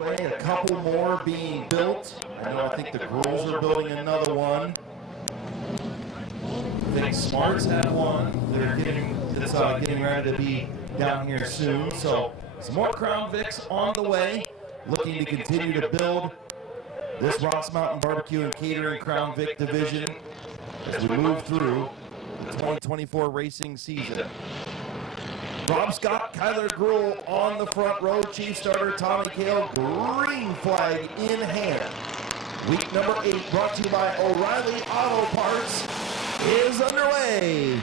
A couple more being built. I think the girls are building another one. I think Smarts had one. They're getting ready to be down here soon. So some more Crown Vics on the way, looking to continue to build this Ross Mountain Barbecue and Catering Crown Vic division as we move through the 2024 racing season. Rob Scott, Kyler Gruhl on the front row. Chief starter Tommy Cale, green flag in hand. Week number 8, brought to you by O'Reilly Auto Parts, is underway.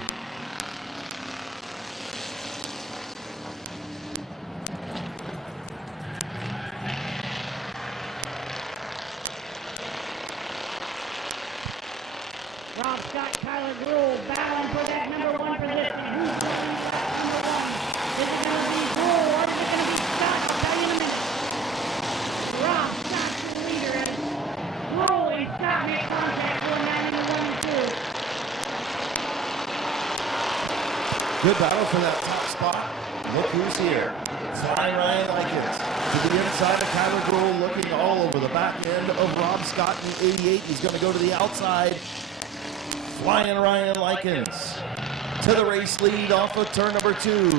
Rob Scott, Kyler Gruhl battling for that number 1 position. Who's going to that number 1? Is it going to be Gruhl or is it going to be Scott? I'll tell you in a minute. Rob Scott's the leader as Gruhl and Scott make contact going down into 1 and 2. Good battle for that top spot. Look who's here. Flying Ryan Likens to the inside of Kyler Gruhl, looking all over the back end of Rob Scott in 88. He's going to go to the outside. Flying Ryan Likens to the race lead off of turn number 2.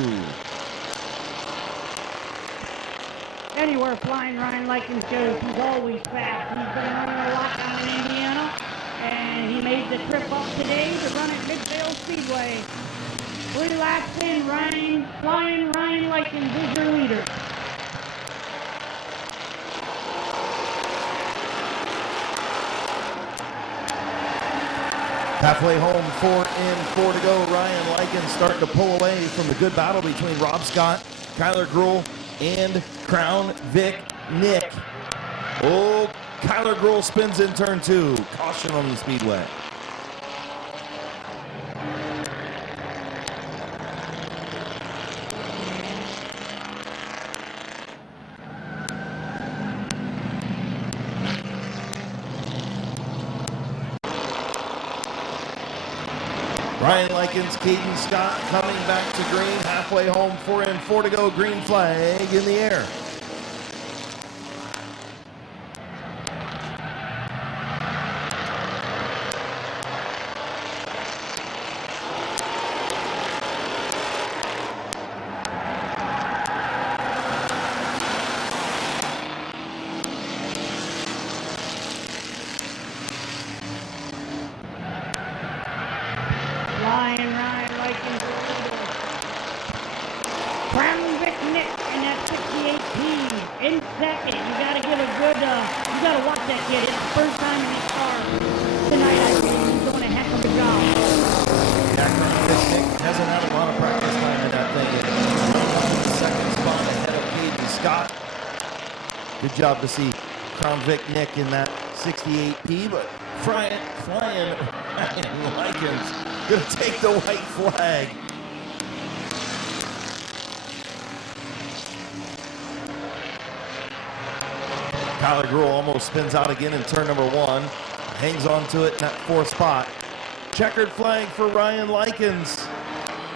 Anywhere Flying Ryan Likens goes, he's always fast. He's been running a lot down in Indiana, and he made the trip up today to run at Mid-Vale Speedway. 3 laps in, Flying Ryan Likens is your leader. Halfway home, 4 in, 4 to go. Ryan Likens starting to pull away from the good battle between Rob Scott, Kyler Gruhl, and Crown Vic Nick. Oh, Kyler Gruhl spins in turn 2. Caution on the speedway. Ryan Likens, Caden Scott coming back to green. Halfway home, 4 in, 4 to go. Green flag in the air. Flying Ryan Likens is the leader. Crown Vic Nick in that 68P in second. You got to give a good, you got to watch that kid. It's the first time in his car tonight. I think he's doing a heck of a job. Yeah, Crown Vic Nick hasn't had a lot of practice time in that thing. Second spot ahead of Caden Scott. Good job to see Crown Vic Nick in that 68P, but flying Ryan Likens gonna take the white flag. Kyler Gruhl almost spins out again in turn number 1. Hangs on to it in that 4th spot. Checkered flag for Ryan Likens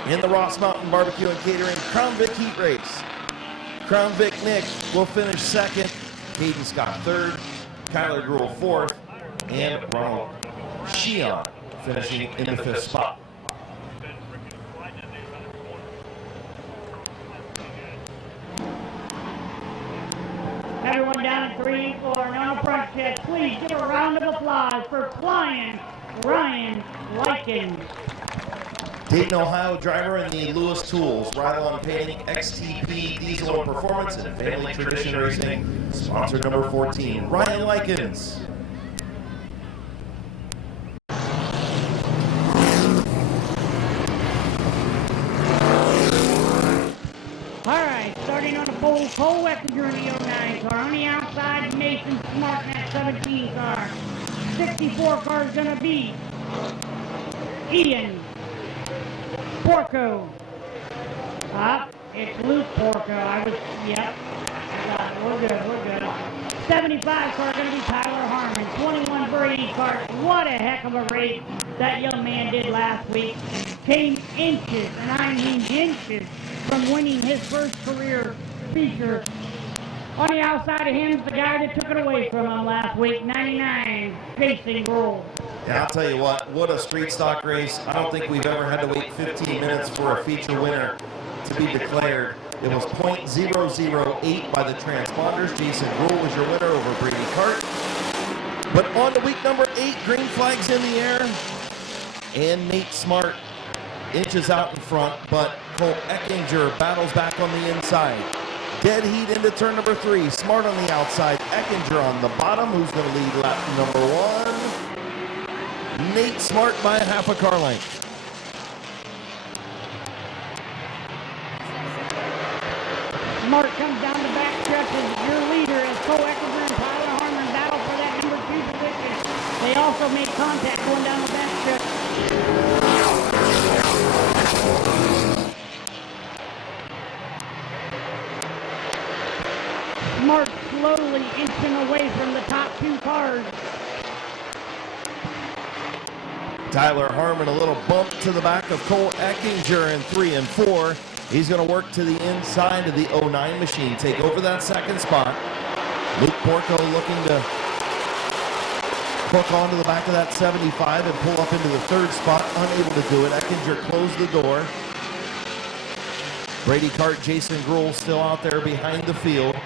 in the Ross Mountain Barbecue and Catering Crown Vic Heat Race. Crown Vic Nick will finish 2nd. Caden Scott 3rd. Kyler Gruhl 4th. And Ronald Sheehan finishing in the 5th spot. Everyone down at 3 and 4, no front check. Please give a round of applause for Flying Ryan Likens. Dayton, Ohio driver in the Lewis Tools, Rylon Painting, XTP, Diesel and Performance, and Family Tradition Racing, sponsor number 14, Ryan Likens. Starting on the pole, Cole Wessinger in the 09 car. On the outside, Mason Smart in that 17 car. 64 car is going to be Ian Porco. It's Luke Porco. Yep. We're good. 75 car going to be Tyler Harmon. 21 Brady car. What a heck of a race that young man did last week. Came inches, and I mean inches, from winning his first career feature On the outside of him is the guy that took it away from him last week, 99, Jason Gruhl. Yeah, I'll tell you what a street stock race. I don't think we've ever had to wait 15 minutes for a feature winner to be declared. It was .008 by the transponders. Jason Gruhl was your winner over Brady Cart. But on to week number 8, green flags in the air. And Nate Smart inches out in front, but Cole Eckinger battles back on the inside. Dead heat into turn number 3. Smart on the outside. Eckinger on the bottom. Who's going to lead lap number 1? Nate Smart by a half a car length. Smart comes down the back stretch as your leader as Cole Eckinger and Tyler Harmon battle for that number 2 position. They also made contact going down the back stretch. Smart slowly inching away from the top 2 cars. Tyler Harmon a little bump to the back of Cole Eckinger in 3 and 4. He's going to work to the inside of the 09 machine, take over that second spot. Luke Porco looking to hook onto the back of that 75 and pull up into the 3rd spot, unable to do it. Eckinger closed the door. Brady Cart, Jason Gruhl still out there behind the field.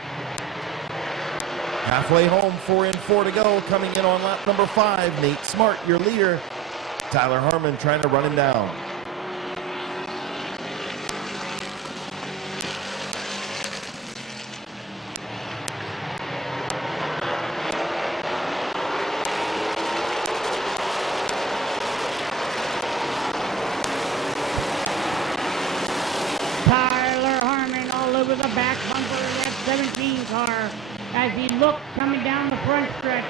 Halfway home, 4 and 4 to go. Coming in on lap number 5, Nate Smart, your leader. Tyler Harmon trying to run him down. Tyler Harmon all over the back bumper of that 17 car as he looked coming down the front stretch.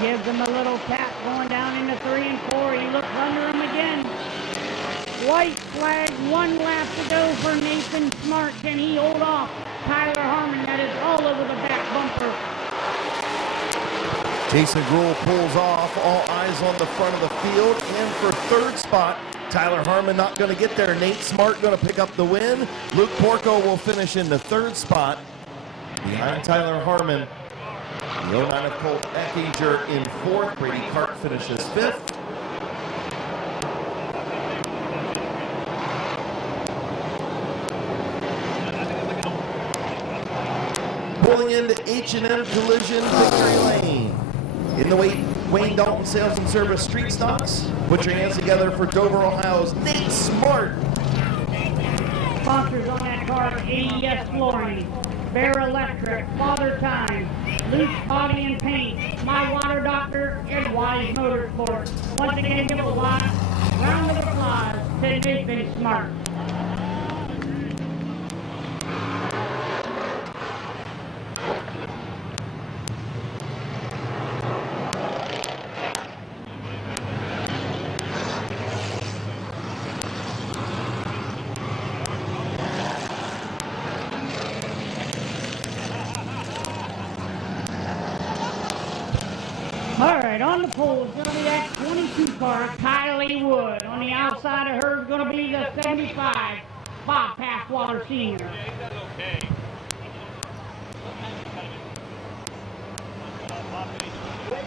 Gives him a little tap going down into 3 and 4. He looks under him again. White flag, 1 lap to go for Nathan Smart. Can he hold off Tyler Harmon? That is all over the back bumper. Jason Gruhl pulls off, all eyes on the front of the field, and for 3rd spot, Tyler Harmon not going to get there. Nate Smart going to pick up the win. Luke Porco will finish in the 3rd spot behind Tyler Harmon. The 09 of Cole Eckinger in 4th. Brady Cart finishes 5th. Pulling into H&M Collision Victory Lane. In the Wayne Dalton Sales and Service Street Stocks. Put your hands together for Dover, Ohio's Nate Smart. Sponsors on that car, AES Flooring, Bear Electric, Father Time, Luke's Body and Paint, My Water Doctor, and Wise Motorsports. Once again, give a round of applause to Nathan Smart. All right, on the pole is going to be that 22 car, Kylie Wood. On the outside of her is going to be the 75, Bob Passwater Sr.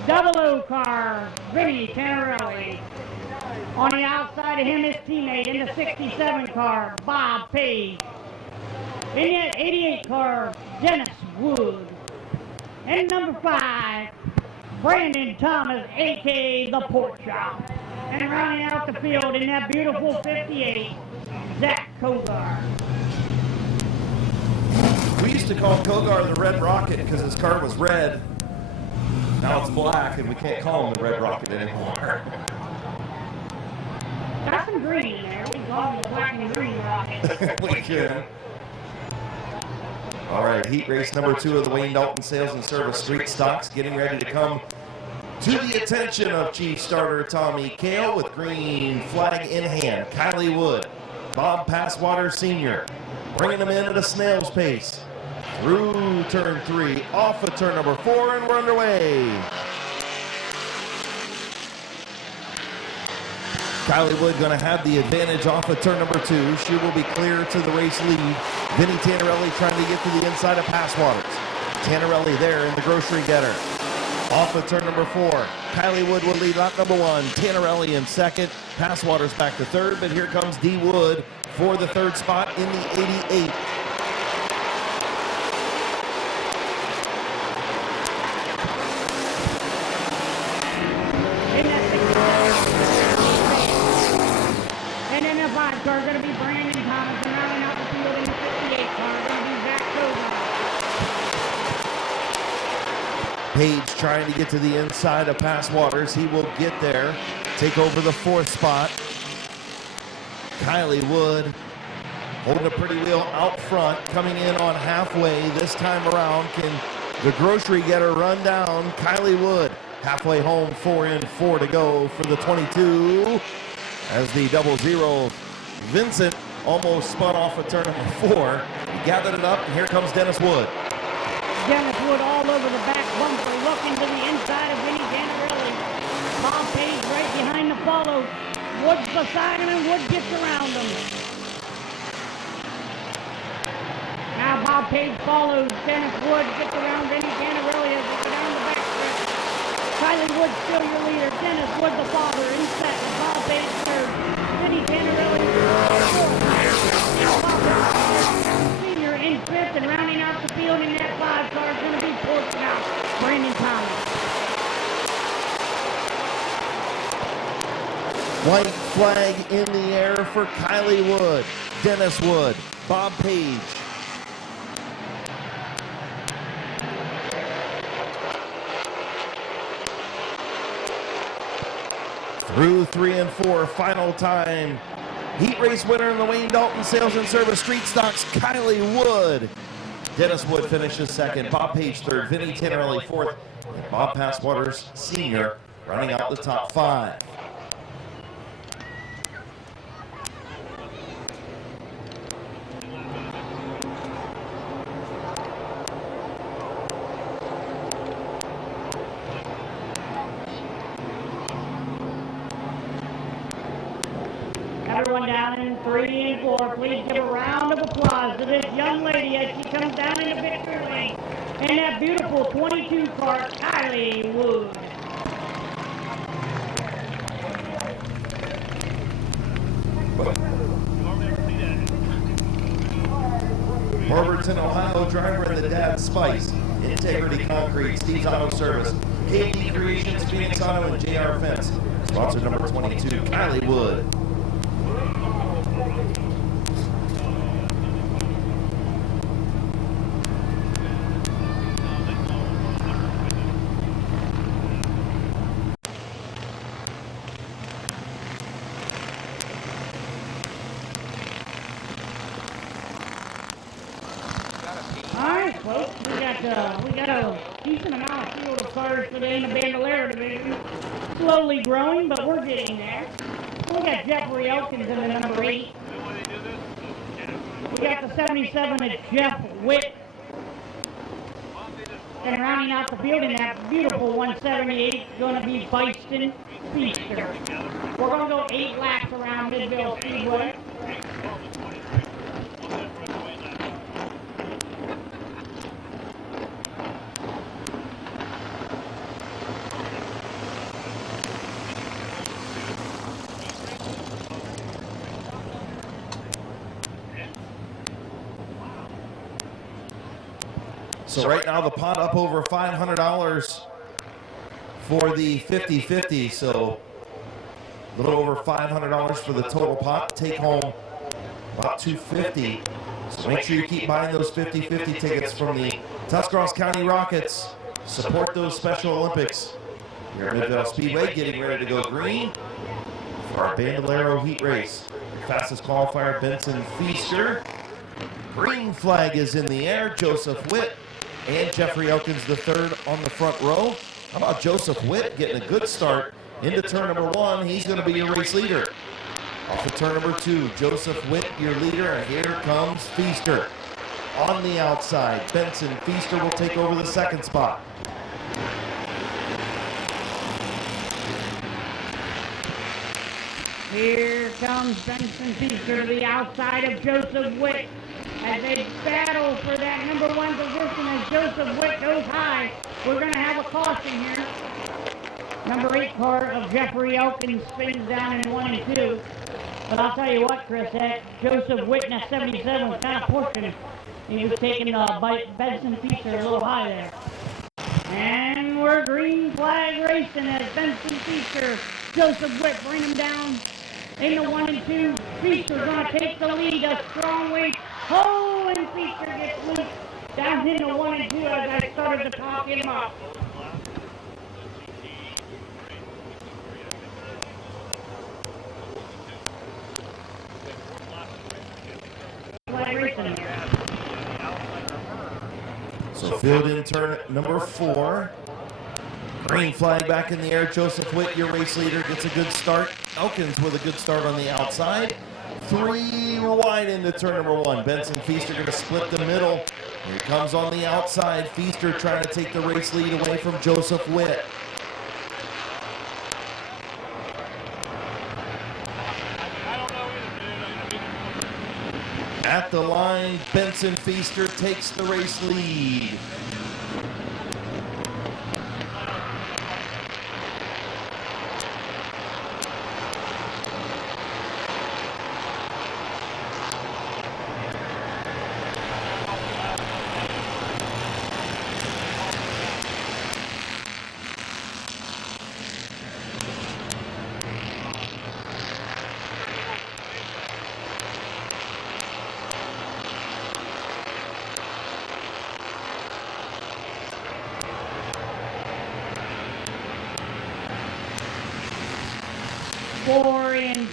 Double O car, Vinny Tannerelli. On the outside of him, his teammate in the 67 car, Bob Page. In that 88 car, Dennis Wood. And number 5, Brandon Thomas, a.k.a. the Pork Chop. And rounding out the field in that beautiful 58, Zach Kogar. We used to call Kogar the Red Rocket because his car was red. Now it's black, and we can't call him the Red Rocket anymore. Got some green in there. We call him the Black and Green Rocket. We can. All right, heat race number 2 of the Wayne Dalton Sales and Service Street Stocks getting ready to come to the attention of Chief Starter Tommy Kale with green flag in hand. Kylie Wood, Bob Passwater Sr. bringing them in at a snail's pace through turn 3, off of turn number 4, and we're underway. Kylie Wood going to have the advantage off of turn number 2. She will be clear to the race lead. Vinny Tannerelli trying to get to the inside of Passwaters. Tannerelli there in the grocery getter. Off of turn number 4. Kylie Wood will lead lap number 1. Tannerelli in second. Passwaters back to third, but here comes D. Wood for the third spot in the 88. And then the 5 car is going to be Brandon Thomas, and rounding out the field in the 58 car is going to be Zach Kozar. Page trying to get to the inside of Passwaters. He will get there, take over the 4th spot. Kylie Wood holding a pretty wheel out front, coming in on halfway this time around. Can the grocery getter run down Kylie Wood? Halfway home, 4 in, 4 to go for the 22. As the 00 Vincent almost spun off of turn number 4. He gathered it up, and here comes Dennis Wood. Dennis Wood all over the back bumper, looking to the inside of Vinny Tannerelli. Bob Page right behind the follow. Wood's beside him, and Wood gets around him. Now Bob Page follows. Dennis Wood gets around Vinny Tannerelli as they go down the back stretch. Kylie Wood still your leader. Dennis Wood the father in second. Bob Page third. Vinny Tannerelli fourth. Senior in fifth, and rounding out the field in that 5 car is going to be Portsmouth, Brandon Thomas. White flag in the air for Kylie Wood, Dennis Wood, Bob Page. Through 3 and 4, final time. Heat race winner in the Wayne Dalton Sales and Service Street Stocks, Kylie Wood. Dennis Wood finishes second, Bob Page third, Vinny Tannerelli fourth, and Bob Passwaters Sr. running out the top 5. Everyone down in 3 and 4, please give a round of applause to this young lady as she comes down into victory lane. And that beautiful 22 car, Kylie Wood. Morberton, Ohio driver in the Dad Spice, Integrity Concrete, Steve's Auto Service, KD Creations, Phoenix Auto, and JR Fence. Sponsor number 22, Kylie Wood. Alright, folks, we got a decent amount of field of cars today in the Bandolero division. Slowly growing, but we're getting there. We got Jeffrey Elkins in the number 8. We got the 77 at Jeff Witt. And rounding out the field in that beautiful 178 going to be Byston Feaster. We're going to go 8 laps around Midvale Speedway. So right now the pot up over $500 for the 50-50. So a little over $500 for the total pot. Take home about $250. So make sure you keep buying those 50-50 tickets from the Tuscarawas County Rockets. Support those Special Olympics. Here at Midvale Speedway, getting ready to go green for our Bandolero heat race. Fastest qualifier, Benson Feaster. Green flag is in the air. Joseph Witt and Jeffrey Elkins the third on the front row. How about Joseph Witt getting a good start into turn number 1? He's going to be your race leader. Off of turn number 2, Joseph Witt, your leader, and here comes Feaster. On the outside, Benson Feaster will take over the second spot. Here comes Benson Feaster to the outside of Joseph Witt as they battle for that number 1 position as Joseph Witt goes high. We're going to have a caution here. Number 8 car of Jeffrey Elkins spins down in 1 and 2. But I'll tell you what, Chris, that Joseph Witt in that 77 was kind of pushing. He was taking Benson Feaster a little high there. And we're green flag racing as Benson Feaster, Joseph Witt bring him down in the 1 and 2. Feaster's going to take the lead, a strong weight. Oh, and Feaster gets loose down in the 1 and 2 as I started to talk him up. So field in turn number 4. Green flag back in the air. Joseph Witt, your race leader, gets a good start. Elkins with a good start on the outside. 3 wide into turn number 1. Benson Feaster going to split the middle. Here comes on the outside. Feaster trying to take the race lead away from Joseph Witt. At the line, Benson Feaster takes the race lead.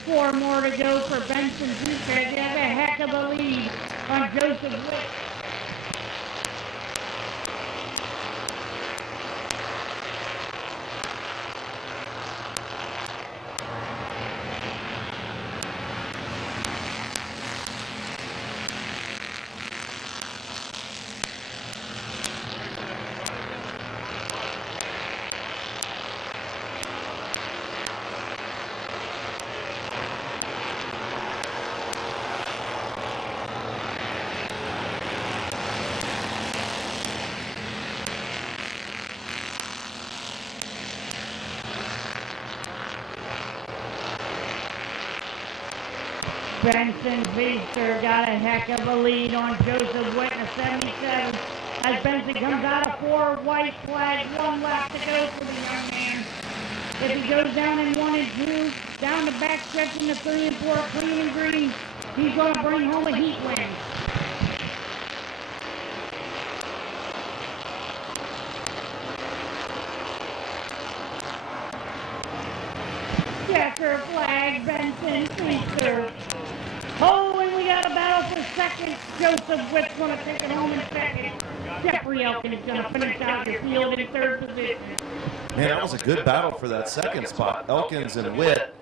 Four more to go for Benson Feaster. They have a heck of a lead on Joseph Witt. Benson Feaster got a heck of a lead on Joseph Witt in a 77 as Benson comes out of 4 white flags, 1 lap to go for the young man. If he goes down in 1 and 2, down the back stretch in the 3 and 4, clean and green, he's going to bring home a heat win. Checker flag, Benson Feaster. Oh, and we got a battle for second. Joseph Witt's going to take it home in second. Jeffrey Elkins is going to finish out your field in 3rd position. Man, that was a good battle for that second spot. Elkins and Witt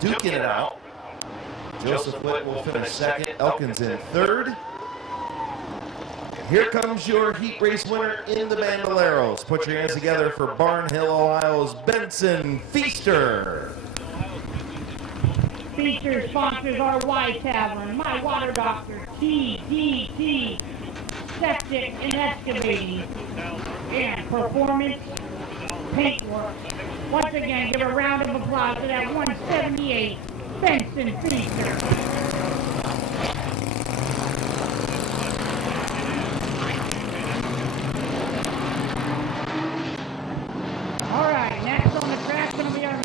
duking it out. Joseph Witt will finish second. Elkins in 3rd. Here comes your heat race winner in the Bandoleros. Put your hands together for Barnhill, Ohio's Benson Feaster. Feature sponsors are Y Tavern, My Water Doctor, TDT, Septic and Excavating, and Performance Paintwork. Once again, give a round of applause to that 178 Benson Feaster.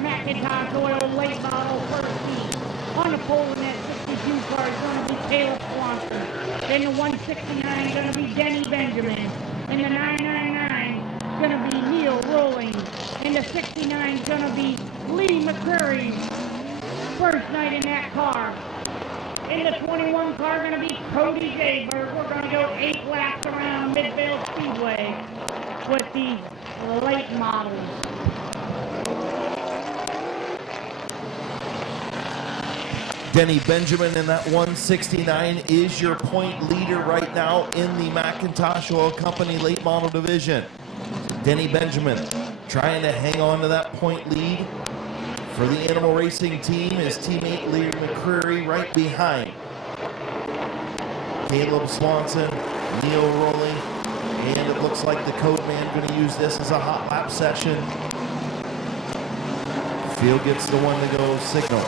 Macintosh oil late model first heat. On the pole in that 62 car is going to be Caleb Swanson. Then the 169 is going to be Denny Benjamin. And the 999 is going to be Neil Rowling. And the 69 is going to be Lee McCurry. First night in that car. In the 21 car going to be Cody Jayberg. We're going to go 8 laps around Midvale Speedway with the late models. Denny Benjamin in that 169 is your point leader right now in the Macintosh Oil Company late model division. Denny Benjamin trying to hang on to that point lead For the Animal Racing team, his teammate Lee McCreary right behind. Caleb Swanson, Neil Rowley, and it looks like the code man going to use this as a hot lap session. Field gets the one to go signal.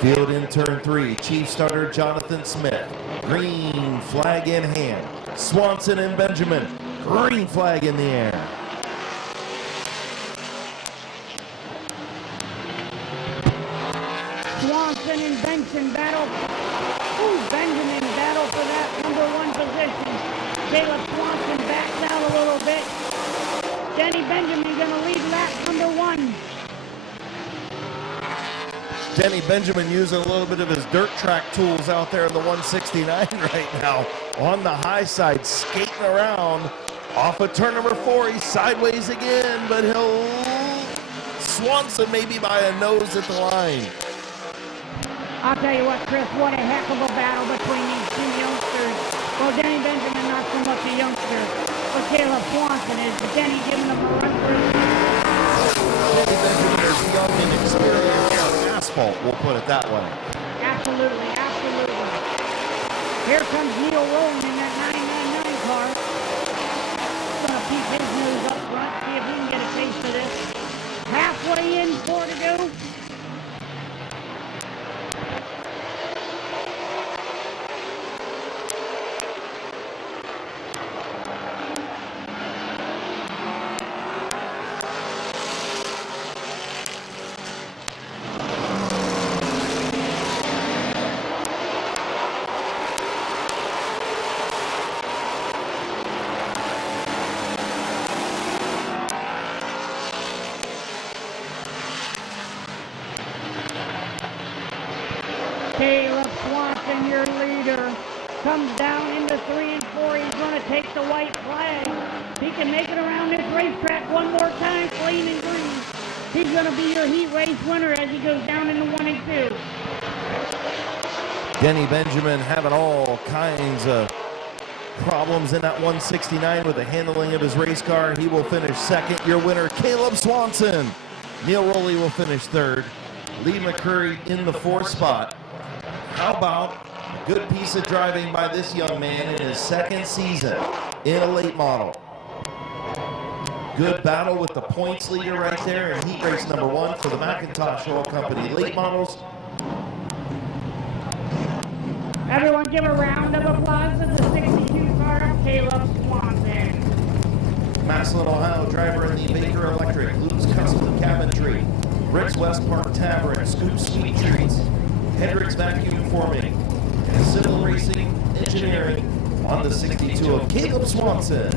Field in turn 3, chief starter Jonathan Smith. Green flag in hand. Swanson and Benjamin. Green flag in the air. Swanson and Benson battle. Benjamin battle for that number 1 position. Caleb Swanson backs out a little bit. Denny Benjamin gonna lead lap number 1. Denny Benjamin using a little bit of his dirt track tools out there in the 169 right now. On the high side, skating around. Off of turn number 4, he's sideways again, but he'll... Swanson maybe by a nose at the line. I'll tell you what, Chris, what a heck of a battle between these 2 youngsters. Well, Denny Benjamin, not so much a youngster, but Caleb Swanson is. Denny giving them a run for his Denny Benjamin is young and experienced on asphalt, we'll put it that way. Absolutely, absolutely. Here comes Neil Rowland in that 999 car. He's going to peek his nose up front, see if he can get a taste of this. Halfway in, 4 to go. Caleb Swanson, your leader, comes down into 3 and 4. He's going to take the white flag. He can make it around this racetrack one more time, flaming green. He's going to be your heat race winner as he goes down into 1 and 2. Denny Benjamin having all kinds of problems in that 169 with the handling of his race car. He will finish second. Your winner, Caleb Swanson. Neil Rowley will finish third. Lee McCreary in the 4th spot. How about a good piece of driving by this young man in his 2nd season in a late model. Good battle with the points leader right there in heat race number 1 for the McIntosh Oil Company late models. Everyone give a round of applause to the 62 car of Caleb Swanson. Massillon, Ohio driver in the Baker Electric, Luke's Custom Cabinetry, Rick's West Park Tavern, Scoop Sweet Treats, Hendrick's Vacuum Forming, and Civil Racing Engineering on the 62 of Caleb Swanson.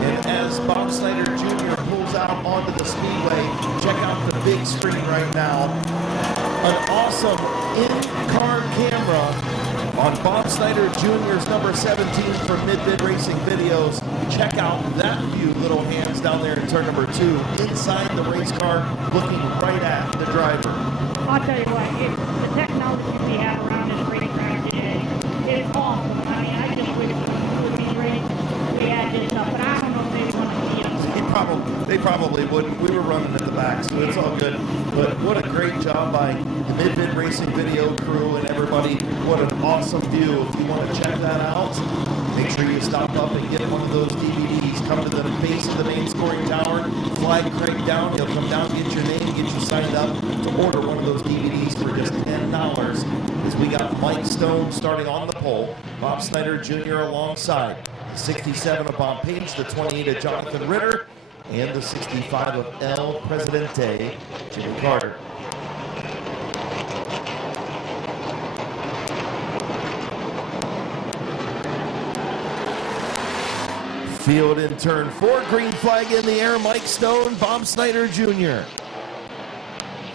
And as Bob Snyder Jr. pulls out onto the speedway, check out the big screen right now. An awesome in-car camera on Bob Snyder Jr.'s number 17 from Mid-Vid Racing Videos. Check out that view, little hands down there in turn number 2, inside the race car, looking right at the driver. I'll tell you what, the technology we have around this racetrack today is awesome. I mean, I just wish with these races we had this stuff, but I don't know if they want to see us. They probably wouldn't. We were running at the back, so it's all good. But what a great job by the Mid-Vid Racing Video crew and everybody. What an awesome view. If you want to check that out, make sure you stop up and get one of those DVDs. Come to the base of the main scoring tower, flag Craig down. He'll come down, get your name, get you signed up to order one of those DVDs for just $10. As we got Mike Stone starting on the pole, Bob Snyder Jr. alongside. 67 of Bob Page, the 28 of Jonathan Ritter, and the 65 of El Presidente, Jimmy Carter. Field in turn 4, green flag in the air, Mike Stone, Bob Snyder Jr.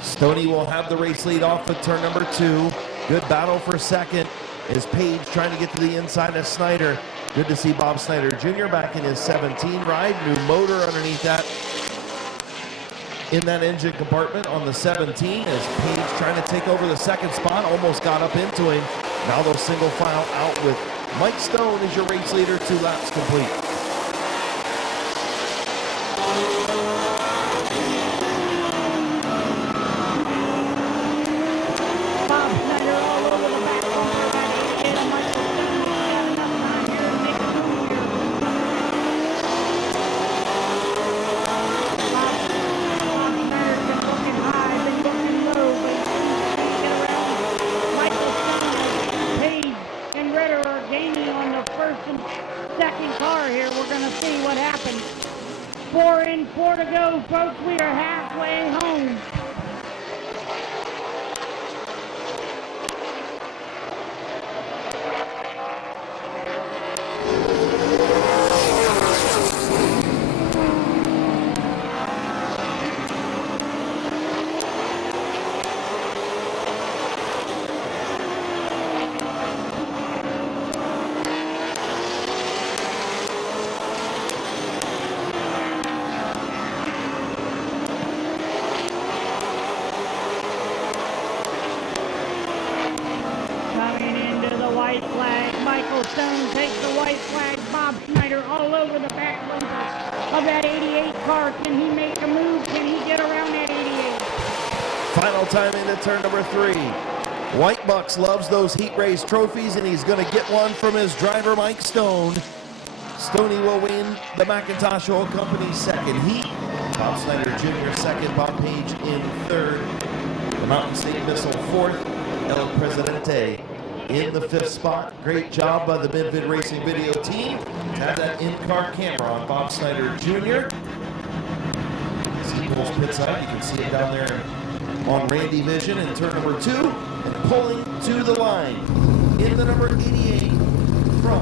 Stoney will have the race lead off at turn number 2. Good battle for second as Page trying to get to the inside of Snyder. Good to see Bob Snyder Jr. back in his 17 ride. New motor underneath that, in that engine compartment on the 17 as Page trying to take over the second spot. Almost got up into him. Now they'll single file out with Mike Stone as your race leader. 2 laps complete. Bob Snyder all over the back bumper of that 88 of Michael Stone. He's got enough time here to make a move here. Bob Snyder's been looking high, been looking low, but he can't get around. Michael Stone as Page and Ritter are gaining on the first and second car here. We're going to see what happens. 4 in, 4 to go, folks. We are halfway home. Coming into the white flag, Michael Stone takes the white flag. Bob Snyder all over the back bumper of that 88 car. Can he make a move? Can he get around that 88? Final time into turn number 3. White Bucks loves those heat race trophies, and he's going to get one from his driver, Mike Stone. Stoney will win the McIntosh Oil Company second heat. Bob Snyder Jr. second, Bob Page in third. The Mountain State Missile fourth. El Presidente in the 5th spot. Great job by the Mid-Vid Racing video team to have that in-car camera on Bob Snyder Jr. As he pulls pit side, you can see it down there on Randy Vision in turn number 2, and pulling to the line in the number 88 from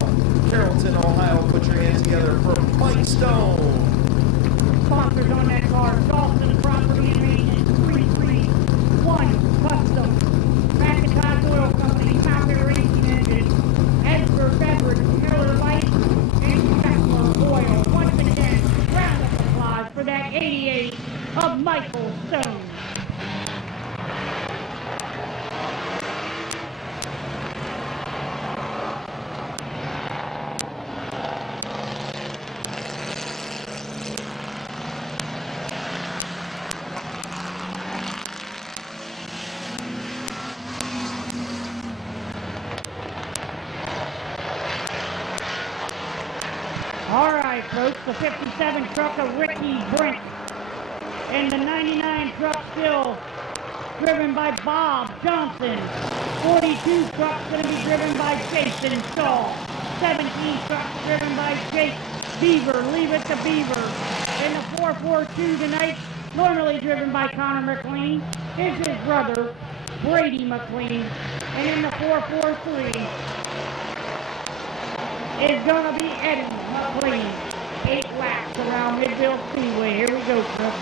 Carrollton, Ohio. Put your hands together for Mike Stone. Sponsors on that car: Dalton Property and Maintenance, 331 Custom, McIntosh Oil Company, Mountaineer Racing Engine, Edgar Beverage, Miller Light, and Beckler Oil. Once again, round of applause for that 88 of Michael Stone. All right, folks, the 57 truck of Ricky Brink and the 99 truck still driven by Bob Johnson. 42 truck's going to be driven by Jason Shaw. 17 trucks driven by Jake Beaver. Leave it to Beaver. In the 442 tonight, normally driven by Connor McLean, is his brother, Brady McLean. And in the 443, is going to be Eddie McLean. 8 laps around Midvale Speedway. Here we go, Chris.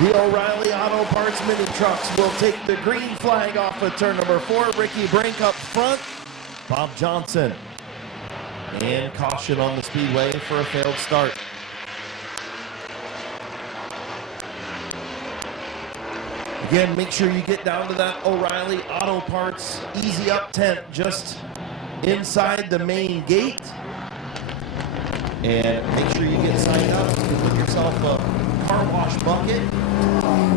The O'Reilly Auto Parts mini trucks will take the green flag off of turn number 4. Ricky Brink up front. Bob Johnson. And caution on the speedway for a failed start. Again, make sure you get down to that O'Reilly Auto Parts easy up tent just inside the main gate. And make sure you get signed up. You can put yourself a car wash bucket,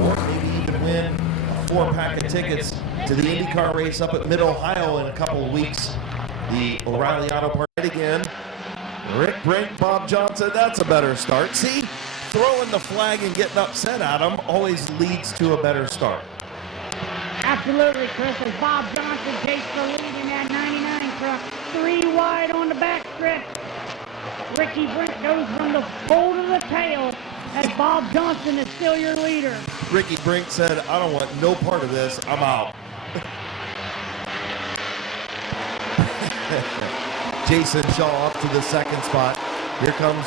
or maybe even win a 4-pack of tickets to the IndyCar race up at Mid-Ohio in a couple of weeks. The O'Reilly Auto Parts again. Rick Brink, Bob Johnson, that's a better start. See, throwing the flag and getting upset at him always leads to a better start. Absolutely, Chris, as Bob Johnson takes the lead in that 99 truck. 3 wide on the back strip. Ricky Brink goes from the pole to the tail as Bob Johnson is still your leader. Ricky Brink said, I don't want no part of this, I'm out. Jason Shaw up to the second spot. Here comes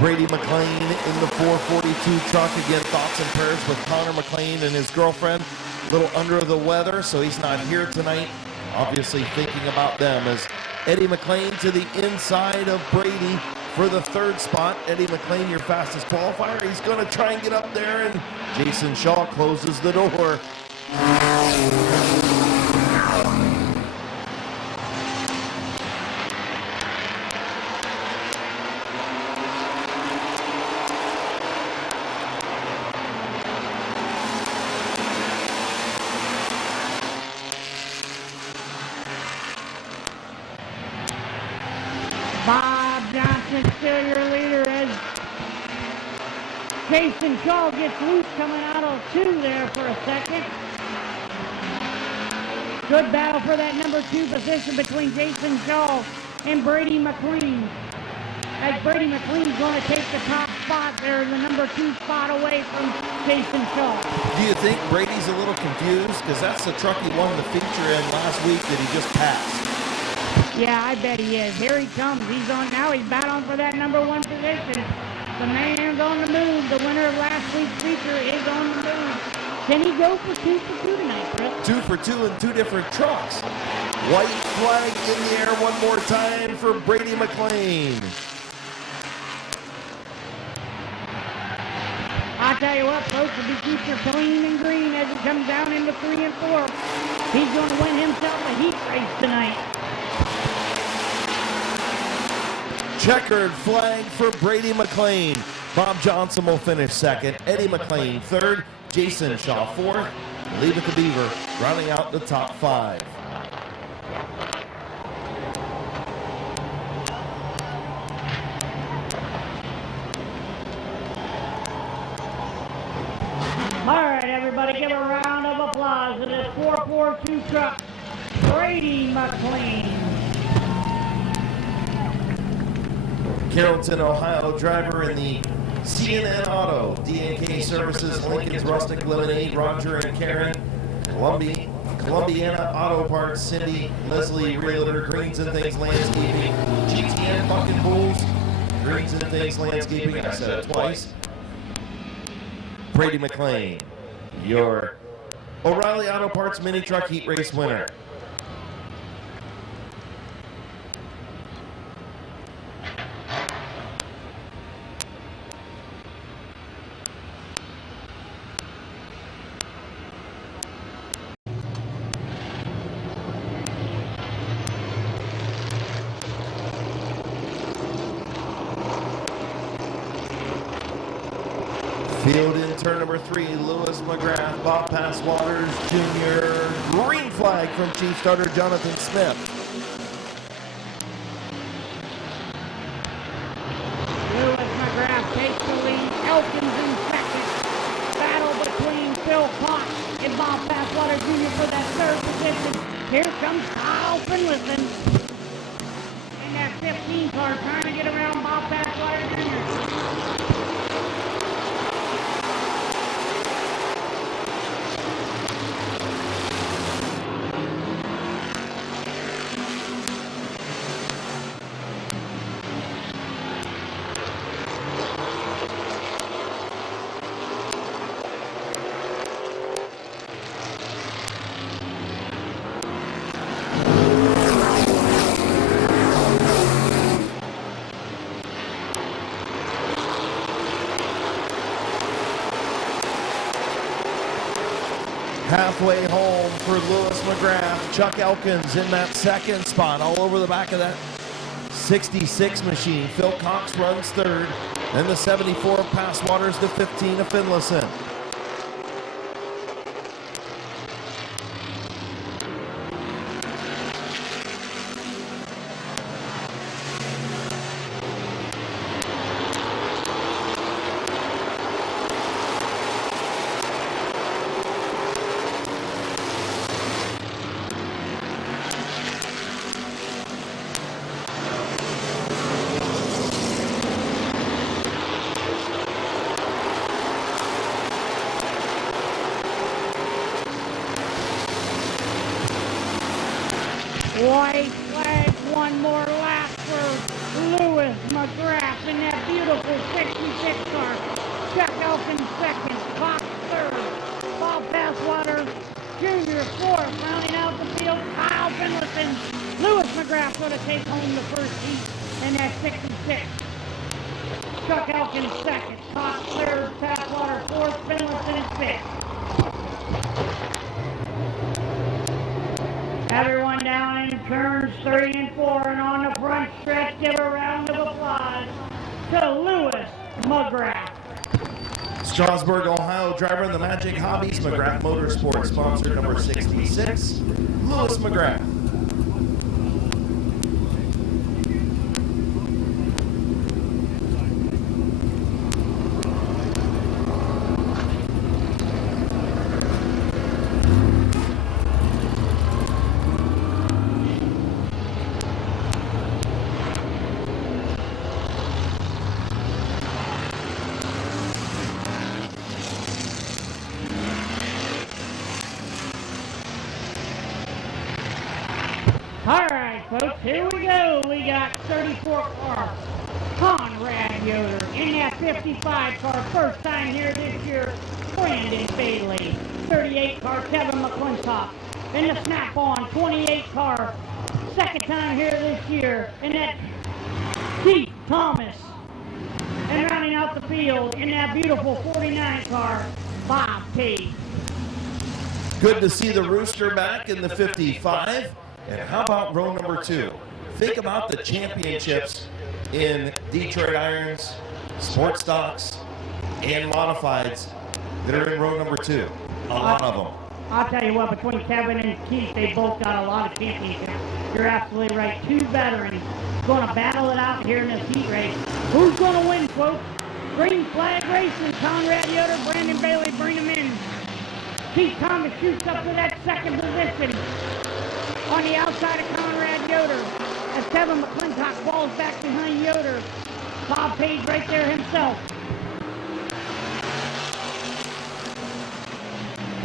Brady McLean in the 442 truck. Again, thoughts and prayers with Connor McLean and his girlfriend. A little under the weather, so he's not here tonight. Obviously thinking about them as Eddie McLean to the inside of Brady for the third spot. Eddie McLean, your fastest qualifier. He's going to try and get up there, and Jason Shaw closes the door. Bob Johnson still your leader as Jason Shaw gets loose coming out of 2 there for a second. Good battle for that number 2 position between Jason Shaw and Brady McLean. As Brady McLean's going to take the top spot there, the number 2 spot away from Jason Shaw. Do you think Brady's a little confused? Because that's the truck he won the feature in last week that he just passed. Yeah, I bet he is. Here he comes. He's on now. He's battling for that number 1 position. The man's on the move. The winner of last week's feature is on the move. Can he go for 2 for 2 tonight, Chris? 2 for 2 in 2 different trucks. White flag in the air one more time for Brady McLean. I'll tell you what, folks, will be keeping her clean and green as it comes down into 3 and 4. He's going to win himself a heat race tonight. Checkered flag for Brady McLean. Bob Johnson will finish second. Eddie McLean third. Jason Shaw fourth. Leave it to Beaver, rounding out the top 5. All right, everybody, give a round of applause to this 442 truck, Brady McLean. Carrollton, Ohio driver in the CNN Auto, DNK Services, Lincoln's Rustic Lemonade, Roger and Karen, Columbiana Auto Parts, Cindy, Leslie Realtor, Greens and Things Landscaping, GTN Fucking Bulls, Greens and Things Landscaping, I said it twice. Brady McLean, your O'Reilly Auto Parts Mini Truck Heat Race winner. Field in turn number 3, Lewis McGrath, Bob Passwaters Jr. Green flag from Chief Starter Jonathan Smith. Lewis McGrath takes the lead. Elkins in second. Battle between Phil Potts and Bob Passwater Jr. for that 3rd position. Here comes Kyle Finlayson in that 15 car trying to get around Bob Passwater Jr. Halfway home for Lewis McGrath. Chuck Elkins in that 2nd spot, all over the back of that 66 machine. Phil Cox runs 3rd, and the 74 of Passwaters, the 15 of Finlayson. White flag, one more lap for Lewis McGrath in that beautiful 66 car. Chuck Elkins 2nd, Cox 3rd, Bob Passwater Jr. 4th, rounding out the field, Kyle Finlayson, Lewis McGrath McGrath going to take home the first heat in that 66. Chuck Elkins second, Cox third, Passwater fourth, Finlayson fifth. Everyone down in turns 3 and 4 and on the front stretch, give a round of applause to Lewis McGrath. Strasburg, Ohio driver in the Magic Hobbies, McGrath Motorsports, sponsor number 66, Lewis McGrath. All right, folks, here we go. We got 34 car Conrad Yoder in that 55 car. First time here this year, Brandon Bailey. 38 car, Kevin McClintock. In the snap-on, 28 car. Second time here this year, in that Keith Thomas. And rounding out the field in that beautiful 49 car, Bob Page. Good to see the Rooster back in the 55. And how about row number 2? Think about the championships in Detroit Irons, Sports Stocks, and Modifieds that are in row number 2. A lot of them. I'll tell you what, between Kevin and Keith, they both got a lot of championships. You're absolutely right. 2 veterans going to battle it out here in this heat race. Who's going to win, folks? Green flag racing. Conrad Yoder, Brandon Bailey, bring them in. Keith Thomas shoots up to that second position on the outside of Conrad Yoder as Kevin McClintock falls back behind Yoder. Bob Page right there himself.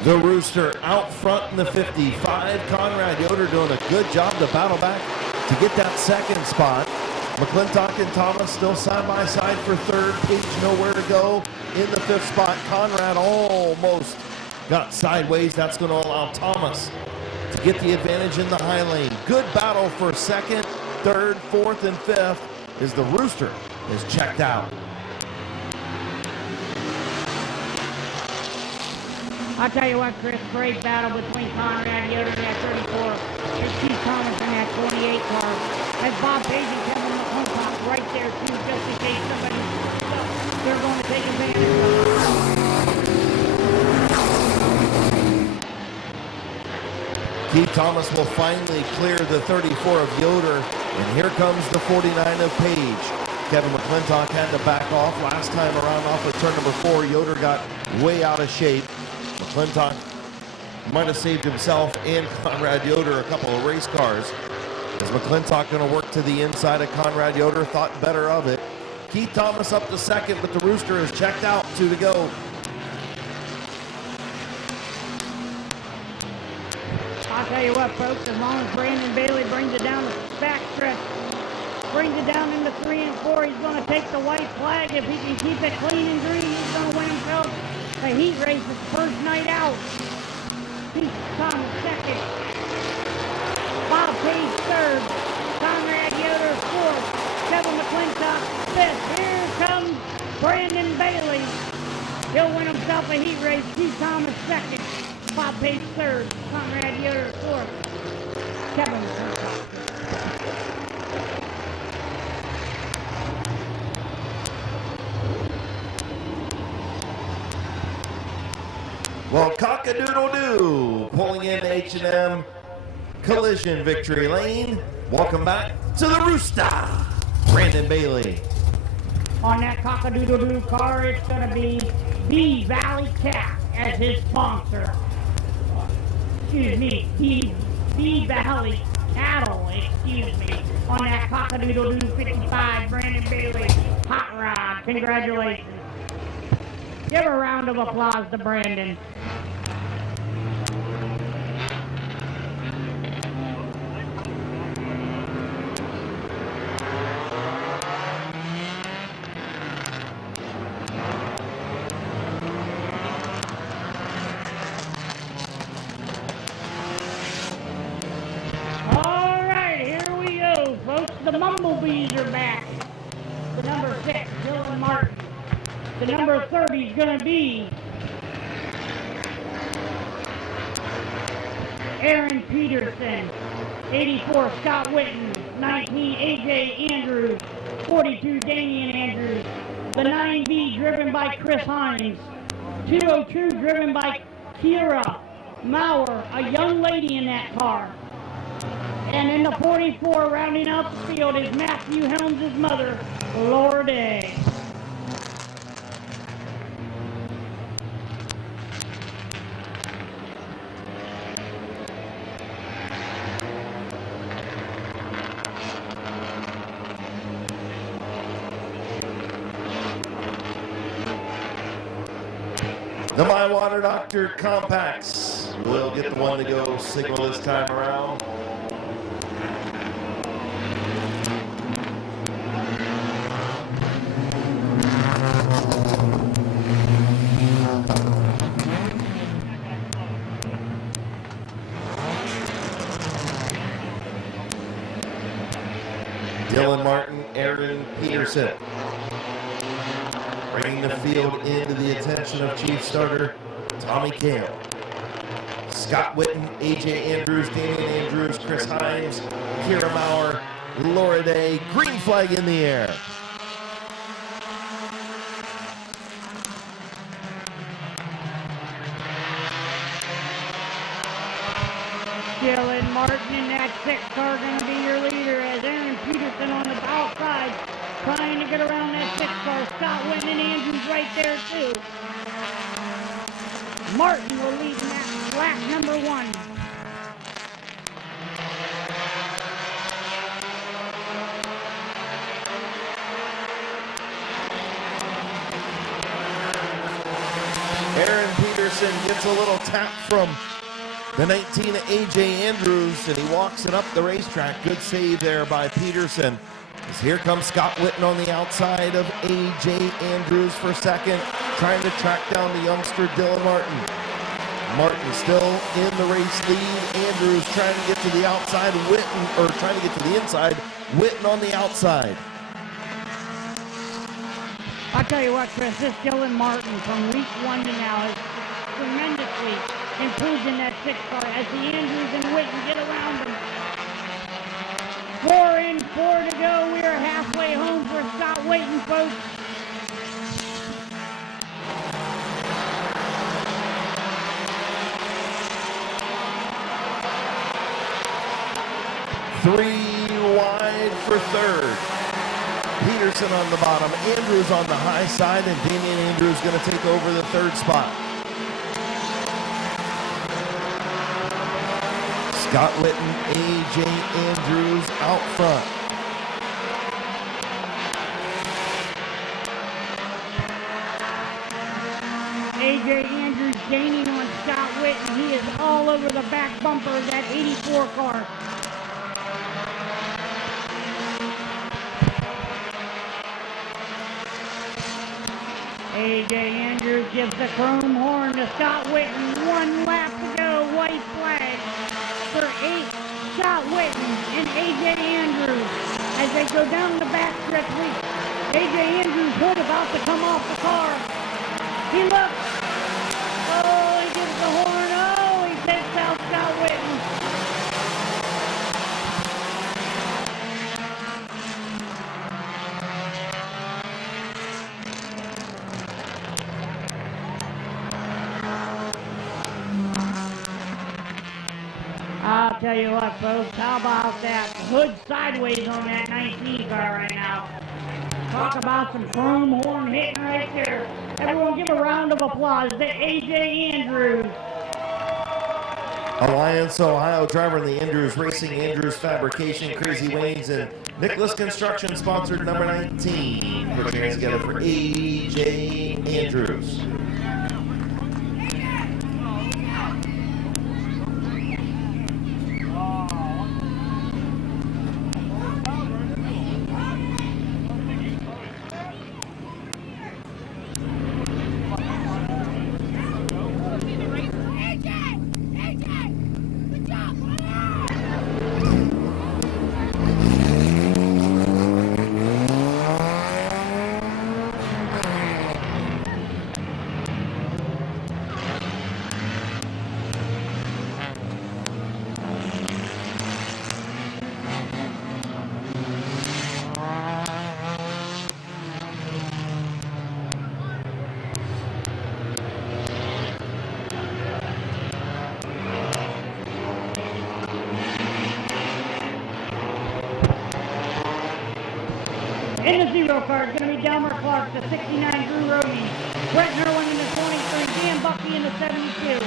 The Rooster out front in the 55. Conrad Yoder doing a good job to battle back to get that second spot. McClintock and Thomas still side by side for third. Page nowhere to go in the 5th spot. Conrad almost got sideways. That's going to allow Thomas to get the advantage in the high lane. Good battle for 2nd, 3rd, 4th, and 5th as the Rooster is checked out. I'll tell you what, Chris, great battle between Conrad Yoder in that 34 and Keith Thomas in that 28 car. As Bob Page and Kevin McClintock right there too, just in case somebody they're going to take advantage of it. Keith Thomas will finally clear the 34 of Yoder, and here comes the 49 of Page. Kevin McClintock had to back off last time around off of turn number 4. Yoder got way out of shape. McClintock might have saved himself and Conrad Yoder a couple of race cars. Is McClintock going to work to the inside of Conrad Yoder? Thought better of it. Keith Thomas up to 2nd, but the Rooster is checked out. 2 to go. I'll tell you what, folks, as long as Brandon Bailey brings it down the back stretch, brings it down into 3 and 4, he's going to take the white flag. If he can keep it clean and green, he's going to win himself the heat race his first night out. Keith Thomas 2nd, Bob Page 3rd, Conrad Yoder 4th, Kevin McClintock 5th. Here comes Brandon Bailey. He'll win himself a heat race. Keith Thomas 2nd, Bob Page 3rd, Conrad Yoder 4th, Kevin McClintock 5th. Well, cock-a-doodle-doo, pulling in H&M Collision Victory Lane. Welcome back to the Rooster, Brandon Bailey. On that cock-a-doodle-doo car, it's going to be B-Valley Cat as his sponsor. Excuse me, B-Valley Cattle, excuse me. On that cock-a-doodle-doo 55, Brandon Bailey, Hot Rod, congratulations. Give a round of applause to Brandon. All right, here we go. Bumblebees are back. The number 6, Dylan Martin. The number 30 is going to be Aaron Peterson. 84, Scott Witten. 19, AJ Andrews. 42, Damian Andrews. The 9B driven by Chris Hines. 202 driven by Kira Maurer, a young lady in that car. And in the 44, rounding out the field, is Matthew Helms' mother, Laura Day. The My Water Doctor Compacts will get the one to go signal this time around. Dylan Martin, Aaron Peterson. Bringing the field into the attention of Chief Starter Tommy Kale. Scott Witten, AJ Andrews, Damian Andrews, Chris Hines, Kira Maurer, Laura Day. Green flag in the air. Dylan Martin in that 6 car going to be your leader as Aaron Peterson on the outside trying to get around that 6 car. Scott Witten and Andrews right there too. Martin will lead in that lap number 1. Aaron Peterson gets a little tap from the 19 AJ Andrews, and he walks it up the racetrack. Good save there by Peterson. As here comes Scott Witten on the outside of AJ Andrews for second, trying to track down the youngster Dylan Martin. Martin still in the race lead. Andrews trying to get to the outside. Witten, or trying to get to the inside. Witten on the outside. I'll tell you what, Chris, this Dylan Martin from week 1 to now has tremendously improved in that 6 car as the Andrews and Witten get around him. 4 in, 4 to go. We are halfway home for Scott Witten, folks. Three wide for third. Peterson on the bottom, Andrews on the high side, and Damian Andrews going to take over the third spot. Scott Witten, AJ Andrews out front. AJ Andrews gaining on Scott Witten. He is all over the back bumper of that 84 car. AJ Andrews gives the chrome horn to Scott Witten. 1 lap to go. White flag for Scott Witten and AJ Andrews as they go down the backstretch. AJ Andrews' hood about to come off the car. He looks. Oh, he gives the horn. Oh, he takes out Scott Witten. I'll tell you what, folks, how about that hood sideways on that 19 car right now? Talk about some chrome horn hitting right there. Everyone give a round of applause to AJ Andrews. Alliance Ohio driver in the Andrews Racing, Andrews Fabrication, Crazy Wayne's, and Nicholas Construction sponsored number 19. Put your hands together for AJ Andrews. In the 0 car is going to be Delmer Clark, the 69 Drew Romy, Brett Irwin in the 23, Dan Bucky in the 72,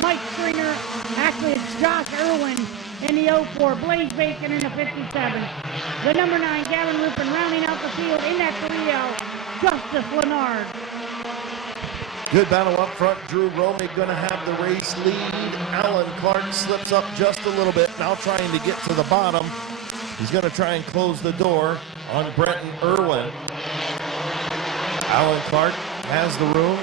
Mike Stringer, actually it's Josh Irwin in the 04, Blaze Bacon in the 57, the number 9 Gavin Rupin rounding out the field in that 3L, Justice Leonard. Good battle up front. Drew Romig going to have the race lead. Alan Clark slips up just a little bit, now trying to get to the bottom. He's going to try and close the door on Brenton Irwin. Alan Clark has the room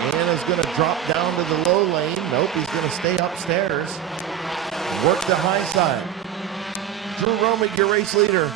and is going to drop down to the low lane. Nope, he's going to stay upstairs. Work the high side. Drew Romig, your race leader.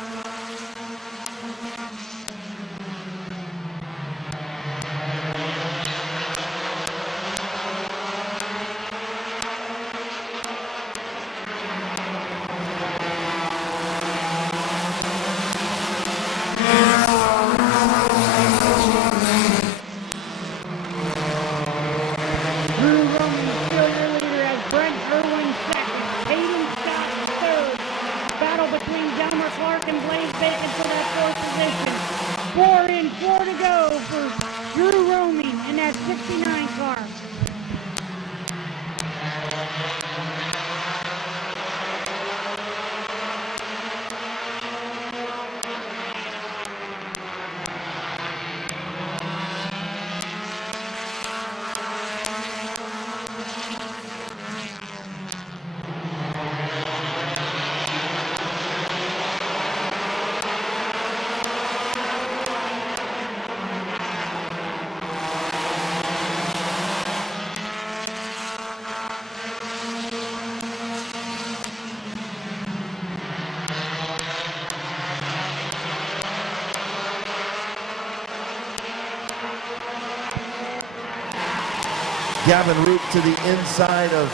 Gavin Root to the inside of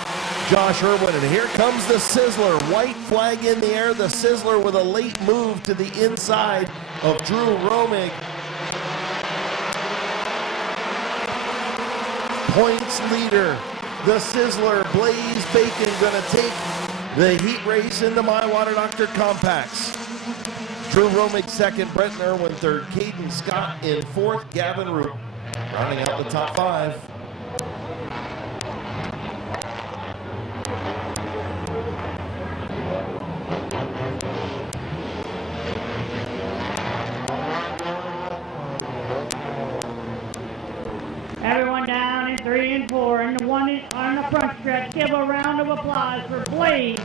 Josh Irwin, and here comes the Sizzler. White flag in the air. The Sizzler with a late move to the inside of Drew Romig. Points leader, the Sizzler. Blaze Bacon going to take the heat race into My Water Doctor Compacts. Drew Romig second, Brenton Irwin third, Caden Scott in fourth, Gavin Root rounding out the top 5. Everyone down in 3 and 4, and the one on the front stretch. Give a round of applause for Blaze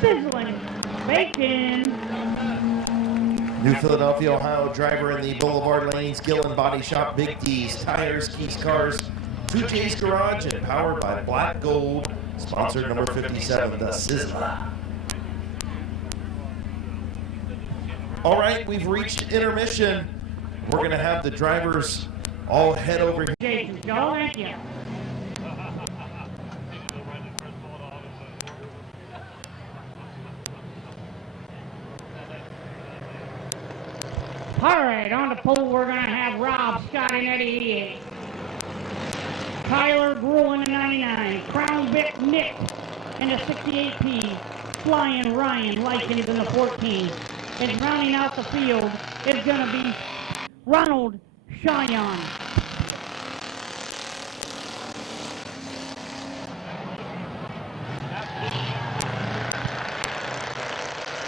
Sizzling Bacon. New Philadelphia, Ohio driver in the Boulevard Lanes, Gillen Body Shop, Big D's, Tires, Keys Cars, 2J's Garage, and powered by Black Gold. Sponsor number 57, the Sizzler. All right, we've reached intermission. We're going to have the drivers all head over here. Jason, Joe, thank you. All right, on the pole we're going to have Rob Scott in at 88. Tyler Gruhl in the 99. Crown Vic Nick in the 68P. Flying Ryan Likens in the 14. And rounding out the field is going to be Ronald Cheyenne.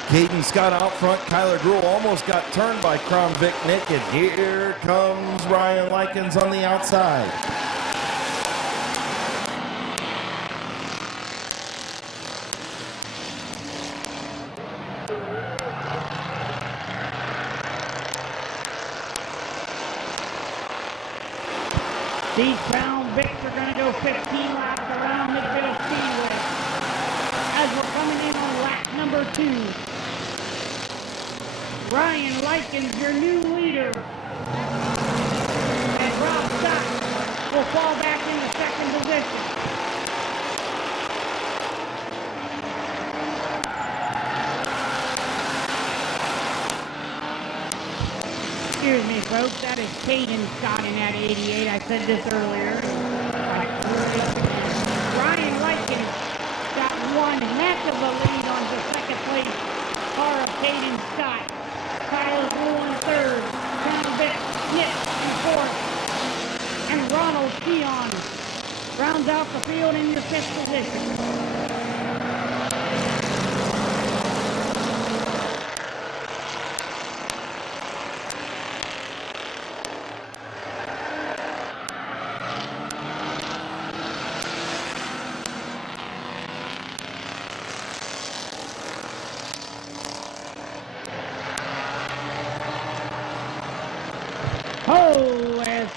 Caden Scott out front. Kyler Gruhl almost got turned by Crown Vic Nick, and here comes Ryan Likens on the outside. These Crown Vics are going to go 15 laps around Mid-Vid Speedway as we're coming in on lap number 2. Ryan Likens, your new leader. And Rob Scott will fall back into second position. Excuse me, folks, that is Caden Scott in at 88. I said this earlier. Ryan Likens got 1/2 of the lead on the second place car of Caden Scott. Tyler Gruhl in third.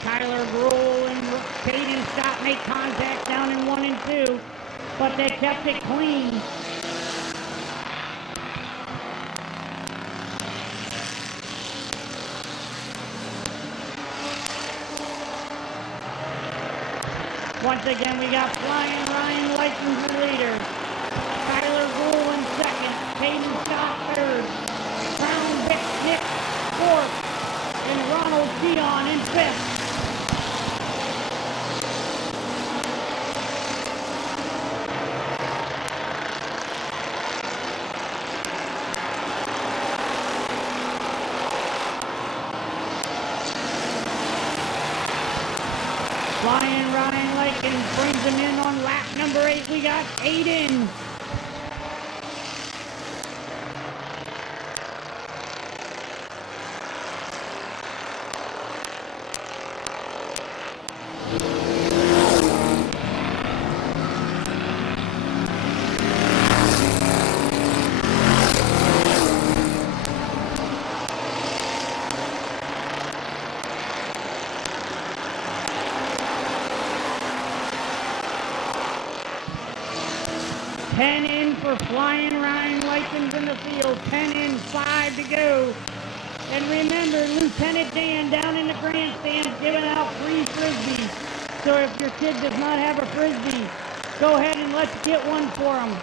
Tyler Gruhl and Caden Scott make contact down in 1 and 2, but they kept it clean. Once again, we got Flying Ryan Likens the leader. Tyler Gruhl in second. Caden Scott third. Crown Vic Nick fourth. And Ronald Dion in fifth. Flying Ryan Likens brings him in on lap number 8. We got 8 in. Flying Ryan Likens in the field, 10 in, 5 to go. And remember, Lieutenant Dan down in the grandstands giving out free frisbees. So if your kid does not have a frisbee, go ahead and let's get one for them.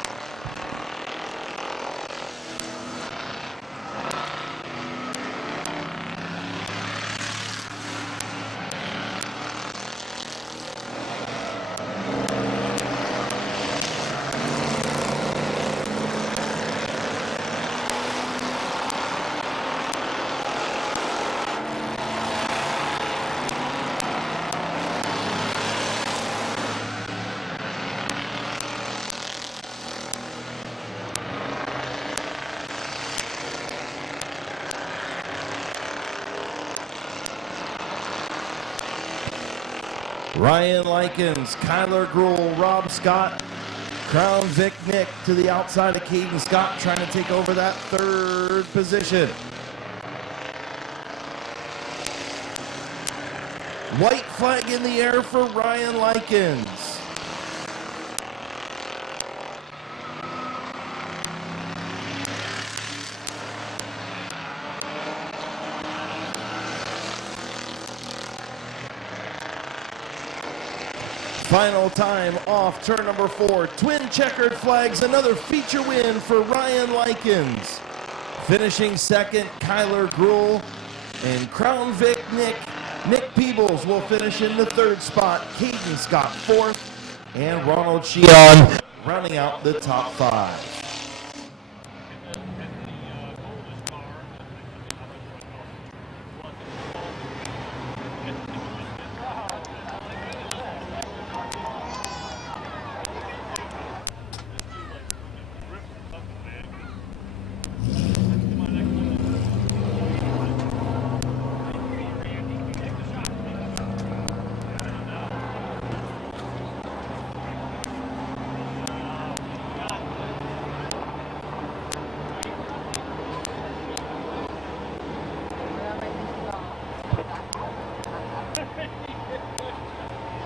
Ryan Likens, Kyler Gruhl, Rob Scott, Crown Vic Nick to the outside of Caden Scott, trying to take over that third position. White flag in the air for Ryan Likens. Final time off turn number 4. Twin checkered flags, another feature win for Ryan Likens. Finishing second, Kyler Gruhl, and Crown Vic Nick Peebles will finish in the third spot. Caden Scott fourth, and Ronald Sheehan rounding out the top 5.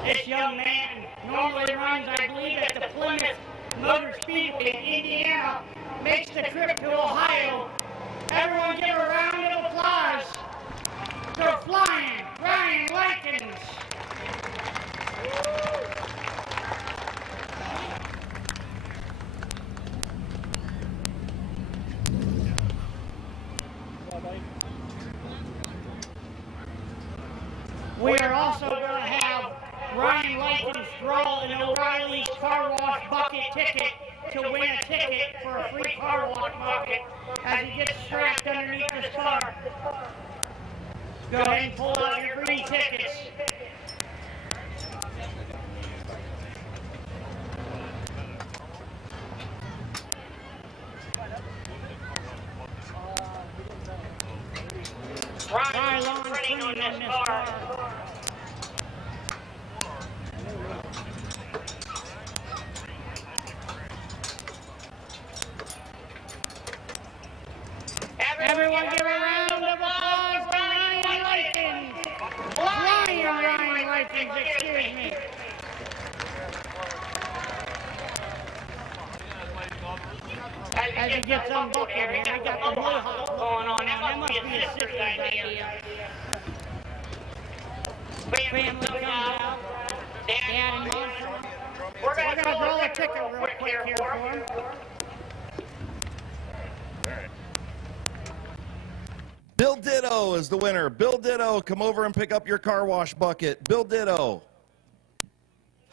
This young man normally runs, I believe, at the Plymouth Motor Speedway in Indiana, makes the trip to Ohio. Everyone give a round of applause for Flying Ryan Likens. We are also going to have Ryan Likens draw an O'Reilly's Car Wash bucket ticket to win a ticket for a free car wash bucket as he gets strapped underneath his car. Go ahead and pull out your green tickets. Ryan's running on this car. Everyone give a round of applause for Ryan Likens. Flying Lickens, excuse me. As he gets unbuckled here, he got the mohawk going on. That must be his sister's idea. Family comes out. Dad and Mom. We're gonna draw a ticket real quick here for him. Bill Ditto is the winner. Bill Ditto, come over and pick up your car wash bucket. Bill Ditto.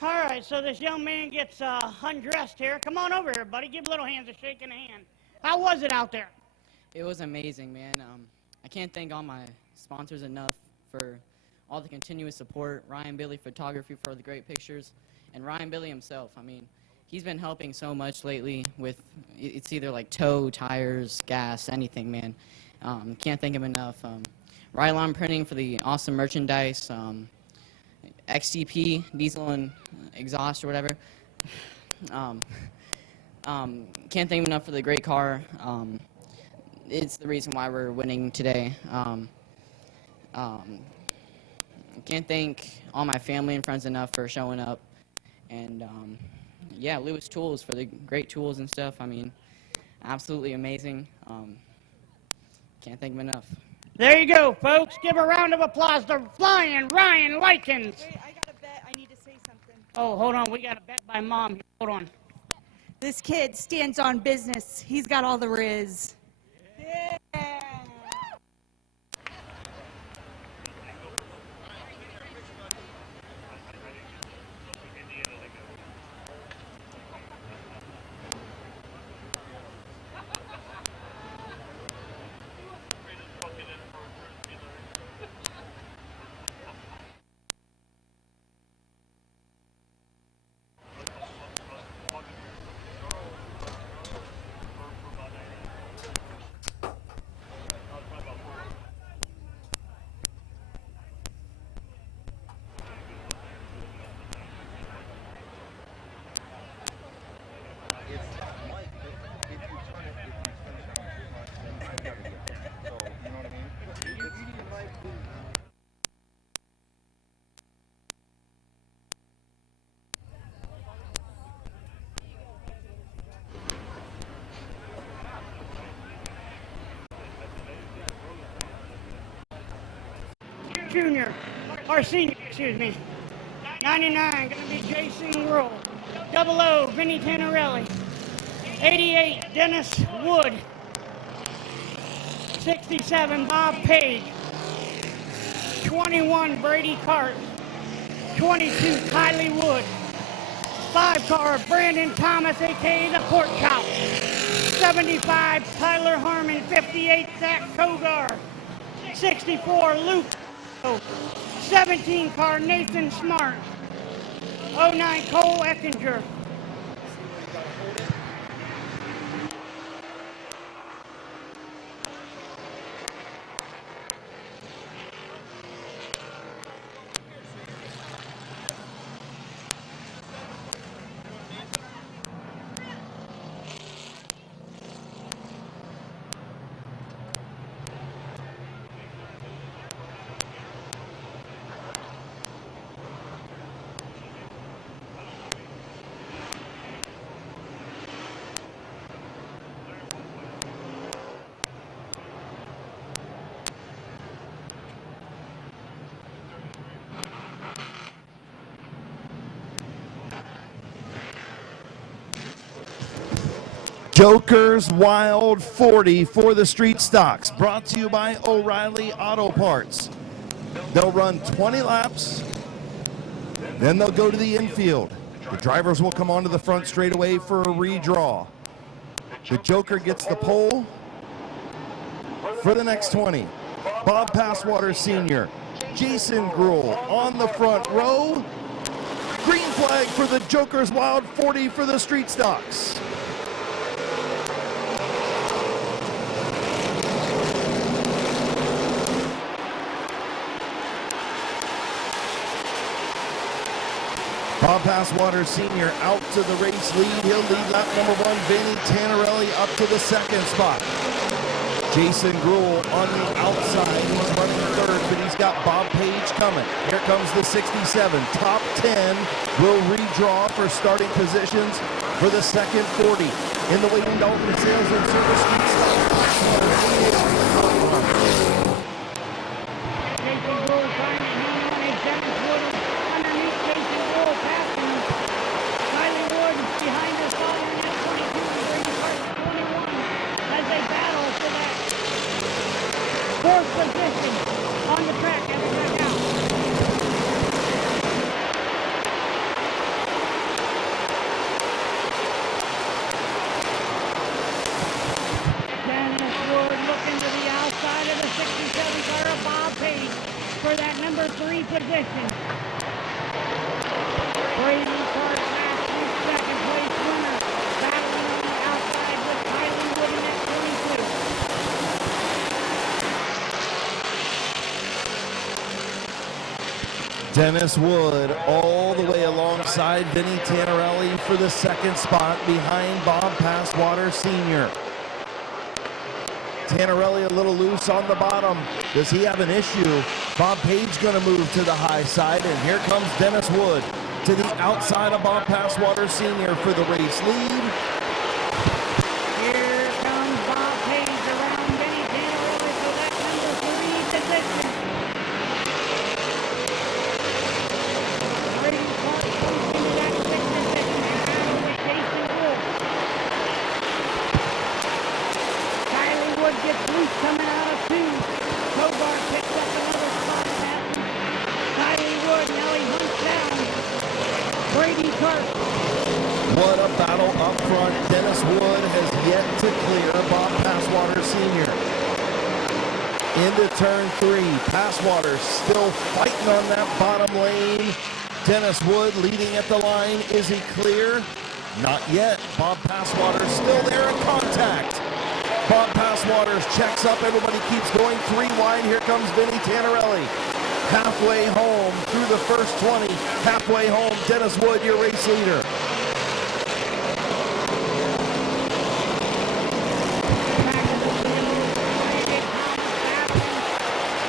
All right, so this young man gets undressed here. Come on over here, buddy. Give little hands a shake and a hand. How was it out there? It was amazing, man. I can't thank all my sponsors enough for all the continuous support. Ryan Billy Photography for the great pictures, and Ryan Billy himself. I mean, he's been helping so much lately with, it's either like tow, tires, gas, anything, man. Can't thank him enough. Rylon Printing for the awesome merchandise. XTP, diesel and exhaust or whatever. Can't thank him enough for the great car. It's the reason why we're winning today. Can't thank all my family and friends enough for showing up. And yeah, Lewis Tools for the great tools and stuff. I mean, absolutely amazing. Can't thank him enough. There you go, folks. Give a round of applause to Flying Ryan Likens. Wait, I got a bet. I need to say something. Oh, hold on. We got a bet by Mom. Hold on. This kid stands on business. He's got all the riz. Yeah. Junior, or senior, excuse me. 99, gonna be Jason Rule. 00, Vinny Tannerelli. 88, Dennis Wood. 67, Bob Page. 21, Brady Cart. 22, Kylie Wood. 5 car, Brandon Thomas, a.k.a. the Pork Chop. 75, Tyler Harmon. 58, Zach Kogar. 64, Luke. 17 car, Nathan Smart. 09, Cole Eckinger. Joker's Wild 40 for the street stocks, brought to you by O'Reilly Auto Parts. They'll run 20 laps, then they'll go to the infield. The drivers will come onto the front straightaway for a redraw. The Joker gets the pole for the next 20. Bob Passwater Sr., Jason Gruhl on the front row. Green flag for the Joker's Wild 40 for the street stocks. Bob Passwater Sr. out to the race lead. He'll lead lap number 1. Vinny Tannerelli up to the second spot. Jason Gruhl on the outside was running third. but he's got Bob Page coming. Here comes the 67. Top 10 will redraw for starting positions for the second 40. In the waiting Dalton Sales and Service Street stop. Jason Gould trying to hang on as Dennis Wood underneath Jason Gould passing him. Kylie Wood behind her father in that 22 and Brady Hart 21 as they battle for that fourth position on the track at the track out. Dennis Wood looking to the outside of the 67 car of Bob Page for that number 3 position. Brady Hart last week's second place winner, battling on the outside with Kylie Wood in that 22. Dennis Wood all the way alongside Vinny Tannerelli for the second spot behind Bob Passwater Sr. Tannerelli a little loose on the bottom. Does he have an issue? Bob Page going to move to the high side, and here comes Dennis Wood to the outside of Bob Passwater Sr. for the race lead. Here comes Bob Page around Vinny Tannerelli for that number 3 position. Brady Hart comes into that 6th position and out with Jason Gould. Kylie Wood gets loose coming out of 2. Hobart picks up another spot in that one. Kylie Wood, now he hunts down Brady Hart. What a battle up front. Dennis Wood has yet to clear Bob Passwater Sr. Into turn 3. Passwater still fighting on that bottom lane. Dennis Wood leading at the line. Is he clear? Not yet. Bob Passwater still there in contact. Bob Passwaters checks up. Everybody keeps going. 3 wide. Here comes Vinny Tannerelli. Halfway home through the first 20. Halfway home, Dennis Wood, your race leader.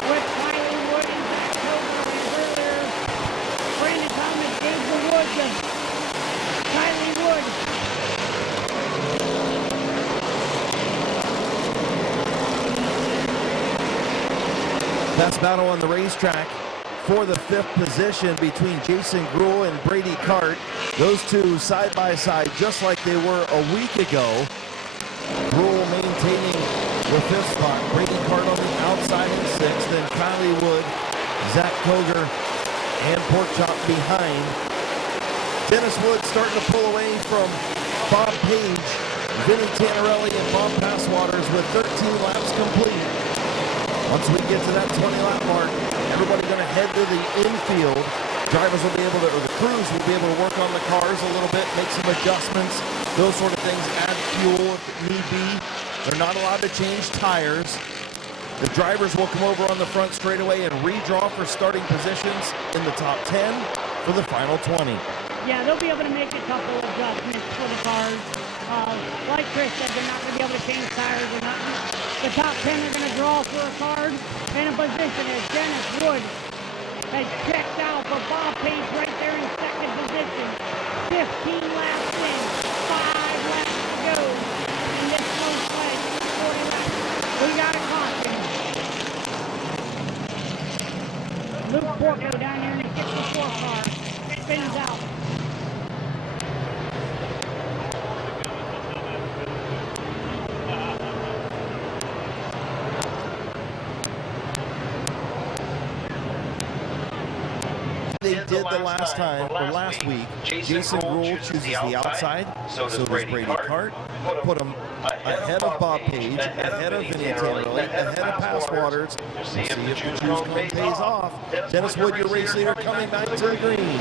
With Kylie Wood and Zach Coker, and earlier Brandon Thomas gave the wood to Kylie Wood. Best battle on the racetrack for the 5th position between Jason Gruhl and Brady Cart. Those two side by side, just like they were a week ago. Gruhl maintaining the 5th spot. Brady Cart on the outside in 6th. Then Kylie Wood, Zach Koger, and Porkchop behind. Dennis Wood starting to pull away from Bob Page, Vinny Tannerelli, and Bob Passwaters with 13 laps complete. Once we get to that 20-lap mark, everybody going to head to the infield. Drivers will be able to, or the crews will be able to work on the cars a little bit, make some adjustments, those sort of things, add fuel if need be. They're not allowed to change tires. The drivers will come over on the front straightaway and redraw for starting positions in the top 10 for the final 20. Yeah, they'll be able to make a couple adjustments for the cars. Like Chris said, they're not going to be able to change tires or nothing. The top 10 are going to draw for a card and a position as Dennis Wood has checked out for Bob Page right there in 2nd position. 15 laps in, 5 laps to go in this slow sled, 40 laps. We got a caution. Luke Porco down here in the 64 car spins out. They did the last time, or last week. Jason Gruhl chooses the outside, so does Brady Cart. Put him ahead of Bob Page, ahead of Vinny Tannerelli, ahead of Passwaters. See if the choose cone pays off. Dennis Wood, your race leader, coming back to the green.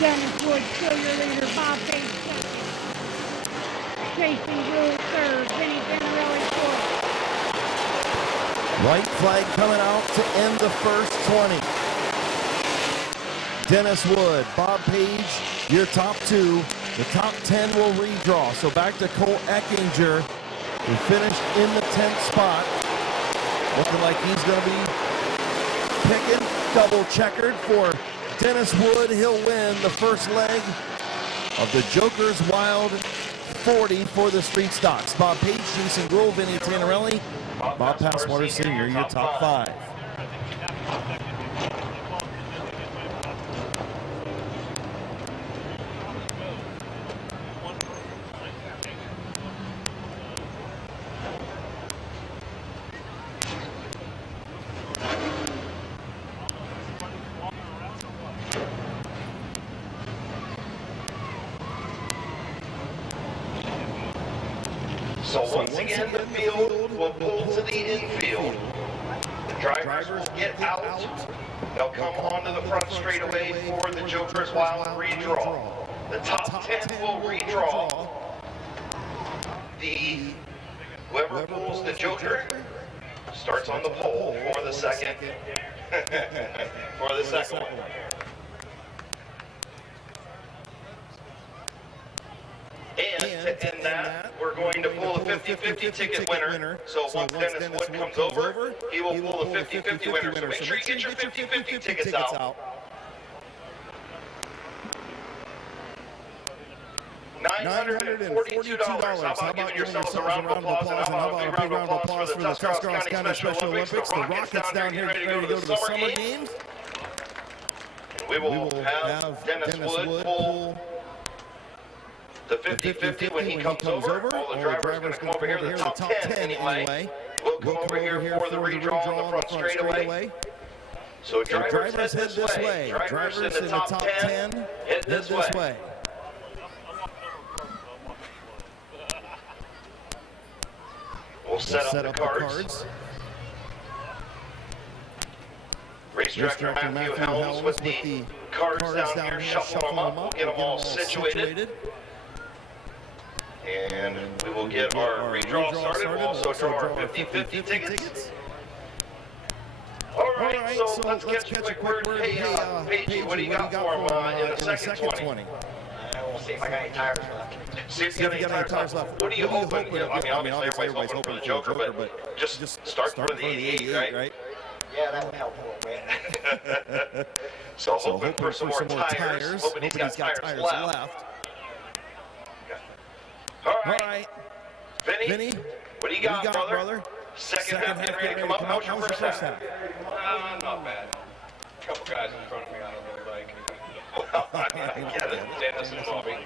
Dennis Wood, still your leader. Bob Page second. Jason Rule third. Vinny Vanarelli fourth. White flag coming out to end the first 20. Dennis Wood, Bob Page, your top two. The top 10 will redraw. So back to Cole Eckinger, who finished in the 10th spot. Looking like he's going to be picking double checkered for Dennis Wood. He'll win the first leg of the Joker's Wild 40 for the Street Stocks. Bob Page, Jason Gruhl, Vinny Tanarelli, Bob Passwater Sr., your top five. So once again, the field will pull to the infield. The drivers will get out. They'll come onto the front straightaway for the Joker's Wild redraw. The top 10 will redraw. Whoever pulls the Joker starts on the pole for the second. For the second one. And to end that, we're going to pull a 50-50 ticket winner. So once Dennis Wood comes over, he will pull a 50-50 winner. So make sure you get your 50-50 tickets out. $942. How about giving yourselves a round of applause, and how about a big round of applause for the Tuscarawas County Special Olympics, the Rockets down here ready to go to the Summer Games. We will have Dennis Wood pull the 50-50 when he comes over. All the drivers are going to come over here, the top 10 anyway. We'll come over here for the redraw on the front straightaway. So drivers head this way. Drivers in the top 10 head this way. We'll set up the cards. Race director Matthew Helms with the cards down here, shuffle them up. We'll get them all situated. And we will get our redraw started. We'll also draw our 50-50 tickets. All right, so let's catch a quick word. Hey, Pagey, what do you got for him in the second 20? We'll see if I got any tires left. See if you got any tires left. What are you hoping? I mean, obviously everybody's hoping for the Joker, but just start for the 88, right? Yeah, that would help a little bit. So hoping for some more tires. Hoping he's got tires left. All right. Vinny, what do you got, brother? Second half getting ready to come up. How's your first half? Not bad. A couple guys in front of me I don't really like. Well, I get it. Dennis and Bobby.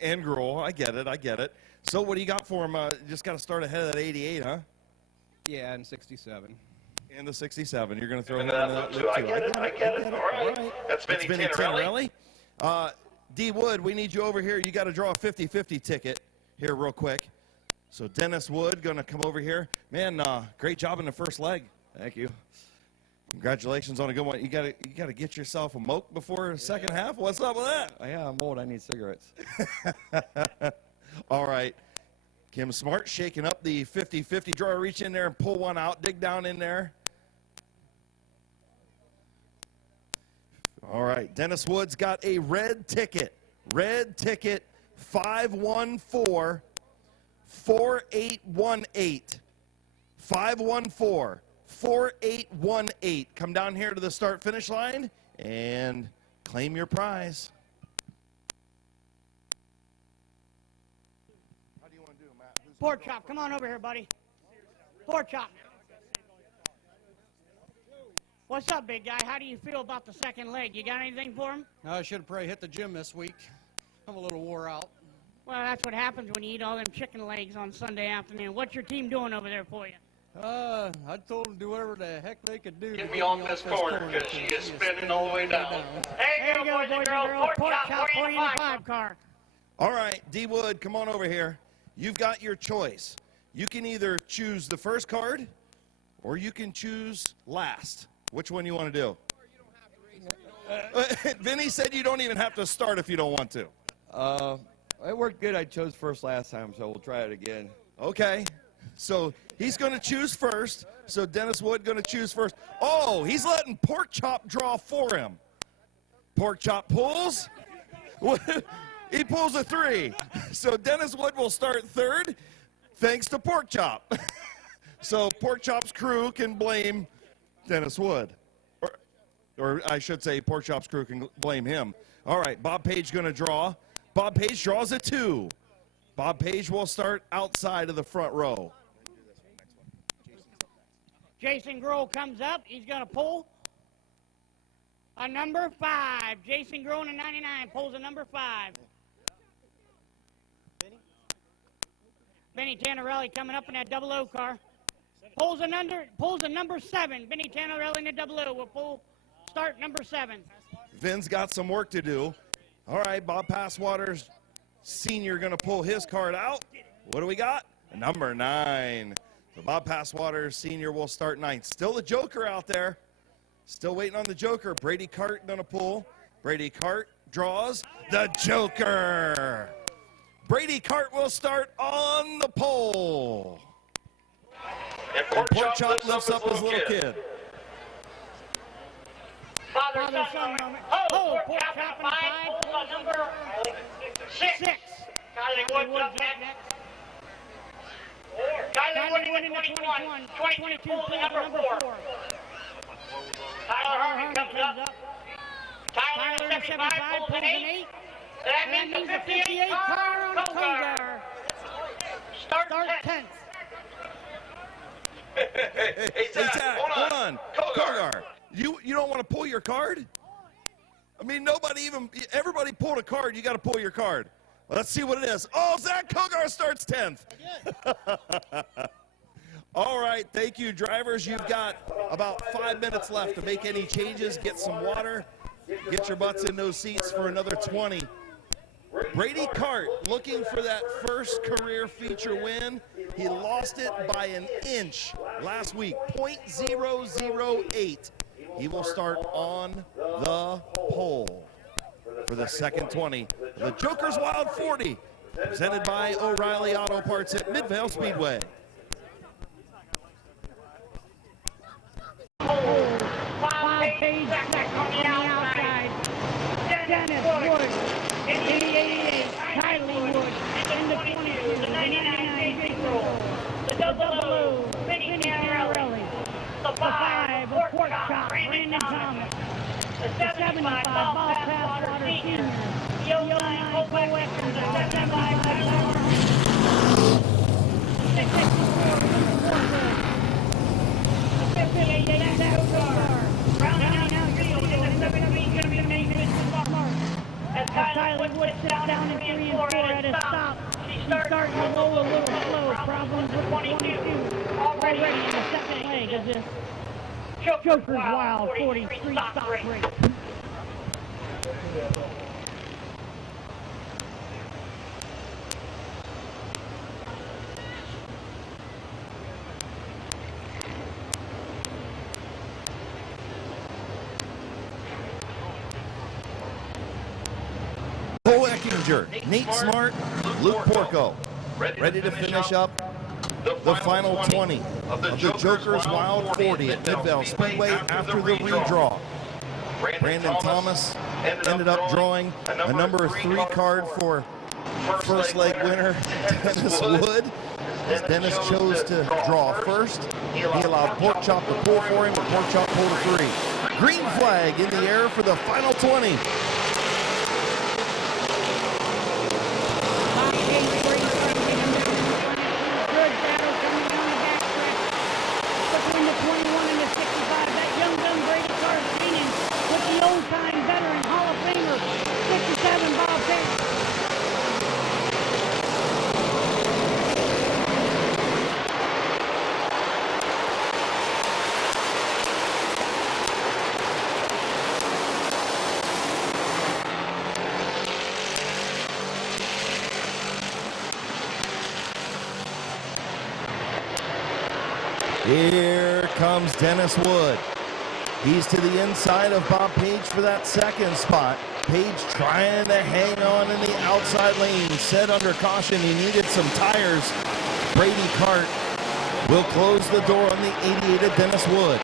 And Gruhl, I get it. So what do you got for him? Just got to start ahead of that 88, huh? Yeah, and 67. And the 67. You're going to throw into that loop too. I get it. All right. That's Vinny Tanarelli. D. Wood, we need you over here. You got to draw a 50-50 ticket here real quick. So Dennis Wood going to come over here. Man, great job in the first leg. Thank you. Congratulations on a good one. You got to get yourself a moke before the second half. What's up with that? Yeah, I'm old. I need cigarettes. All right. Kim Smart shaking up the 50-50 draw. Reach in there and pull one out. Dig down in there. All right. Dennis Wood's got a red ticket. Red ticket 514-4818. 514-4818. Come down here to the start-finish line and claim your prize. How do you want to do it, Matt? Pork chop, come on over here, buddy. Pork chop. What's up, big guy? How do you feel about the second leg? You got anything for him? I should have probably hit the gym this week. I'm a little wore out. Well, that's what happens when you eat all them chicken legs on Sunday afternoon. What's your team doing over there for you? I told them to do whatever the heck they could do. Get me on this corner because she is spinning all the way down. There you go, boys and girls. Pork chop for you in the 5-car. All right, D. Wood, come on over here. You've got your choice. You can either choose the first card or you can choose last. Which one you want to do? Vinny said you don't even have to start if you don't want to. It worked good. I chose first last time, so we'll try it again. Okay. So he's going to choose first. So Dennis Wood going to choose first. Oh, he's letting Pork Chop draw for him. Pork Chop pulls. He pulls a 3. So Dennis Wood will start third thanks to Pork Chop. So Pork Chop's crew can blame Dennis Wood. Or I should say Pork Chop's crew can blame him. All right, Bob Page going to draw. Bob Page draws a 2. Bob Page will start outside of the front row. Jason Grohl comes up. He's going to pull a number 5. Jason Grohl in 99 pulls a number 5. Benny Tannerelli coming up in that 00 car. Pulls a number 7. Benny Tannerelli in the 00 will start number 7. Vin's got some work to do. All right, Bob Passwater's Senior going to pull his card out. What do we got? Number 9. So Bob Passwater Senior will start 9th. Still the Joker out there. Still waiting on the Joker. Brady Cart going to pull. Brady Cart draws the Joker. Brady Cart will start on the pole. And Pork Chop lifts up his little kid. Father-son moment. Oh, Pork Chop in 5 pulls a number 6. Kylie Wood's up next. Kylie Wood in the 21. 22 pulls a number 4. Tyler Harmon comes up. Tyler in the 75 pulls an 8. That means the 58 car on Kogar. Start 10th. Hey, Zach, hold on. Kogar, you don't want to pull your card? I mean, everybody pulled a card. You got to pull your card. Well, let's see what it is. Oh, Zach Kogar starts 10th. All right, thank you, drivers. You've got about 5 minutes left to make any changes, get some water, get your butts in those seats for another 20. Brady Cart looking for that first career feature win. He lost it by an inch last week, .008. He will start on the pole for the second 20. The Joker's Wild 40, presented by O'Reilly Auto Parts at Midvale Speedway. Bob Page back on the outside. Dennis Wood in the 88. Kylie Wood in the 22. The 99 Big Roll. The 00. Benny Tannerelli. The 5. Pork Chop. Brandon Thomas. The 75. Bob Passwater Sr. The 09 Cole Weckers. The 75. The 64. The 58. That's Kogar. Rounding out the field in the 17. Going to be Nathan Mark. As Kylie Wood sits down in 3 and 4 at a stop. She's starting to roll a little slow. Problems with 22. Already in the second leg of this Joker's Wild 43 stop race. Cole Eckinger, Nate Smart, Luke Porco, ready to finish up the final 20 of the Joker's Wild 40 at Midvale Speedway after the redraw. Brandon Thomas ended up drawing a number 3 card for first leg winner Dennis Wood. As Dennis chose to draw first, he allowed Pork Chop to pull for him, but Pork Chop pulled a 3. Green flag in the air for the final 20. Here comes Dennis Wood. He's to the inside of Bob Page for that second spot. Page trying to hang on in the outside lane. Said under caution he needed some tires. Brady Cart will close the door on the 88 of Dennis Wood.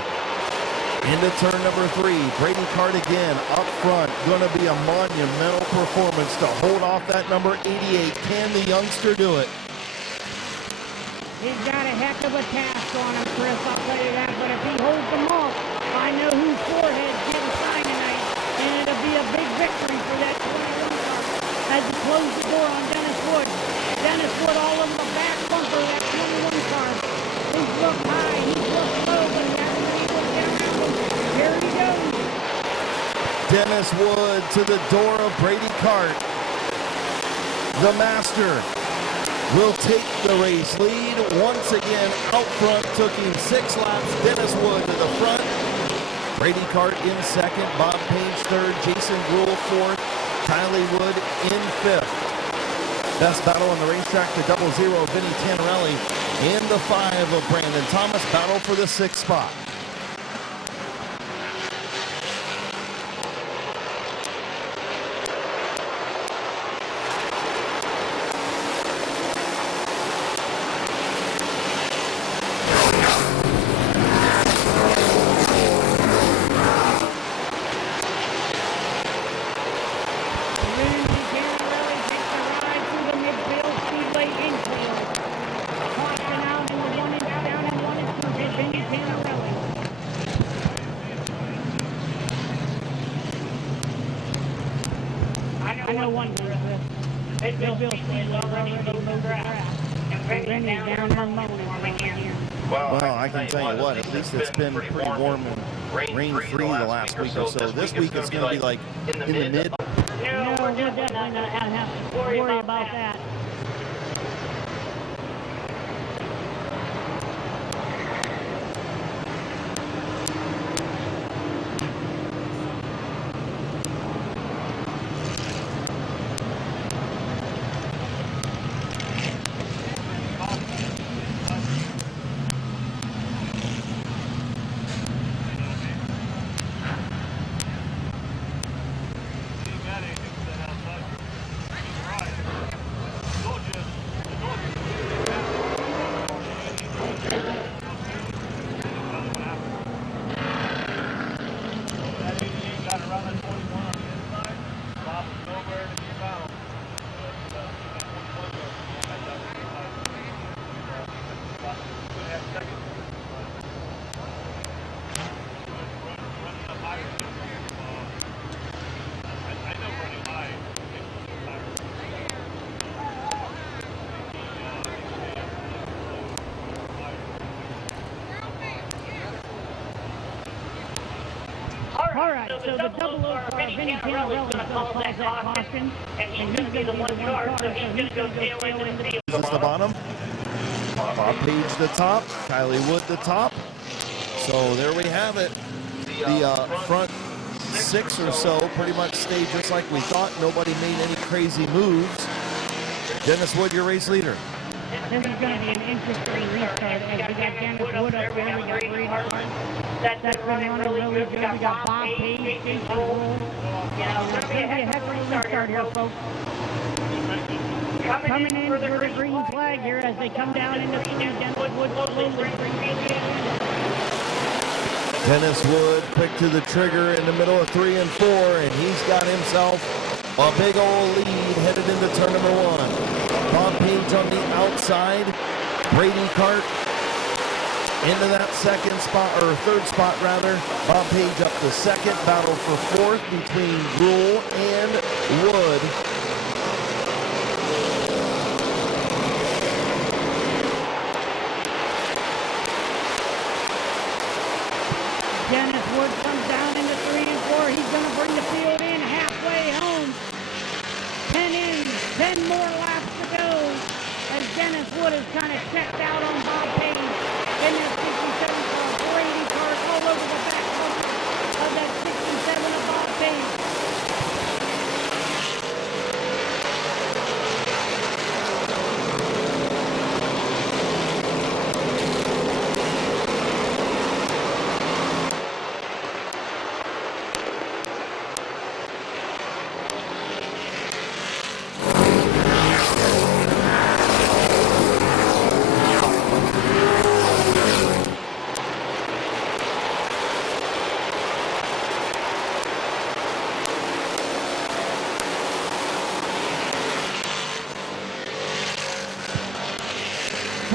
Into turn number 3. Brady Cart again up front. Going to be a monumental performance to hold off that number 88. Can the youngster do it? He's got a heck of a task on him, Chris, I'll tell you that. But if he holds them off, I know whose forehead's getting signed tonight. And it'll be a big victory for that 21 car as he closes the door on Dennis Wood. Dennis Wood all over the back bumper of that 21 car. He's looked high, he's looked low, but he hasn't been able to get around him. Here he goes. Dennis Wood to the door of Brady Cart. The master will take the race lead. Once again, out front, took him 6 laps. Dennis Wood to the front. Brady Cart in second. Bob Page third. Jason Gruhl fourth. Kylie Wood in fifth. Best battle on the racetrack, the 00, Vinny Tannerelli. In the 5 of Brandon Thomas. Battle for the 6th spot. Vinny Tannerelli takes a ride through the midvale speedway infield. Caution out in the 1 inch down and 1 inch for Vinny Tannerelli. I know one thing, midvale speedway's already mowed the grass. And Vinny's down there mowing again. Well, I can tell you what, at least it's been pretty warm and rain-free the last week or so. This week it's going to be like in the mid. No, we're definitely not have to worry about that. All right, so the 00 car, Vinny Tannerelli's going to call that caution, and he's going to be the one car, so he's going to go tail end of the field. This is the bottom. Bob Page the top. Kylie Wood the top. So there we have it. The front 6 or so pretty much stayed just like we thought. Nobody made any crazy moves. Dennis Wood, your race leader. This is going to be an interesting restart as we got Dennis Wood up there, we got Brady Cart. That's running really good. We got Bob Page, Jason Gruhl. It's going to be a heck of a restart here, folks. Coming in for the green flag here as they come down into 3. Dennis Wood slowly. Dennis Wood quick to the trigger in the middle of 3 and 4, and he's got himself a big old lead headed into turn number 1. Bob Page on the outside. Brady Cart into that 2nd spot, or 3rd spot rather. Bob Page up to 2nd. Battle for 4th between Gruhl and Wood. Dennis Wood comes down into 3 and 4. He's going to bring the field in halfway home. 10 more laps to go as Dennis Wood is kind of checked out on Bob Page in that 67 car. Brady Cart all over the back of that 67 of Bob Page.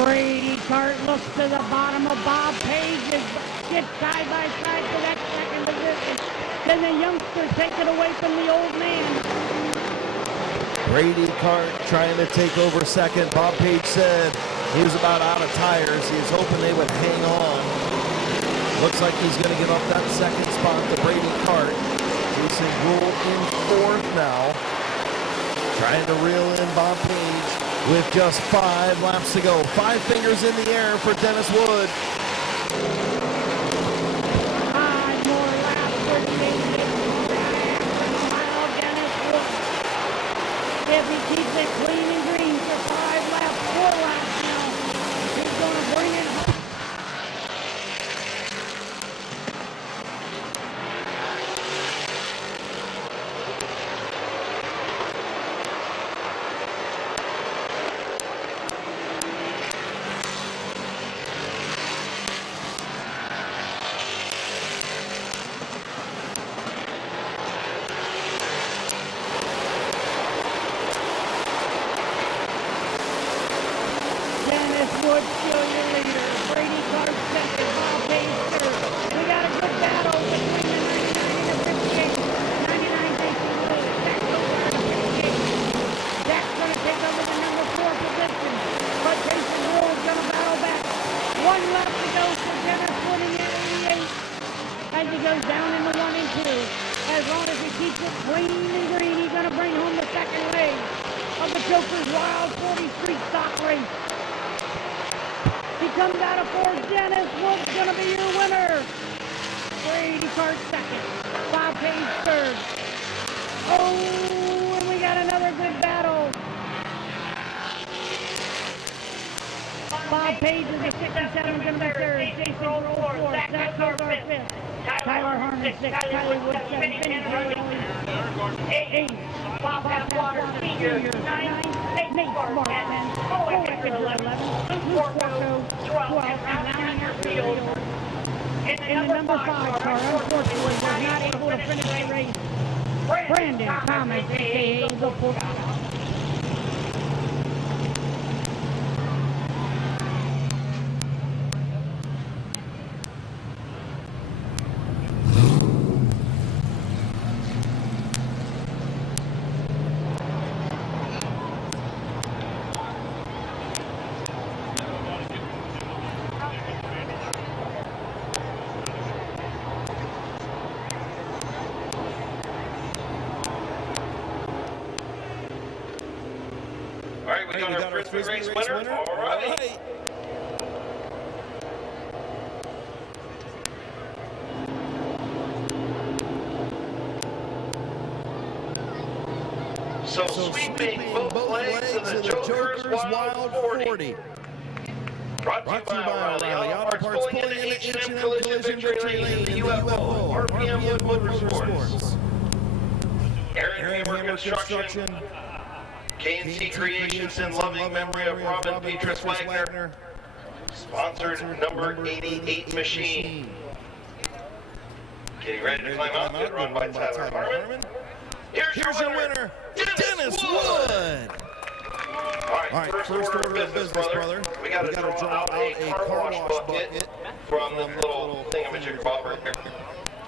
Brady Cart looks to the bottom of Bob Page and gets side by side for that second position. Can the youngster take it away from the old man? Brady Cart trying to take over second. Bob Page said he was about out of tires. He was hoping they would hang on. Looks like he's going to give up that second spot to Brady Cart. Jason Gould in fourth now. Trying to reel in Bob Page with just 5 laps to go. 5 fingers in the air for Dennis Wood. 5 more laps for Dennis Wood. If he keeps it clean and green for 5 laps, 4 laps now, he's going to bring it home. Wood still your leader. Brady Cart second. Bob Page third. We got a good battle between the 99 and the 58. 99 Jason Gould. Jack's over the 58. Jack's going to take over the number 4 position. But Jason Gould's going to battle back. 1 lap to go for Dennis Wood in the 88. As he goes down in the 1 and 2. As long as he keeps it clean and green, he's going to bring home the second leg of the Joker's Wild 40 Street Stock Race. He comes out of 4th. Dennis Wood's going to be your winner. Brady Cart second. Bob Page third. Oh, and we got another good battle. Bob Page is a 67, going to be third. Jason Gould 4th. Zach Kozar 5th. Tyler Harmon 6th. Tyler Wood 7th. Vinny Kelly 8th. Bob Atwater Sr. 9th. Nate Smart 10th. Cole Eckert 11th. Luke Porto 12th. And now in your field. In the number 5 car, unfortunately, was not able to finish the race. Brandon Thomas, a.k.a. the Porto. We got our Frisbee race winner. All right. So sweeping both legs of the Joker's Wild 40. Brought to you by O'Reilly Auto Parts, pulling in the H&M Collision Victory Lane, the UFO, RPM Wood Motorsports, Aaron Hammer Construction, K&T Creations in loving memory of Robin Petrus Wagner. Sponsored number 88 machine. Getting ready to climb out. Good run by Tyler Harmon. Here's your winner, Dennis Wood. All right, first order of business, brother. We got to draw out a car wash bucket from the little thingamajig bobber here.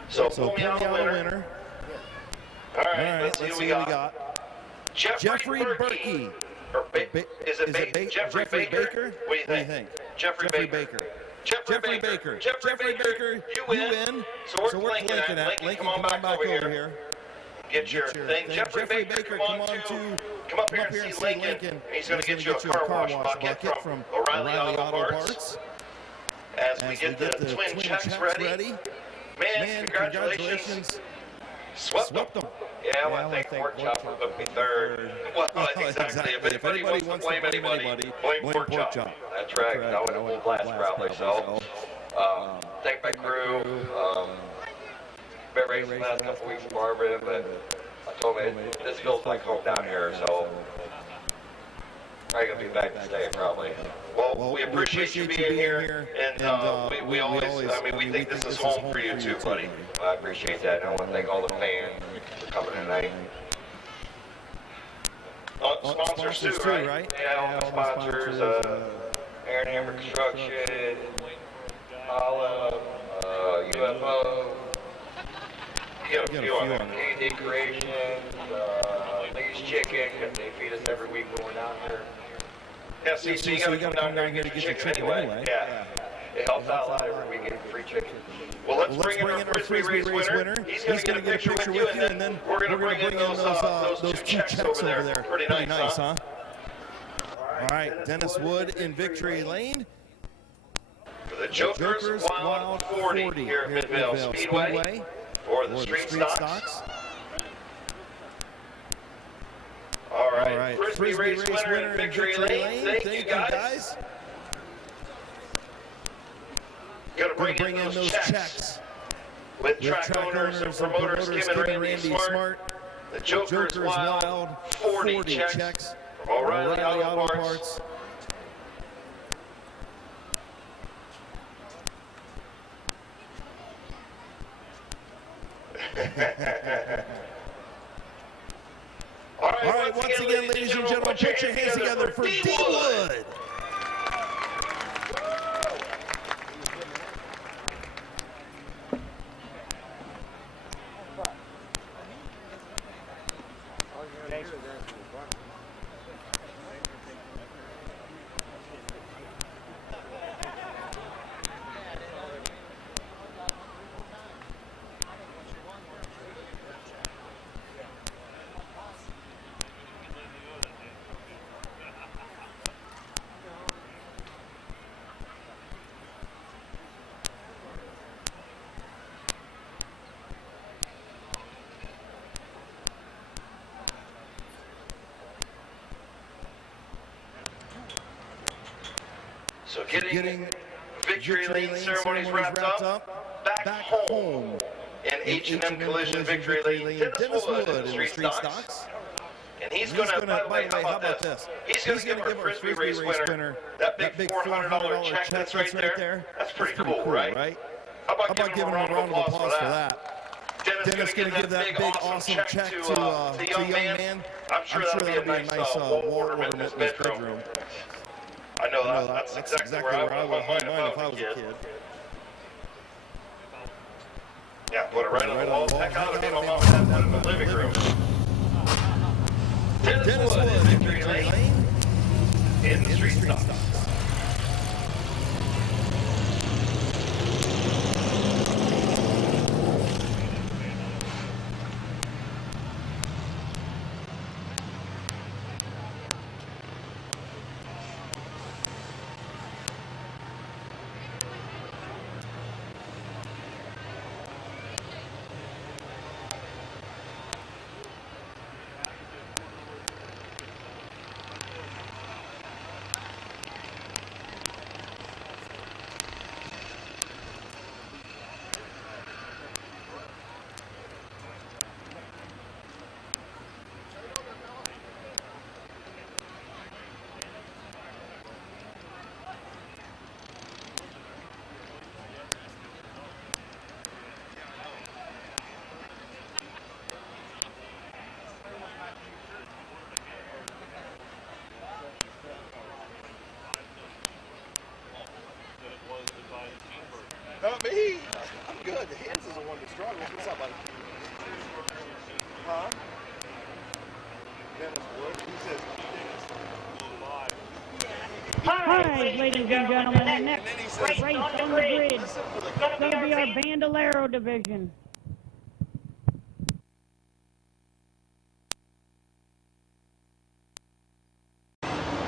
So pull me out the winner. All right, let's see what we got. Jeffrey Berkey. Is it Jeffrey Baker? What do you think? Jeffrey Baker. Jeffrey Baker. You win. So we're linking at. Lincoln, come on back over here. Get your thing. Jeffrey Baker, come up here and see Lincoln. He's going to get you a car wash bucket from O'Reilly Auto Parts. As we get the twin checks ready. Man, congratulations. Swept them. Yeah, well, I think Pork Chop would put me third. Well, exactly. If anybody wants to blame anybody, blame Pork Chop. That's right. I would have full blast probably. So, thank my crew. Been racing the last couple weeks for Marvin, but I told me this feels like home down here, so I'm going to be back to stay probably. Well, we appreciate you being here, and we always, I mean, we think this is home for you too, buddy. I appreciate that, and I want to thank all the fans for coming tonight. Sponsors too, right? Yeah, all the sponsors. Aaron Hammer Construction, Olive, UFO. You got a few on there. KD Creations, Lee's Chicken, because they feed us every week when we're down here. Yeah, so you gotta come down here and get your chicken anyway. Yeah. It helps out a lot every week getting free chicken. Well, let's bring in our Frisbee race winner. He's going to get a picture with you, and then we're going to bring in those two checks over there. Pretty nice, huh? All right, Dennis Wood in Victory Lane. For the Joker's Wild 40 here at Midvale Speedway for the street stocks. All right, Frisbee race winner in Victory Lane. Thank you, guys. Got to bring in those checks with track owners and promoters Kim and Randy Smart. The Joker's Wild 40 checks from O'Reilly Auto Parts. All right, once again, ladies and gentlemen, put your hands together for D. Wood. So getting Victory Lane ceremonies wrapped up, back home in H&M Collision Victory Lane, Dennis Wood in the street stocks. And he's going to, by the way, how about this? He's going to give our Frisbee race winner that big $400 check that's right there. That's pretty cool, right? How about giving him a round of applause for that? Dennis going to give that big, awesome check to the young man. I'm sure that'll be a nice wall ornament in his bedroom. I know that's exactly where I would want mine if I was a kid. Yeah, put it right on the wall. Heck, I would have my mom and dad put it in the living room. Dennis Wood, Victory Lane, in the street stocks. Not me. I'm good. The hands is the one that struggles. What's up, buddy? Huh? Dennis Wood. He says All right, ladies and gentlemen, the next race on the grid is going to be our Bandolero division.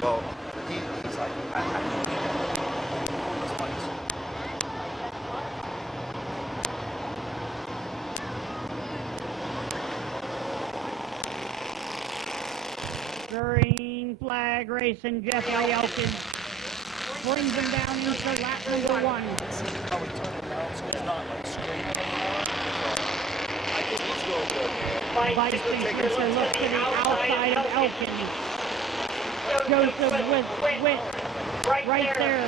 well, he's like, Green flag racing, Jeff Elkin brings him down into lap number 1. How we turn it around so it's not like straight anymore. I think he's going good. Vice Chancellor looks to the outside of Elkin. Joseph with right there.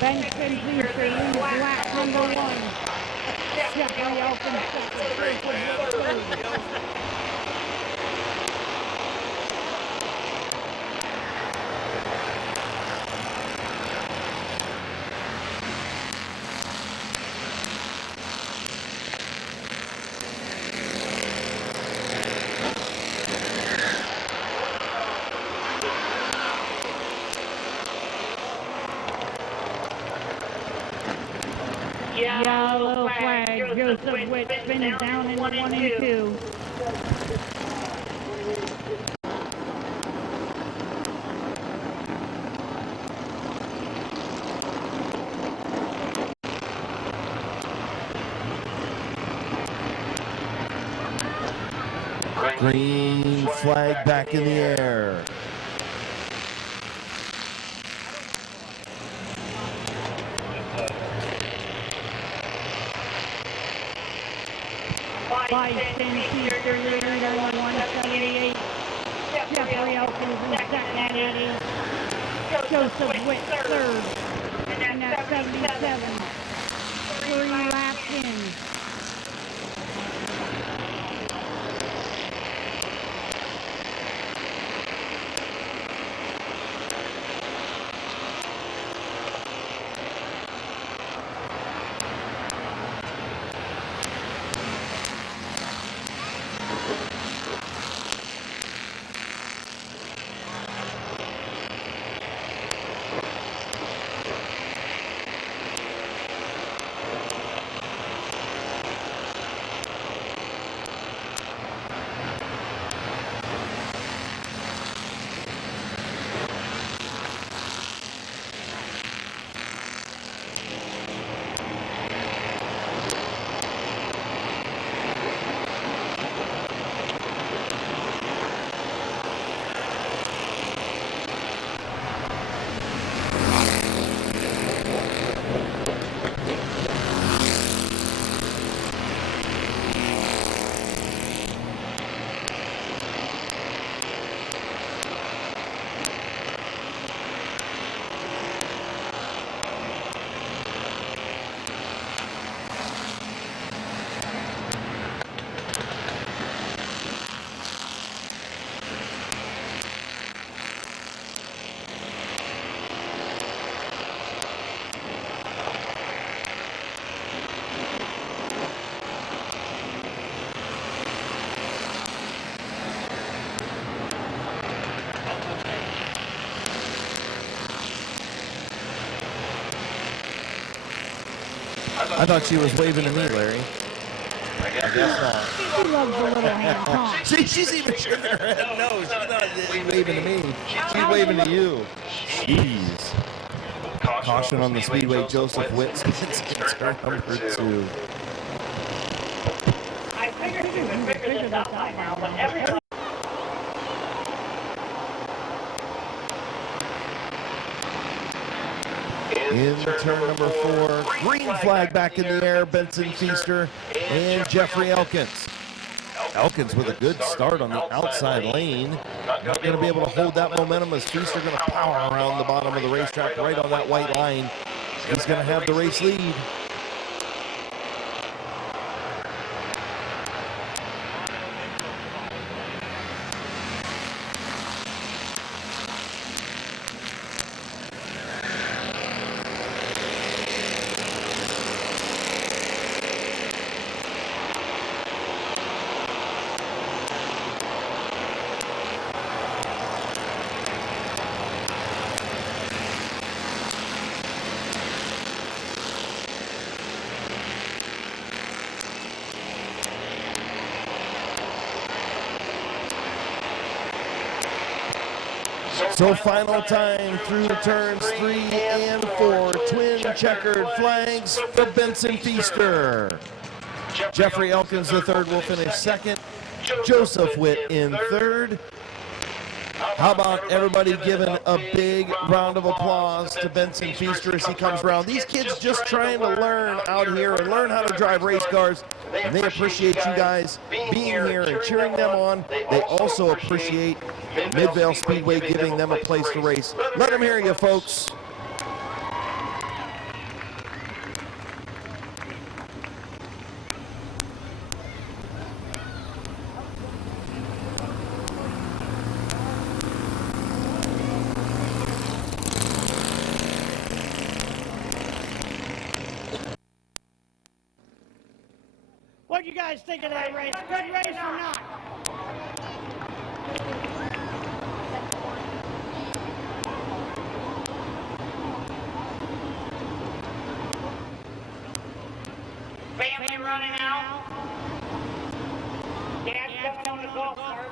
Benson Booster leads lap number 1. Jeff Elkin second. Yellow flag. Joseph Witt spins down in 1 and 2. Green flag back in the air. By 10 Feaster leader, 178. Jeffrey Elkins in second, 80. Joseph Witt third, and that's 77. 3 laps in. I thought she was waving to me, Larry. I guess not. She loves the little hand, huh? See, she's even shaking her head. No, she's not waving to me. She's waving to you. Jeez. Caution on the speedway. Joseph Witt spins in turn number 2. I figured you could figure this out by now, but everybody... In turn number 4, green flag back in the air, Benson Feaster and Jeffrey Elkins. Elkins with a good start on the outside lane. Not going to be able to hold that momentum as Feaster going to power around the bottom of the racetrack right on that white line. He's going to have the race lead. So final time through turns 3 and 4. Twin checkered flags for Benson Feaster. Jeffrey Elkins III will finish second. Joseph Witt in third. How about everybody giving a big round of applause to Benson Feaster as he comes around. These kids just trying to learn out here and learn how to drive race cars. And they appreciate you guys being here and cheering them on. They also appreciate Midvale Speedway giving them a place to race. Let them hear you, folks. What do you guys think of that race? Good race or not? running out. Dad's stepping on the golf cart.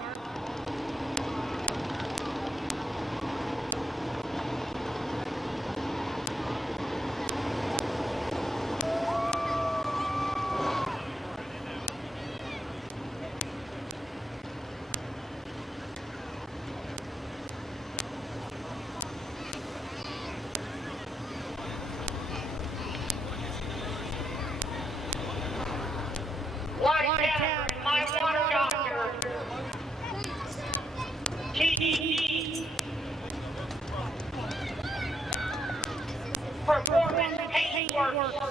White Tavern, my water doctor. TDD. Performance Paintworks.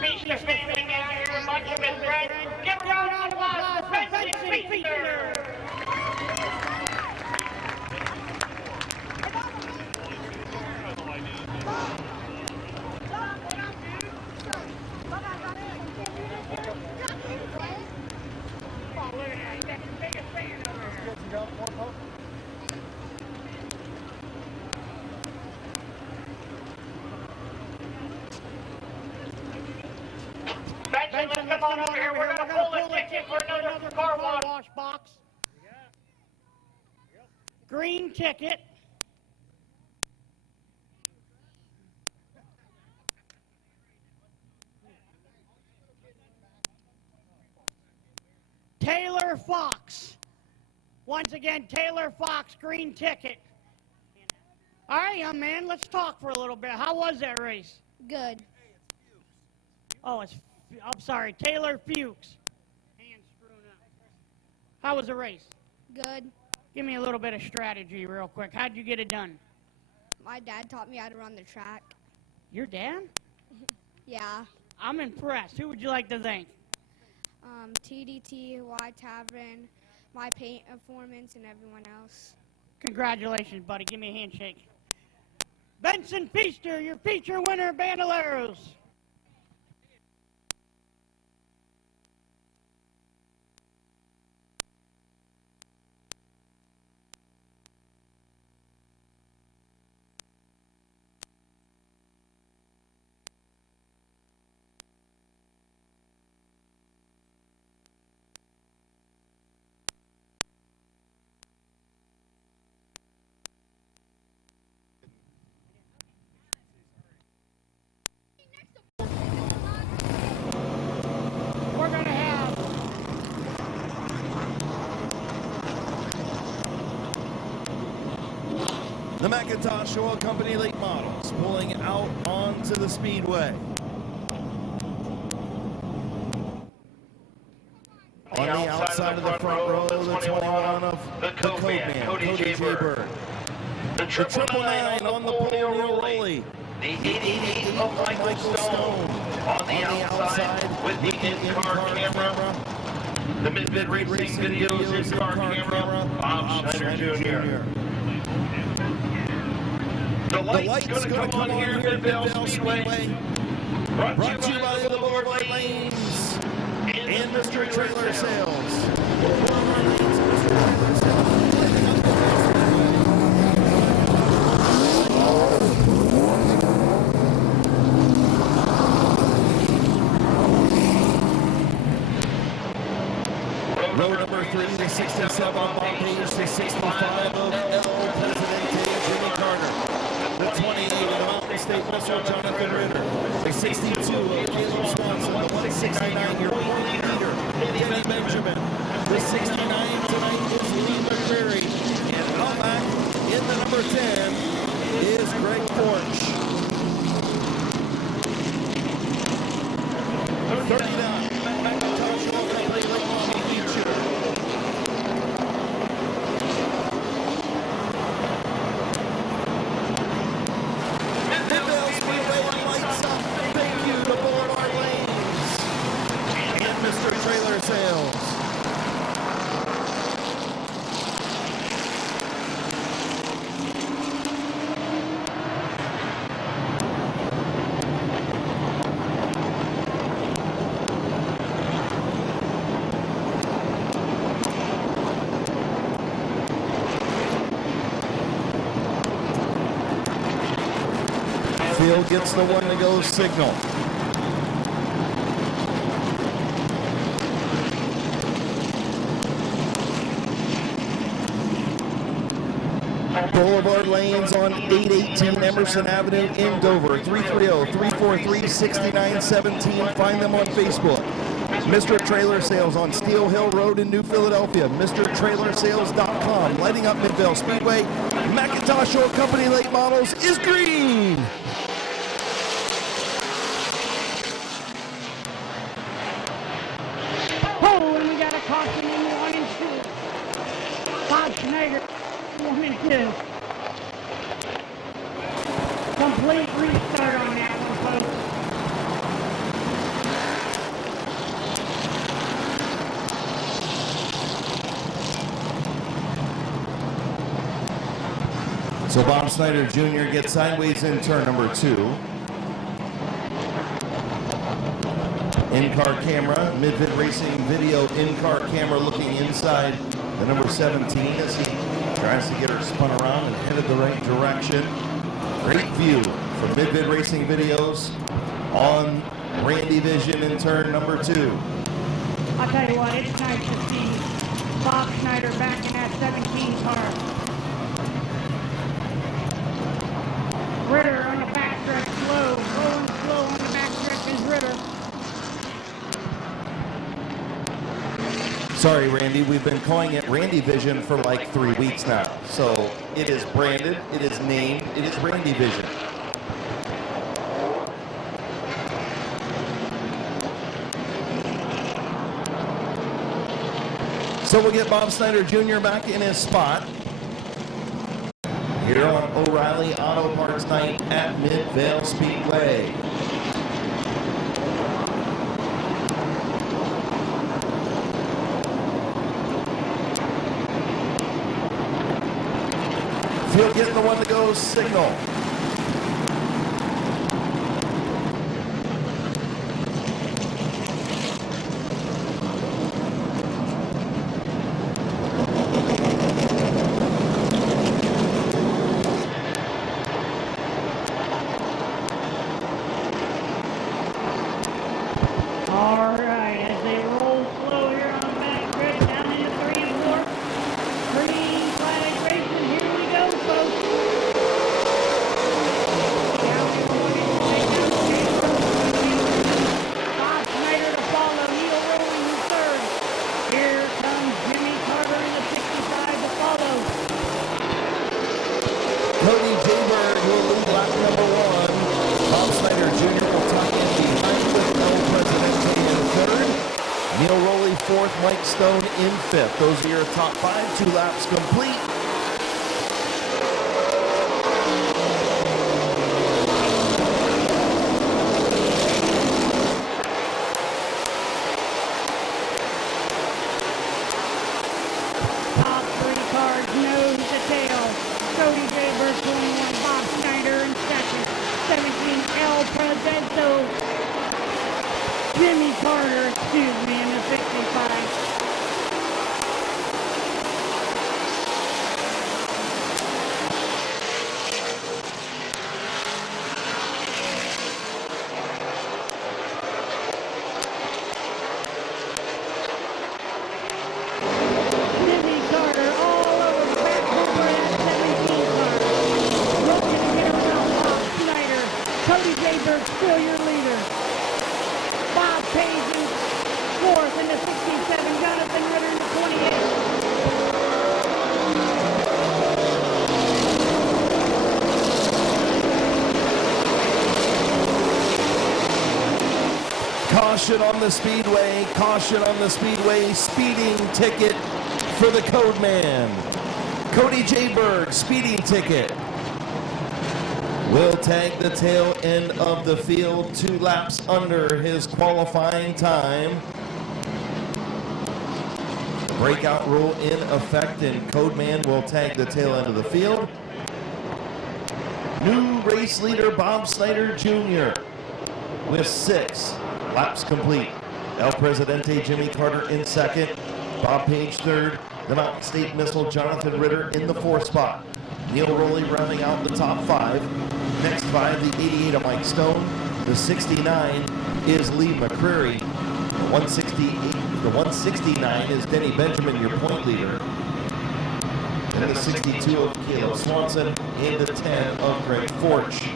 Feaster standing out here, a bunch of his friends. Give a round of applause for Benson Feaster. Benson, let's come on over here. We're going to pull a ticket for another car wash box. Green ticket. Taylor Fox. Once again, Taylor Fox, green ticket. All right, young man, let's talk for a little bit. How was that race? Good. Oh, I'm sorry, Taylor Fuchs. Hands screwing up. How was the race? Good. Give me a little bit of strategy real quick. How'd you get it done? My dad taught me how to run the track. Your dad? Yeah. I'm impressed. Who would you like to thank? TDT, Y Tavern, my paint performance, and everyone else. Congratulations, buddy. Give me a handshake. Benson Feaster, your feature winner, Bandoleros. We're going to have the Macintosh Oil Company late models pulling out onto the speedway. On the outside of the front row, the 21 of the Code Man, Cody J. Bird. The The 999 on the pole, Rolly. The 88 of Michael Stone on the outside with the in-car camera. The Mid-Vid Racing Videos in-car camera, Bob Schneider Jr. The light's going to come on here at Midvale Speedway. Brought to you by the Boulevard Lanes and Mr. Trailer Sales. Boulevard Lanes, Mr. Trailer Sales. Row number 3, the 67 on page, the 65 of L. Presidente Jimmy Carter. The 28 of the Mountain State Missile, Jonathan Ritter. The 62 of Caleb Swanson. The 169, your leader, Danny Benjamin. The 69 tonight is Lee McCreary. And out back in the number 10 is Greg Porch. 39, Macintosh Oil Company late model feature. Midvale Speedway lights up. Thank you to Boulevard Lanes and Mr. Trailer Sales. Field gets the one to go signal. Boulevard lanes on 818 Emerson Avenue in Dover. 330-343-6917. Find them on Facebook. Mr. Trailer Sales on Steel Hill Road in New Philadelphia. MrTrailerSales.com. Lighting up Midvale Speedway. Macintosh Oil Company late models is green. Oh, and we got a caution in 1 and 2. Bob Schneider, 1 and 2. Complete restart on that one, folks. So Bob Snyder Jr. gets sideways in turn number 2. In-car camera, Mid-Vid Racing video in-car camera looking inside the number 17 as he tries to get her spun around and headed the right direction. Great view for Mid-Vid Racing videos on Randy Vision in turn number 2. I'll tell you what, it's nice to see Bob Schneider back in that 17 car. Ritter on the backstretch, slow and slow on the backstretch is Ritter. Sorry, Randy, we've been calling it Randy Vision for like 3 weeks now. So it is branded, it is named, it is Randy Vision. So we'll get Bob Snyder Jr. back in his spot here on O'Reilly Auto Parts Night at Midvale Speedway. Field getting the one to go signal. All right, as they roll slow here on the backstretch down into 3 and 4. Green flag racing, here we go, folks. Down in 1 and 2. Bob Schneider to follow, heel rolling in 3rd. Here comes Jimmy Carter in the 65 to follow. Cody Jayberg will lead lap number 1. Bob Snyder Jr. will tuck in behind with El Presidente in 3rd. Neil Rowley 4th, Mike Stone in 5th. Those are your top 5, 2 laps complete. Top 3 cars, nose to tail. Cody Jayberg 21, Bob Schneider in 2nd. 17, El Presidente. Jimmy Carter, excuse me, in the 65. Jimmy Carter all over the back bumper of that 17 car. Looking to get around Bob Schneider. Cody Jayberg still your leader. Bob Page in 4th in the 67. Jonathan Ritter in the 28. Caution on the speedway, caution on the speedway, speeding ticket for the code man. Cody Jayberg, speeding ticket. Will tag the tail end of the field 2 laps under his qualifying time. Breakout rule in effect, and code man will tag the tail end of the field. New race leader Bob Snyder Jr. with 6 laps complete. El Presidente Jimmy Carter in 2nd. Bob Page 3rd. The Mountain State Missile Jonathan Ritter in the 4th spot. Neil Rowley rounding out the top 5. Next 5, the 88 of Mike Stone. The 69 is Lee McCreary. The 169 is Denny Benjamin, your point leader. in the 62 of Caleb Swanson, in the 10 of Greg Forch.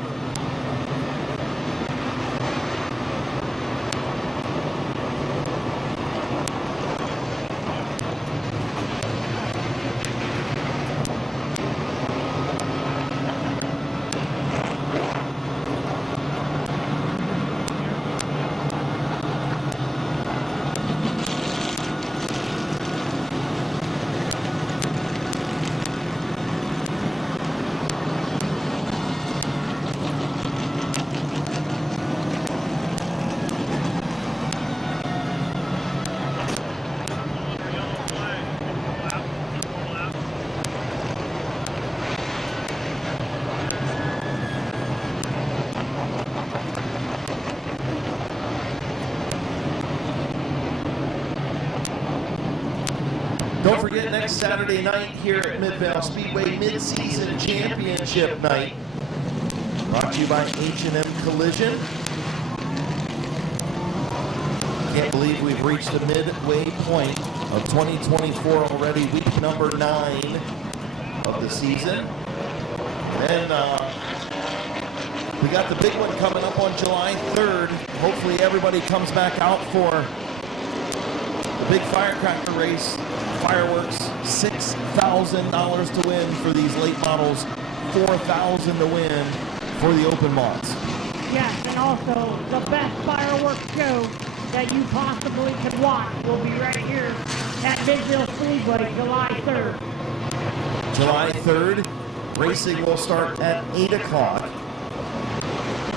Don't forget, next Saturday night here at Midvale Speedway, mid-season championship night. Brought to you by H&M Collision. Can't believe we've reached the midway point of 2024 already, week number 9 of the season. And we got the big one coming up on July 3rd. Hopefully everybody comes back out for the big firecracker race. Fireworks, $6,000 to win for these late models, $4,000 to win for the open mods. Yes, and also the best fireworks show that you possibly could watch will be right here at Mid-Vid Speedway, July 3rd. July 3rd, racing will start at 8 o'clock.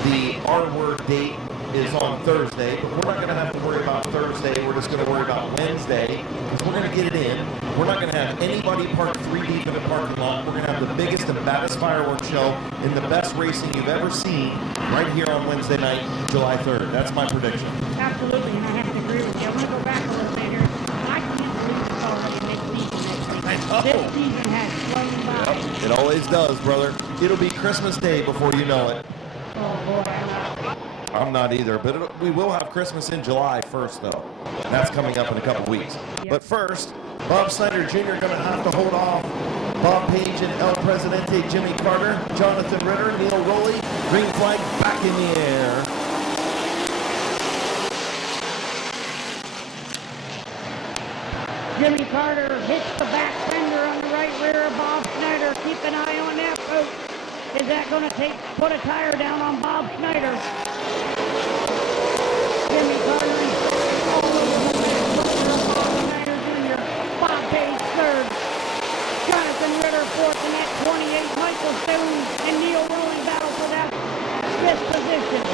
The R-word date is on Thursday, but we're not going to have to worry about Thursday. We're just going to worry about Wednesday, because we're going to get it in. We're not going to have anybody parked 3 deep in the parking lot. We're going to have the biggest and baddest fireworks show and the best racing you've ever seen right here on Wednesday night, July 3rd. That's my prediction. Absolutely, and I have to agree with you. I'm going to go back a little bit here. I can't believe it's already mid-season. I know. This season has flown by. Yep, it always does, brother. It'll be Christmas Day before you know it. Oh, boy, I'm not either, but we will have Christmas in July 1st, though. That's coming up in a couple weeks. Yep. But first, Bob Snyder Jr. going to have to hold off Bob Page and El Presidente Jimmy Carter, Jonathan Ritter, Neil Rowley, green flag back in the air. Jimmy Carter hits the back fender on the right rear of Bob Snyder. Keep an eye on that, folks. Is that going to put a tire down on Bob Snyder? Jimmy Carter is all over the back fender of Bob Snyder Jr. Bob Page third. Jonathan Ritter fourth in that 28. Michael Stone and Neil Rowley battle for that 5th position.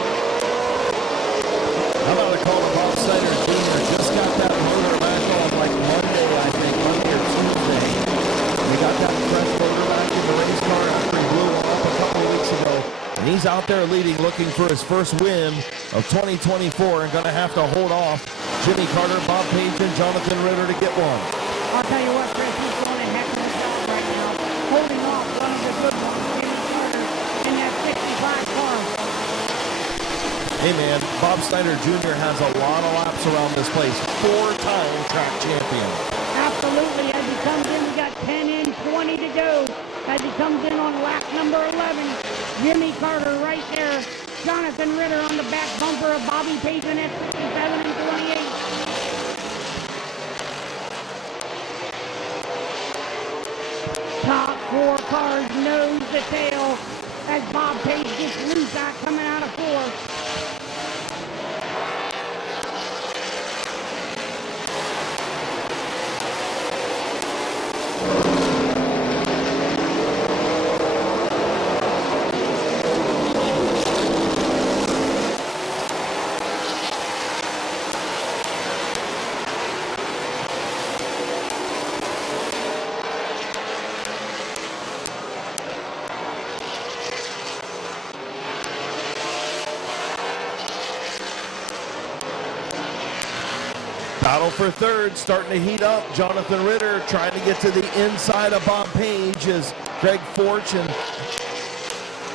How about a call to Bob Snyder Jr.? Just got that motor back on like Monday, I think, Monday or Tuesday. We got that fresh motor back in the race car after he blew one up a couple of weeks ago. And he's out there leading, looking for his first win of 2024 and going to have to hold off Jimmy Carter, Bob Page, and Jonathan Ritter to get one. I'll tell you what, Chris, he's doing a heck of a job right now, holding off one of the good ones, Jimmy Carter, in that 65 car. Hey man, Bob Snyder Jr. has a lot of laps around this place. 4-time track champion. Absolutely, as he comes in, we got 10 in, 20 to go. As he comes in on lap number 11, Jimmy Carter right there. Jonathan Ritter on the back bumper of Bobby Payton at 67 and 28. Top 4 cars nose to tail as Bob Page gets loose out coming out of 4. Battle for third, starting to heat up. Jonathan Ritter trying to get to the inside of Bob Page as Greg Forch and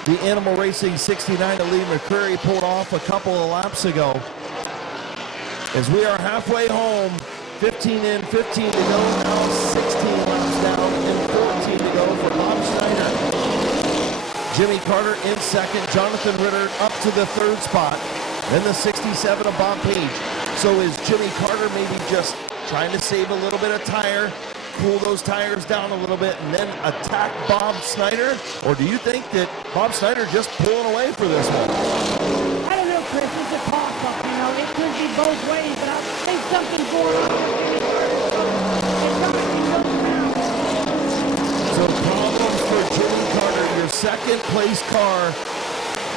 the Animal Racing 69 of Lee McCreary pulled off a couple of laps ago. As we are halfway home, 15 in, 15 to go, now 16 laps down and 14 to go for Bob Snyder. Jimmy Carter in second. Jonathan Ritter up to the third spot. Then the 67 of Bob Page. So is Jimmy Carter maybe just trying to save a little bit of tire, cool those tires down a little bit, and then attack Bob Snyder? Or do you think that Bob Snyder just pulling away for this one? I don't know, Chris. It's a toss-up, you know. It could be both ways, but I think something's going on with Jimmy Carter. It's something goes down. So problems for Jimmy Carter. Your second place car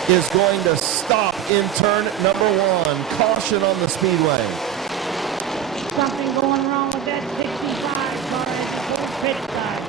is going to stop in turn number 1. Caution on the speedway. Something going wrong with that 65 car at the full pit side.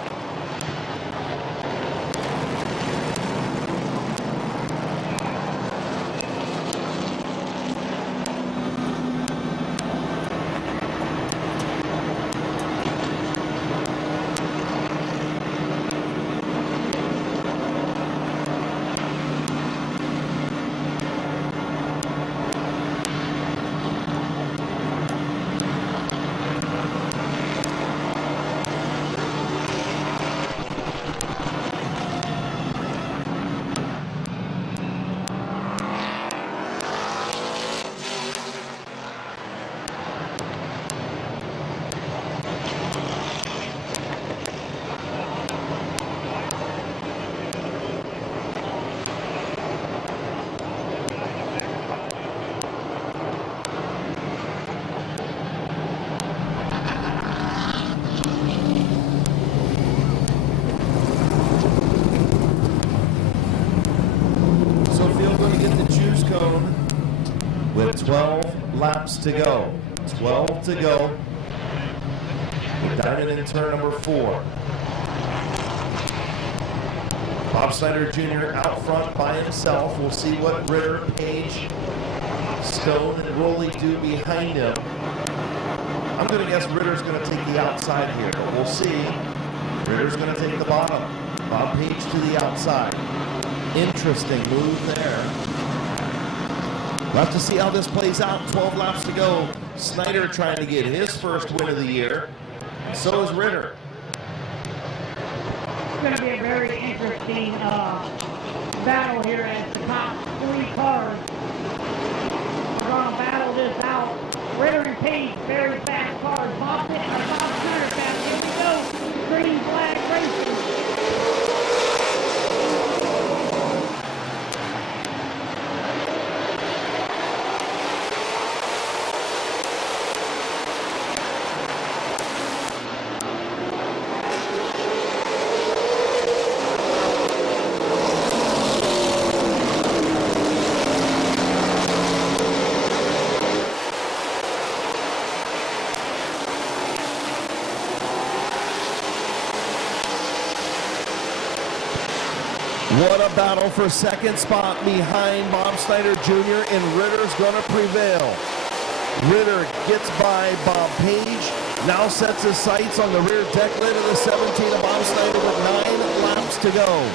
With 12 laps to go. 12 to go. Diamond in turn number 4. Bob Snyder Jr. out front by himself. We'll see what Ritter, Page, Stone, and Rowley do behind him. I'm going to guess Ritter's going to take the outside here, but we'll see. Ritter's going to take the bottom. Bob Page to the outside. Interesting move there. We'll have to see how this plays out. 12 laps to go. Snyder trying to get his first win of the year. And so is Ritter. It's going to be a very interesting battle here as the top 3 cars are going to battle this out. Ritter and Page, very fast cars. Bob Snyder fast. Here we go. Green flag racing. What a battle for second spot behind Bob Snyder Jr. and Ritter's going to prevail. Ritter gets by Bob Page, now sets his sights on the rear deck lid of the 17 of Bob Snyder with 9 laps to go.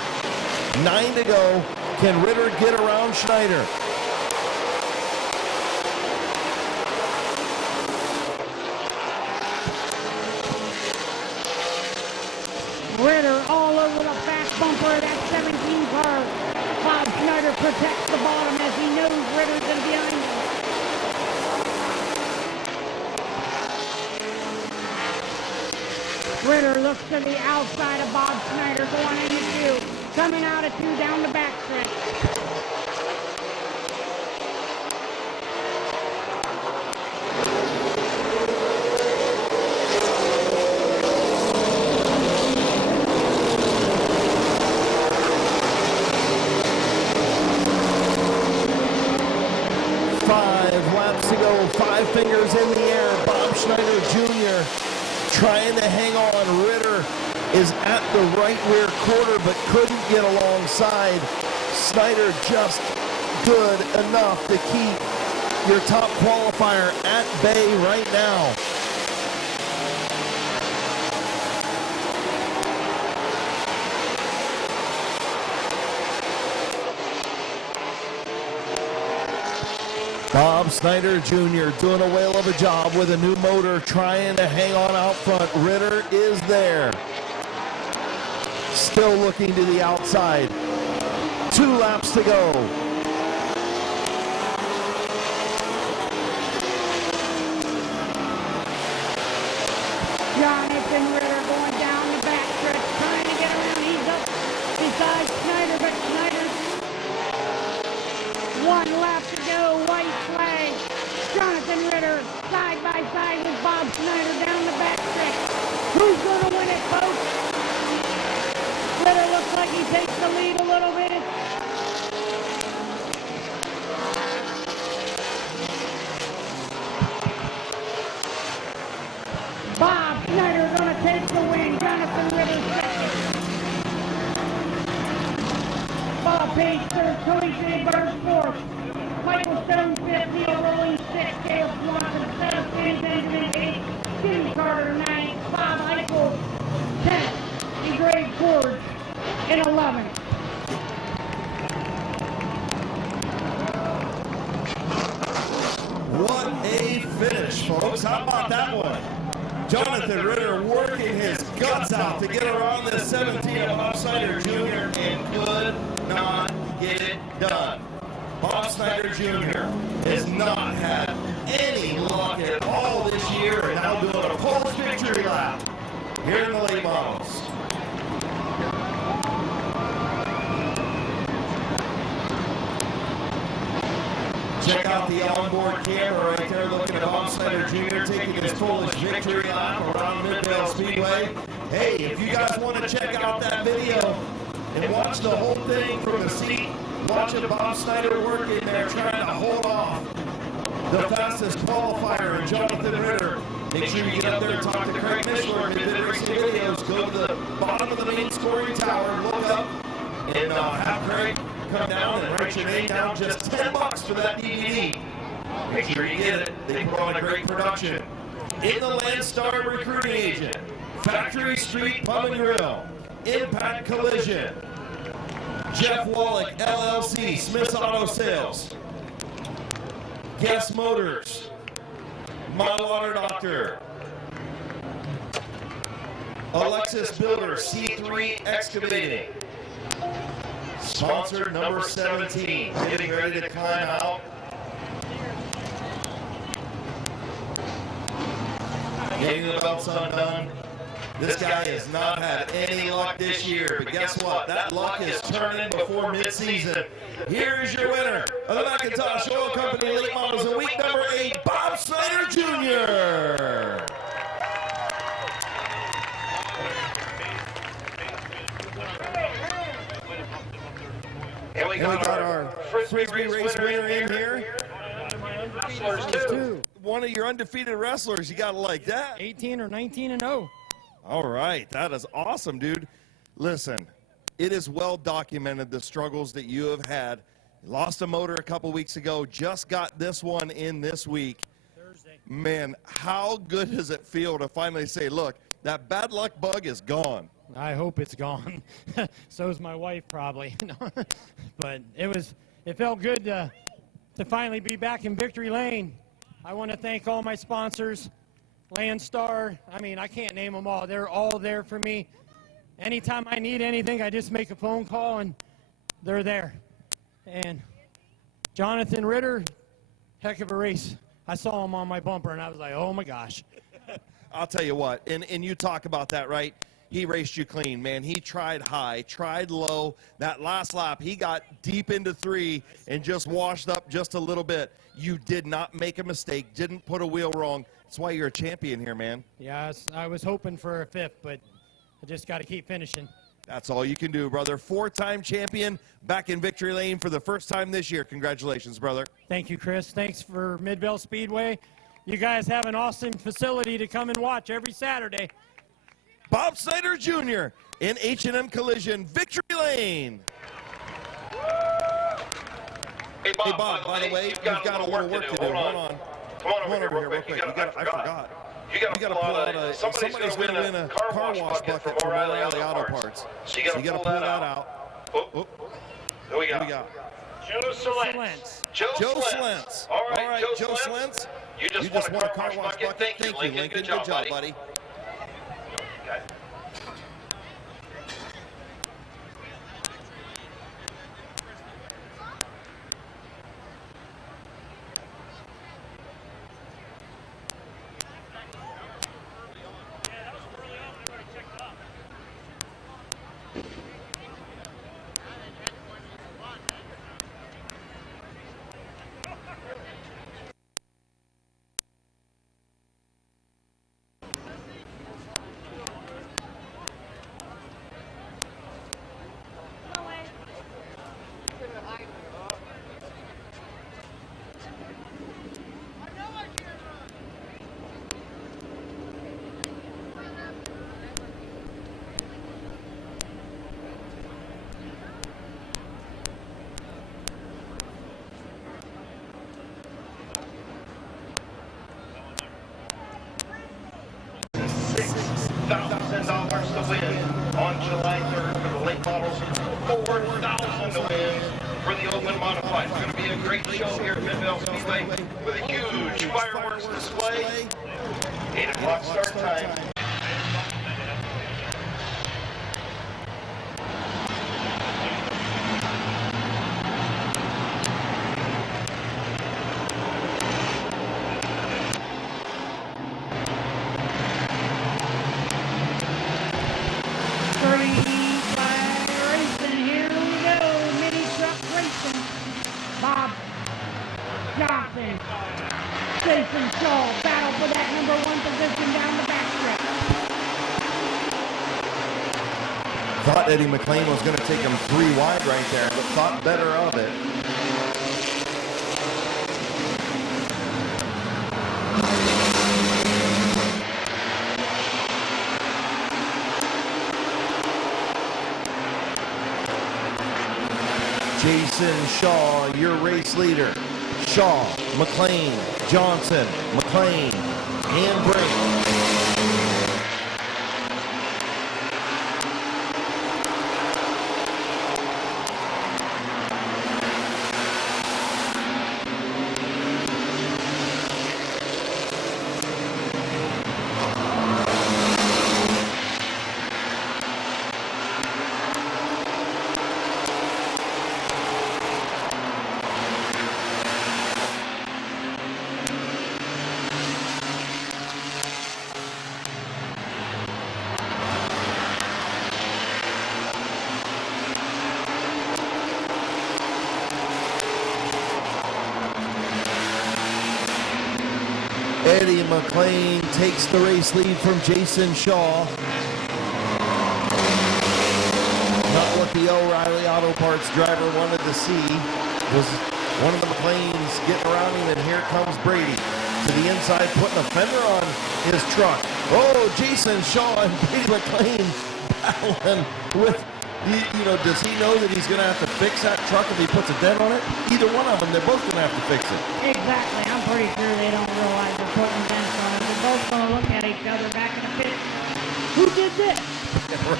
9 to go. Can Ritter get around Schneider? Ritter all over the back bumper of that 17 car. Bob Snyder protects the bottom as he knows Ritter's going to be behind him. Ritter looks to the outside of Bob Snyder going into 2. Coming out of 2 down the back stretch. To go, 5 fingers in the air. Bob Schneider Jr. trying to hang on. Ritter is at the right rear quarter but couldn't get alongside. Snyder just good enough to keep your top qualifier at bay right now. Bob Snyder Jr. doing a whale of a job with a new motor, trying to hang on out front. Ritter is there. Still looking to the outside. 2 laps to go. Jonathan Ritter going down the backstretch, trying to get around. He's up beside Snyder, but Snyder, 1 lap to go, white flag. Jonathan Ritter side by side with Bob Snyder down the backstretch. Who's going to win it, folks? Ritter looks like he takes the lead a little bit. Bob Snyder going to take the win. Jonathan Ritter second. Bob Page third. Tony Sandberg fourth. Michael Stone fifth. Neil Rowling sixth. Dale Swanson seventh. Ben Benjamin eighth. Jim Carter ninth. Bob Eichel 10th. And Greg Ford in 11th. What a finish, folks. How about that one? Jonathan Ritter working his guts out to get around this 17 of Bob Snyder Jr. and could not get it done. Bob Snyder Jr. has not had any luck at all this year and now doing a post victory lap here in the late models. Check out the onboard camera right there looking at Bob Snyder Jr. taking his Polish victory lap around Midvale Speedway. Hey, if you guys want to check out that video and watch the whole thing from the seat, watching Bob Snyder working there trying to hold off the fastest qualifier in Jonathan Ritter, make sure you get up there and talk to Craig Mishler at Mid-Vid Racing Videos. Go to the bottom of the main scoring tower, look up, and have Craig come down and write your name down. Just $10 for that DVD. Make sure you get it. They put on a great production. In the Landstar Recruiting Agent, Factory Street Pub and Grill, Impact Collision, Jeff Wallach LLC, Smith's Auto Sales, Guess Motors, My Water Doctor, Alexis Builder, C3 Excavating, sponsor number 17, getting ready to climb out. Getting the belts undone. This guy has not had any luck this year, but guess what? That luck is turning before midseason. Here is your winner of the McIntosh Oil Company Late Models in week number 8, Bob Snyder Jr. And we got our Frisbee race winner in here. One of your undefeated wrestlers, you got to like that. 18 or 19-0. All right, that is awesome, dude. Listen, it is well documented the struggles that you have had. You lost a motor a couple weeks ago, just got this one in this week. Thursday. Man, how good does it feel to finally say, look, that bad luck bug is gone? I hope it's gone. So's my wife probably. But it felt good to finally be back in victory lane. I want to thank all my sponsors. Landstar, I mean, I can't name them all. They're all there for me. Anytime I need anything, I just make a phone call and they're there. And Jonathan Ritter, heck of a race. I saw him on my bumper and I was like, oh my gosh. I'll tell you what, and you talk about that, right? He raced you clean, man. He tried high, tried low. That last lap, he got deep into 3 and just washed up just a little bit. You did not make a mistake, didn't put a wheel wrong. That's why you're a champion here, man. Yeah, I was hoping for a 5th, but I just got to keep finishing. That's all you can do, brother. 4-time champion, back in victory lane for the first time this year. Congratulations, brother. Thank you, Chris. Thanks for Midvale Speedway. You guys have an awesome facility to come and watch every Saturday. Bob Snyder Jr. in H&M Collision, victory lane. Hey, Bob, by the way, you've got a little work to do. Hold on. Come on over here real quick. I forgot. You got to pull out somebody's going to win a car wash bucket from O'Reilly Auto Parts. So you got to pull that out. Who we got? Joe Slentz. Joe Slentz. All right, Joe Slentz. You just won a car wash bucket. Thank you, Lincoln. Good job, buddy. to win for the Open Modified. It's going to be a great show here at Midvale Speedway with a huge fireworks display. 8 o'clock start time. Johnson, Jason Shaw battle for that number 1 position down the backstretch. Thought Eddie McLean was going to take him 3 wide right there, but thought better of it. Jason Shaw, your race leader. Shaw, McLean, Johnson, McLean, and Brink. Eddie McLean takes the race lead from Jason Shaw. Not what the O'Reilly Auto Parts driver wanted to see. Was one of the McLeans getting around him, and here comes Brady to the inside, putting a fender on his truck. Oh, Jason Shaw and Brady McLean battling with, you know, does he know that he's going to have to fix that truck if he puts a dent on it? Either one of them, they're both going to have to fix it. Exactly. I'm pretty sure they don't realize they're putting dents on it. They're both going to look at each other back in the pit. Who did this?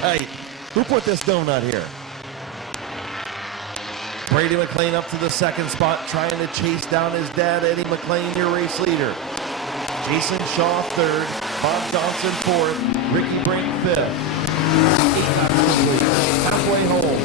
Right. Who put this donut here? Brady McLean up to the 2nd spot, trying to chase down his dad, Eddie McLean, your race leader. Jason Shaw 3rd, Bob Johnson 4th, Ricky Brink 5th. 8 laps complete, halfway home.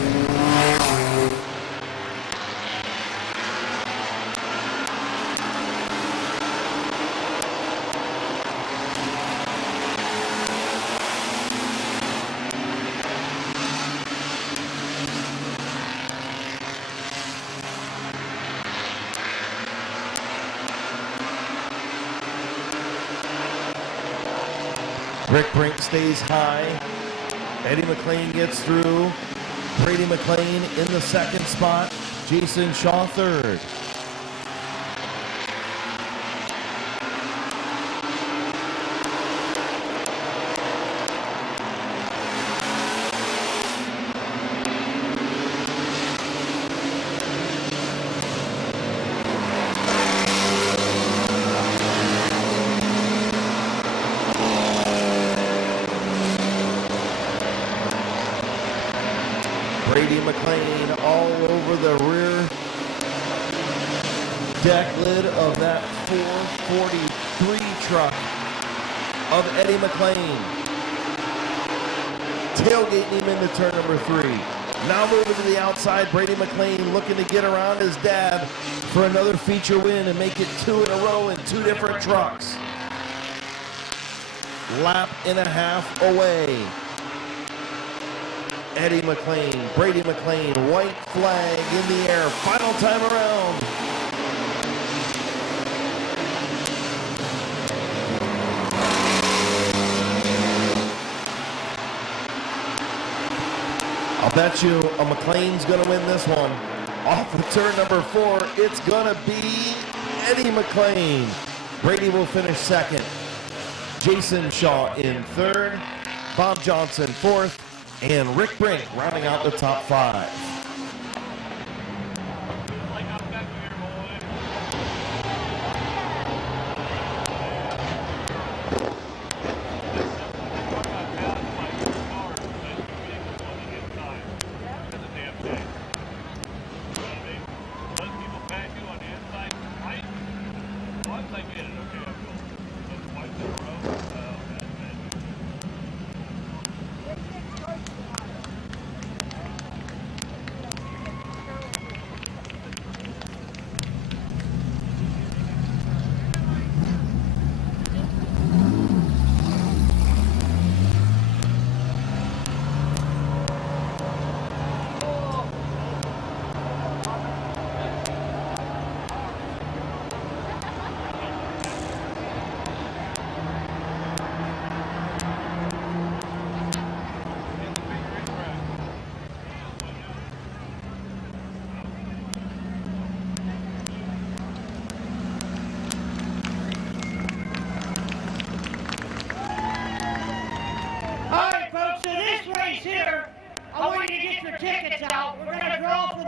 Rick Brink stays high. Eddie McLean gets through. Brady McLean in the 2nd spot. Jason Shaw 3rd. Brady McLean all over the rear deck lid of that 443 truck of Eddie McLean. Tailgating him into turn number 3. Now moving to the outside, Brady McLean looking to get around his dad for another feature win and make it 2 in a row in 2 different trucks. Lap and a half away. Eddie McLean, Brady McLean, white flag in the air, final time around. I'll bet you a McLean's gonna win this one. Off of turn number 4, it's gonna be Eddie McLean. Brady will finish 2nd. Jason Shaw in 3rd, Bob Johnson 4th, and Rick Brink rounding out the top 5.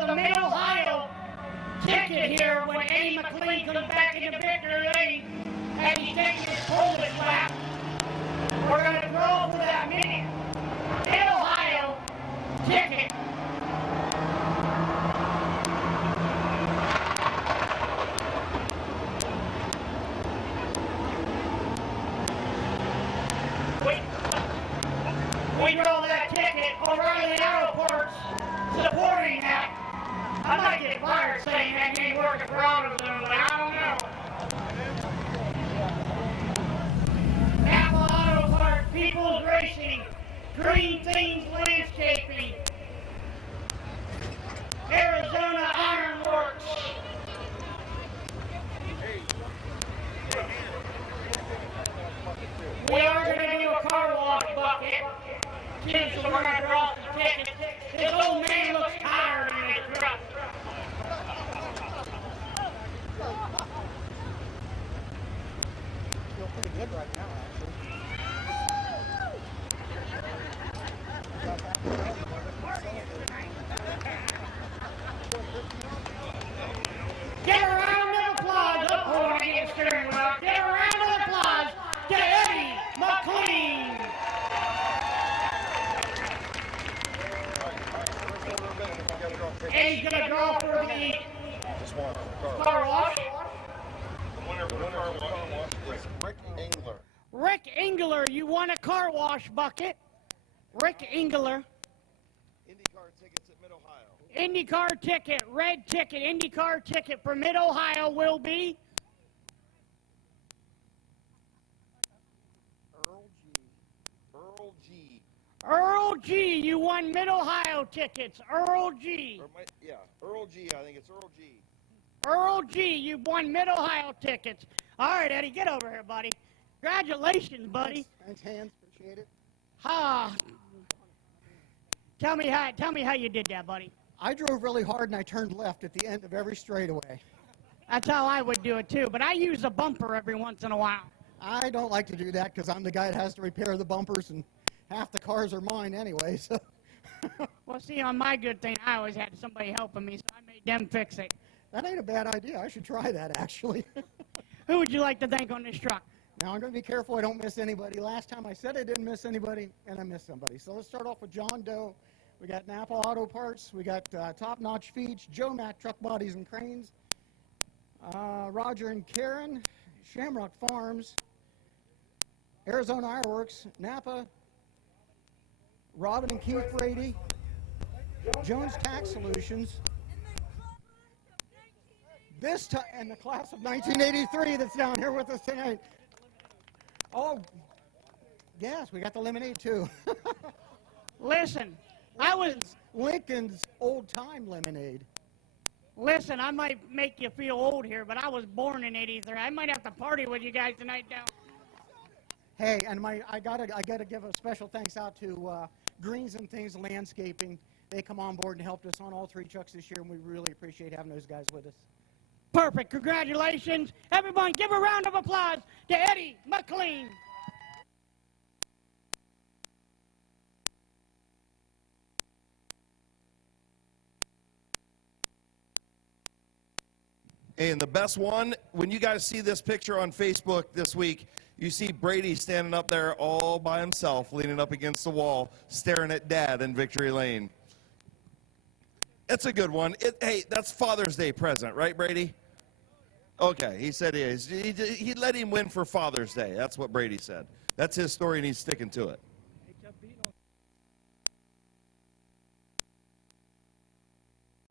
the Mid-Ohio ticket here when Eddie McLean comes back into victory lane and he's taking his Polish lap. We're going to draw for that Mid-Ohio ticket. We draw that ticket. O'Reilly Auto Parts supporting that. I might get fired saying that he ain't working for AutoZone, but I don't know. Napa Auto Parts, People's Racing, Green Things Landscaping, Arizona Iron Works. We are going to do a car wash bucket. Since we're going to draw some tickets. This old man looks tired in his truck. Feel pretty good right now, actually. Give a round of applause. Oh, I want to get the steering wheel out. Give a round of applause to Eddie McLean. And he's going to draw for the car wash. The winner for the car wash is Rick Engler. Rick Engler, you won a car wash bucket. Rick Engler. IndyCar tickets at Mid-Ohio. IndyCar ticket, red ticket, IndyCar ticket for Mid-Ohio will be Earl G. Earl G. You won Mid-Ohio tickets. Earl G. Earl G. I think it's Earl G. Earl G. You won Mid-Ohio tickets. All right, Eddie, get over here, buddy. Congratulations, buddy. Thanks, Hans. Appreciate it. Tell me how you did that, buddy. I drove really hard and I turned left at the end of every straightaway. That's how I would do it too, but I use a bumper every once in a while. I don't like to do that because I'm the guy that has to repair the bumpers, and half the cars are mine anyway. So. Well, see, on my good thing, I always had somebody helping me, so I made them fix it. That ain't a bad idea. I should try that, actually. Who would you like to thank on this truck? Now, I'm going to be careful I don't miss anybody. Last time I said I didn't miss anybody, and I missed somebody. So let's start off with John Doe. We got Napa Auto Parts. We got Top Notch Feeds, Joe Mack Truck Bodies and Cranes, Roger and Karen, Shamrock Farms, Arizona Ironworks, Napa, Robin and Keith Brady, Jones Tax Solutions, this time, and the class of 1983 that's down here with us tonight. Oh, yes, we got the lemonade too. Listen, I was Lincoln's old-time lemonade. Listen, I might make you feel old here, but I was born in '83. I might have to party with you guys tonight down. Hey, and I gotta give a special thanks out to Greens and Things Landscaping. They come on board and helped us on all 3 trucks this year, and we really appreciate having those guys with us. Perfect. Congratulations. Everyone, give a round of applause to Eddie McLean. And the best one, when you guys see this picture on Facebook this week, you see Brady standing up there all by himself, leaning up against the wall, staring at Dad in Victory Lane. It's a good one. Hey, that's Father's Day present, right, Brady? Okay, he said he is. He let him win for Father's Day. That's what Brady said. That's his story, and he's sticking to it.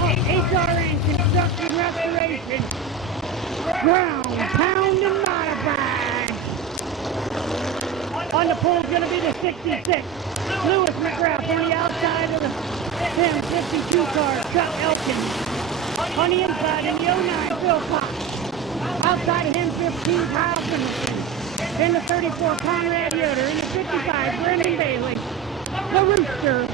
HRN Construction Restoration. Ground, pound, and modified. On the pole's going to be the 66. Lewis McGrath on the outside of the 1052 car, Chuck Elkins. On the inside in the 09, Phil Fox. Outside of him, 15, Kyle Finkelson. In the 34, Conrad Yoder. In the 55, Brendan Bailey. The Rooster.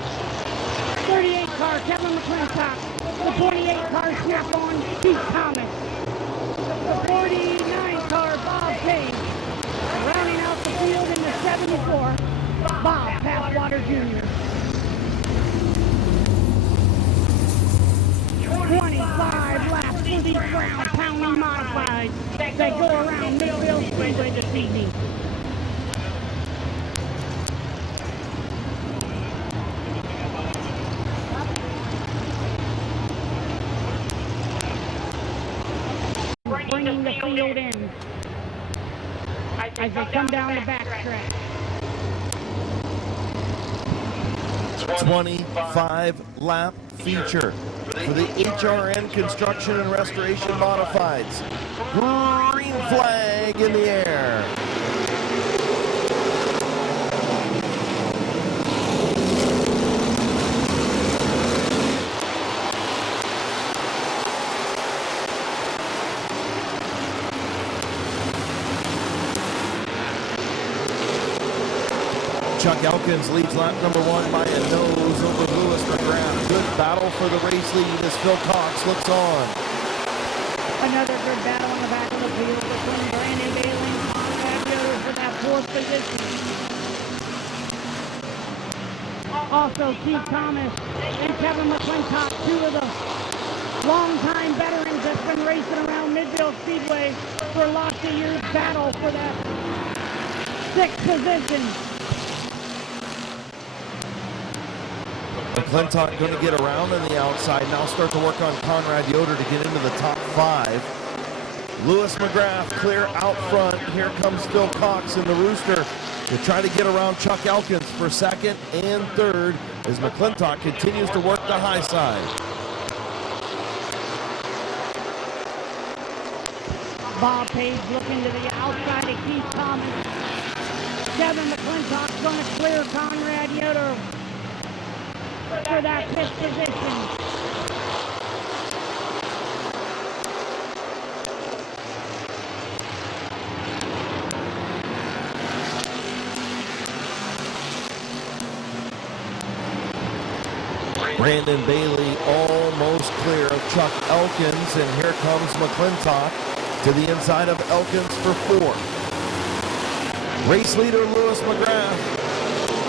38 car, Kevin McClintock. The 28 car, Snap-on, Keith Thomas. The 49 car, Bob Page. Rounding out the field in the 74, Bob Passwater Jr. evening. Bringing the field in as they come down the backstretch. 25-lap feature for the HRN Construction and Restoration Modifieds. Green flag in the air. Chuck Elkins leads lap number 1 by a nose over Lewis McGrath. Good battle for the race lead as Phil Cox looks on. Another good battle in the back of the field between Brandon Bailey and Conrad Yoder for that 4th position. Also, Keith Thomas and Kevin McClintock, 2 of the longtime veterans that's been racing around Midvale Speedway for lots of years, battle for that 6th position. McClintock going to get around on the outside. Now start to work on Conrad Yoder to get into the top 5. Lewis McGrath clear out front. Here comes Phil Cox in the Rooster to try to get around Chuck Elkins for 2nd and 3rd as McClintock continues to work the high side. Bob Page looking to the outside of Keith Thomas. Kevin McClintock's going to clear Conrad Yoder for that 5th position. Brandon Bailey almost clear of Chuck Elkins, and here comes McClintock to the inside of Elkins for 4th. Race leader Lewis McGrath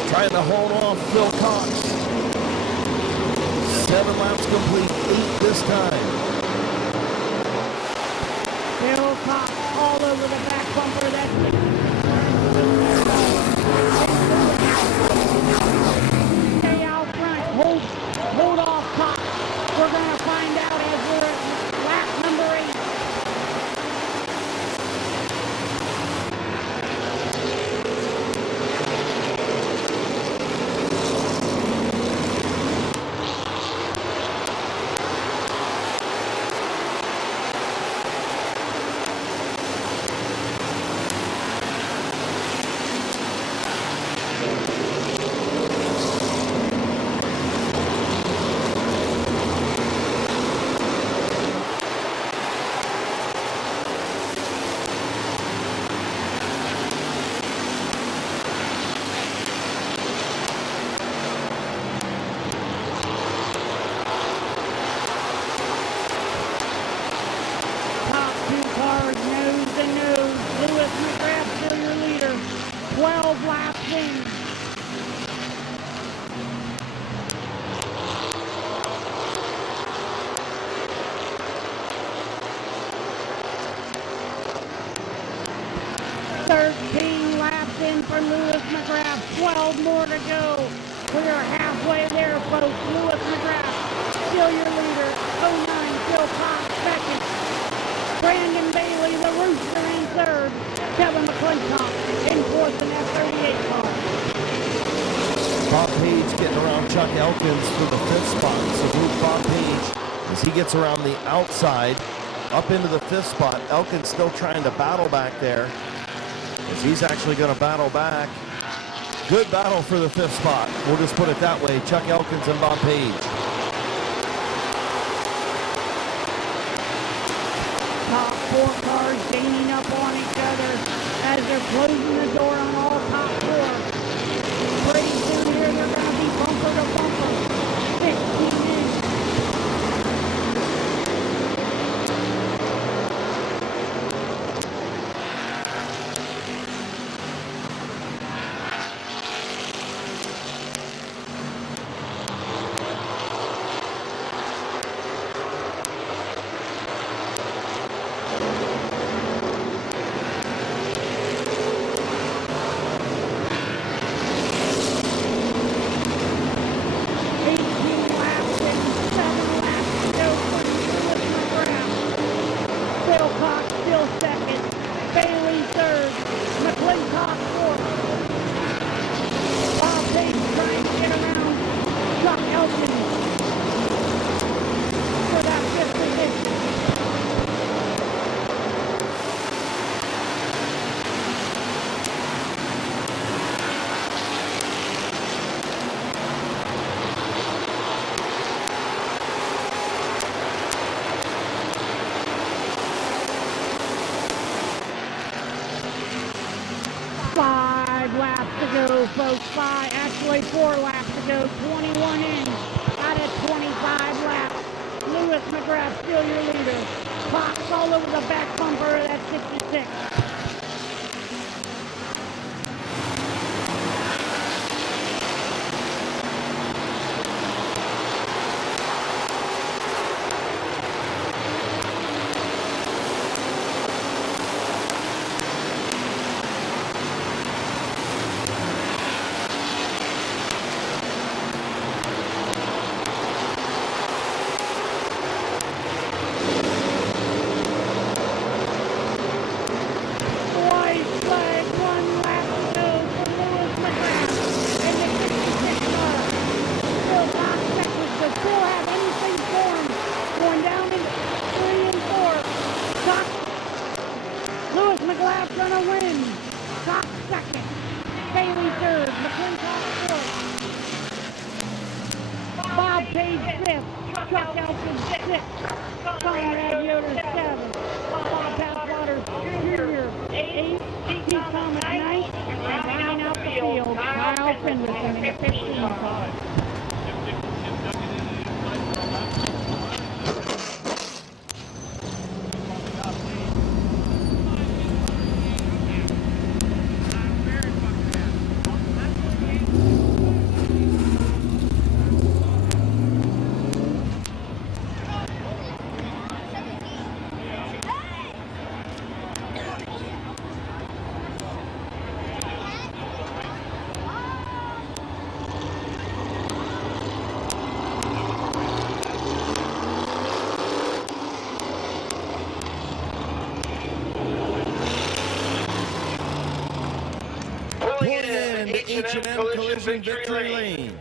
trying to hold off Phil Cox. 7 laps complete, 8 this time. Phil Cox all over the back bumper. Stay out front. Hold off Cox. We're going to find out as we're at lap number 8. Lewis McGrath still your leader. 12 laps in. Laps in for Lewis McGrath. 12 more to go. We are halfway there, folks. Lewis McGrath still your leader. 09 Phil Cox second. Brandon Bailey, the Rooster, in third. Kevin McClintock in fourth in that 38 car. Bob Page getting around Chuck Elkins for the 5th spot. So move Bob Page as he gets around the outside up into the 5th spot. Elkins still trying to battle back there as he's actually going to battle back. Good battle for the 5th spot. We'll just put it that way. Chuck Elkins and Bob Page. Top 4 cars gaining up on each other as they're closing the door on all top 4. Pretty soon here they're going to be bumper to bumper. 15 in. folks. Actually 4 laps to go. 21 in out of 25 laps. Lewis McGrath still your leader. Pops all over the back bumper of that 66. H&M Collision Victory Lane.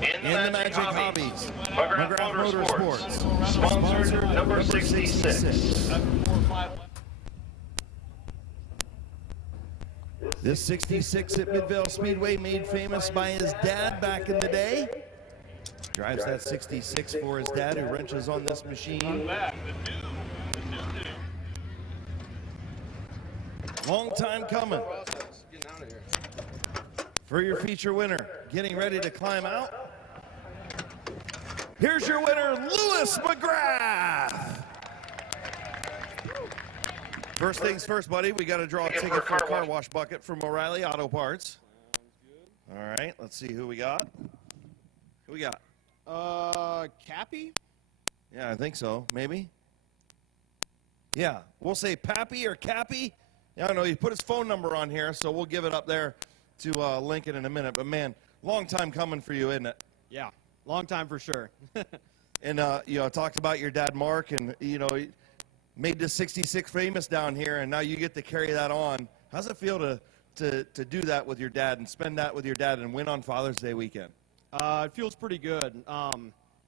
In the Magic Hobbies, McGrath Motorsports, sponsor number 66. This 66 at Midvale Speedway, made famous by his dad back in the day. Drives that 66 for his dad, who wrenches on this machine. Long time coming. For your feature winner, getting ready to climb out. Here's your winner, Lewis McGrath. First things first, buddy, we got to draw a ticket for a car wash bucket from O'Reilly Auto Parts. All right, let's see who we got. Who we got? Cappy? Yeah, I think so, maybe. Yeah, we'll say Pappy or Cappy. I don't know, he put his phone number on here, so we'll give it up there to Lincoln in a minute. But man, long time coming for you, isn't it? Yeah, long time for sure. And you know, talked about your dad Mark, and you know, he made this 66 famous down here, and now you get to carry that on. How's it feel to do that with your dad and spend that with your dad and win on Father's Day weekend? It feels pretty good.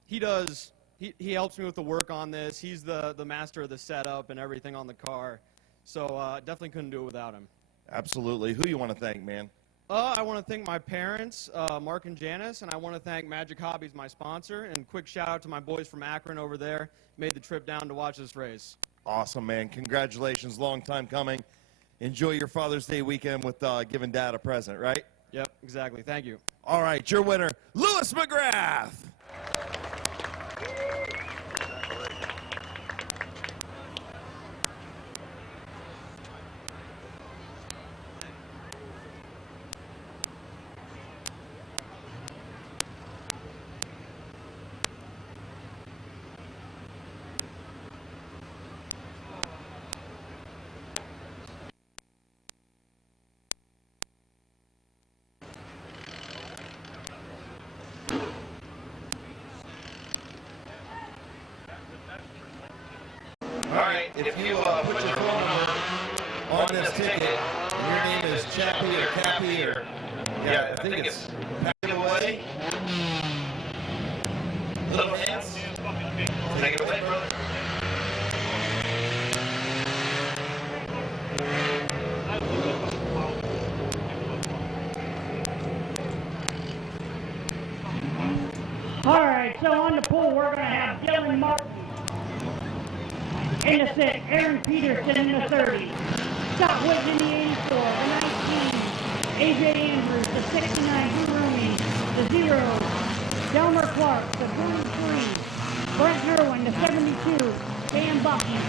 He helps me with the work on this. He's the master of the setup and everything on the car. So definitely couldn't do it without him. Absolutely. Who you want to thank, man? I want to thank my parents, Mark and Janice, and I want to thank Magic Hobbies, my sponsor, and quick shout out to my boys from Akron over there. Made the trip down to watch this race. Awesome, man. Congratulations. Long time coming. Enjoy your Father's Day weekend with giving Dad a present, right? Yep, exactly. Thank you. All right, your winner, Lewis McGrath. All right, if you put your phone number on this ticket, and your name is Chappie or Cappy or, yeah, I think it's Pappy away. Little hands. Take it away, brother. All right, so on the pool, we're going to have Dylan Martin in the 6, Aaron Peterson in the 30, Scott Whitten in the 84, the 19, AJ Andrews, the 69, Drew Rooney. The 0, Delmer Clark. The 23, Brent Nerwin. The 72, Dan Bucky.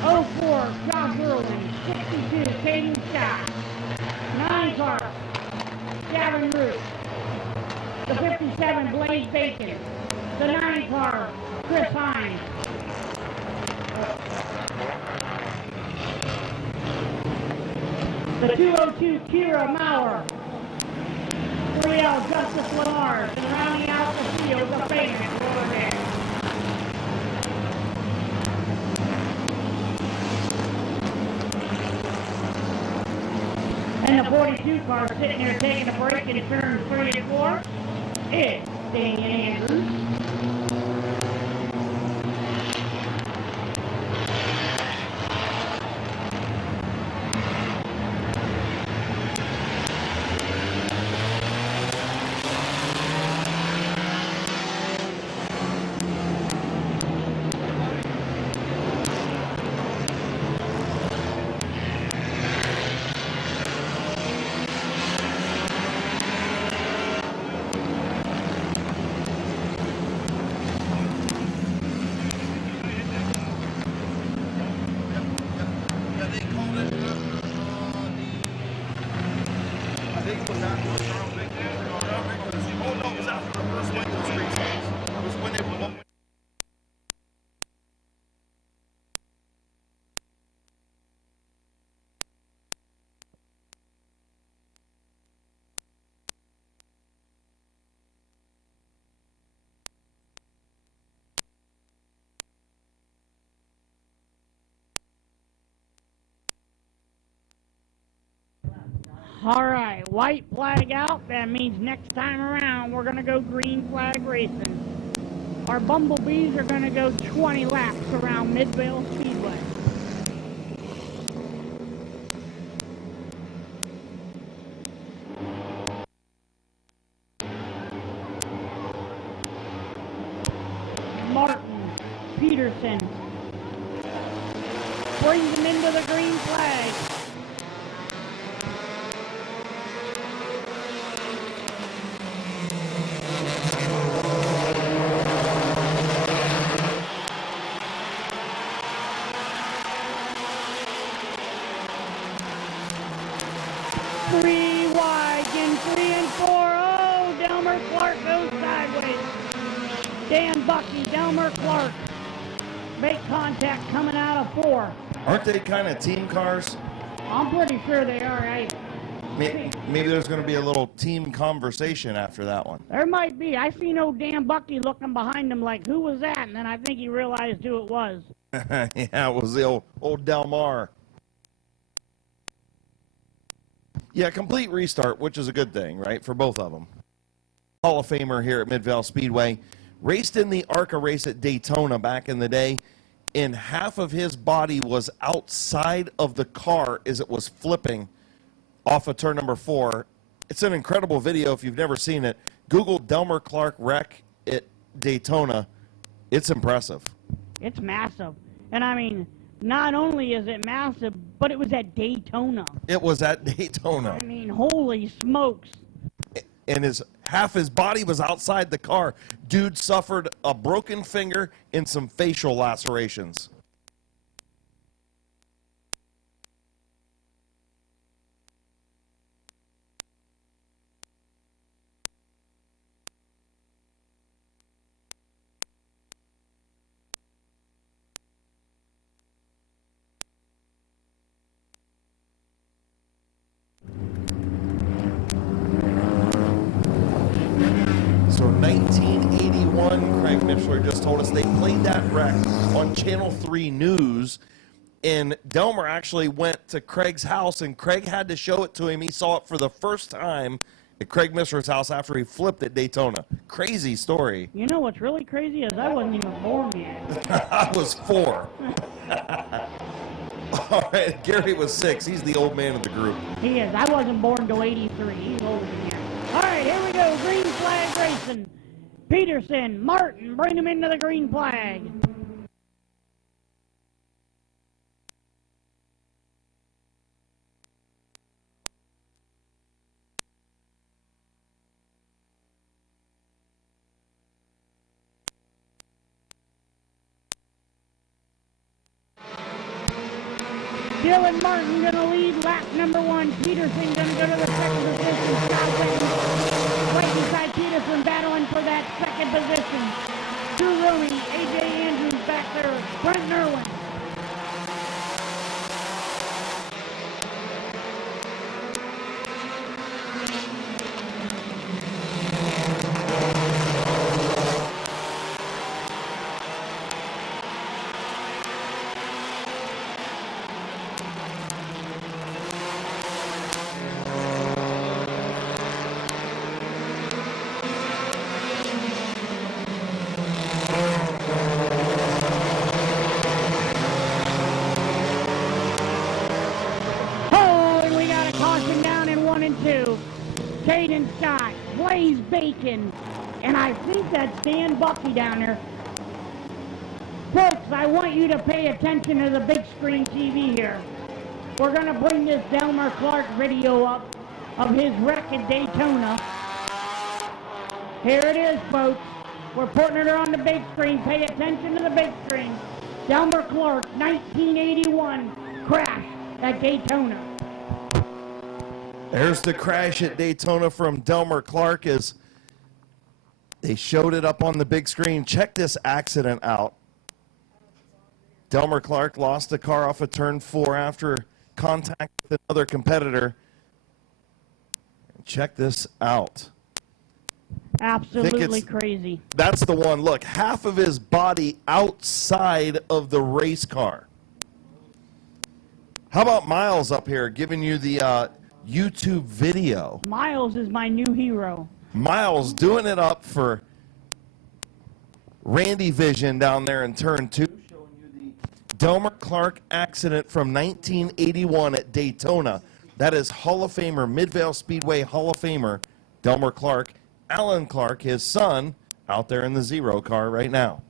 04, Josh Irwin. 62, Caden Scott. 9 car, Gavin Root. The 57, Blaze Bacon. The 9 car, Chris Hines. The 202, Kira Maurer. 3L, Justice Lenard. And rounding out the field, the famous Rutherford. And the 42 car sitting there taking a break in turns 3 and 4. It's Daniel Andrews. All right, white flag out. That means next time around we're going to go green flag racing. Our Bumblebees are going to go 20 laps around Midvale Speedway. Martin Peterson brings them into the green flag. Three wide in 3 and 4. Oh, Delmer Clark goes sideways. Dan Bucky, Delmer Clark make contact coming out of 4. Aren't they kind of team cars? I'm pretty sure they are. Maybe there's going to be a little team conversation after that one. There might be. I seen old Dan Bucky looking behind him like, who was that? And then I think he realized who it was. Yeah, it was the old Delmar. Yeah, complete restart, which is a good thing, right, for both of them. Hall of Famer here at Midvale Speedway. Raced in the ARCA race at Daytona back in the day, and half of his body was outside of the car as it was flipping off of turn number 4. It's an incredible video if you've never seen it. Google Delmer Clark wreck at Daytona. It's impressive. It's massive. And I mean, not only is it massive, but it was at Daytona. It was at Daytona. I mean, holy smokes. And half his body was outside the car. Dude suffered a broken finger and some facial lacerations. So 1981, Craig Mishler just told us they played that wreck on Channel 3 News, and Delmer actually went to Craig's house, and Craig had to show it to him. He saw it for the first time at Craig Mishler's house after he flipped at Daytona. Crazy story. You know what's really crazy is I wasn't even born yet. I was 4. All right, Gary was 6. He's the old man of the group. He is. I wasn't born till 83. He's older than me. All right, here we go. Green flag racing. Peterson, Martin, bring him into the green flag. Dylan Martin going to lead lap number 1. Peterson going to go to the second position. Scott Witten right beside Peterson battling for that second position. Drew Rooney, A.J. Andrews back there. Brent Irwin. Caden Scott, Blaze Bacon, and I think that's Dan Bucky down there. Folks, I want you to pay attention to the big screen TV here. We're going to bring this Delmer Clark video up of his wreck at Daytona. Here it is, folks. We're putting it on the big screen. Pay attention to the big screen. Delmer Clark, 1981 crash at Daytona. There's the crash at Daytona from Delmer Clark as they showed it up on the big screen. Check this accident out. Delmer Clark lost the car off of turn 4 after contact with another competitor. Check this out. Absolutely crazy. That's the one. Look, half of his body outside of the race car. How about Miles up here giving you the YouTube video? Miles is my new hero. Miles doing it up for Randy Vision down there in turn 2, showing you the Delmer Clark accident from 1981 at Daytona. That is Hall of Famer, Midvale Speedway Hall of Famer, Delmer Clark. Alan Clark, his son, out there in the Zero car right now.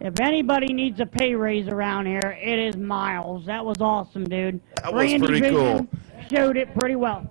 If anybody needs a pay raise around here, it is Miles. That was awesome, dude. That was Randy pretty Vision cool. Showed it pretty well.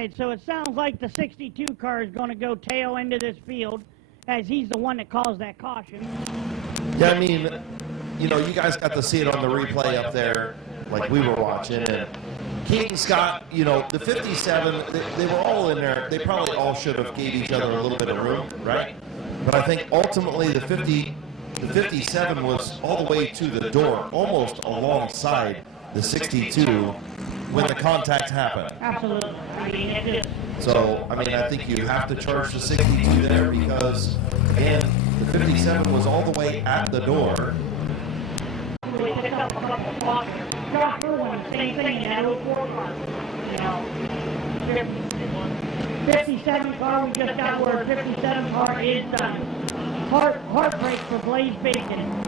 right, so it sounds like the 62 car is going to go tail into this field, as he's the one that caused that caution. Yeah, I mean, you know, you guys got to see it on the replay up there, like we were watching. And Keaton Scott, you know, the 57, they were all in there. They probably all should have gave each other a little bit of room, right? But I think ultimately the 57 was all the way to the door, almost alongside the 62 when the contact happened. Absolutely. I mean, it just... So, I mean, I think you have to charge the 62 there because, again, the 57 was all the way at the door. We picked up a couple spots. Josh Irwin, same thing, he had 04 car. You know, 57 car, we just got word 57 car is done. Heartbreak for Blaze Bacon.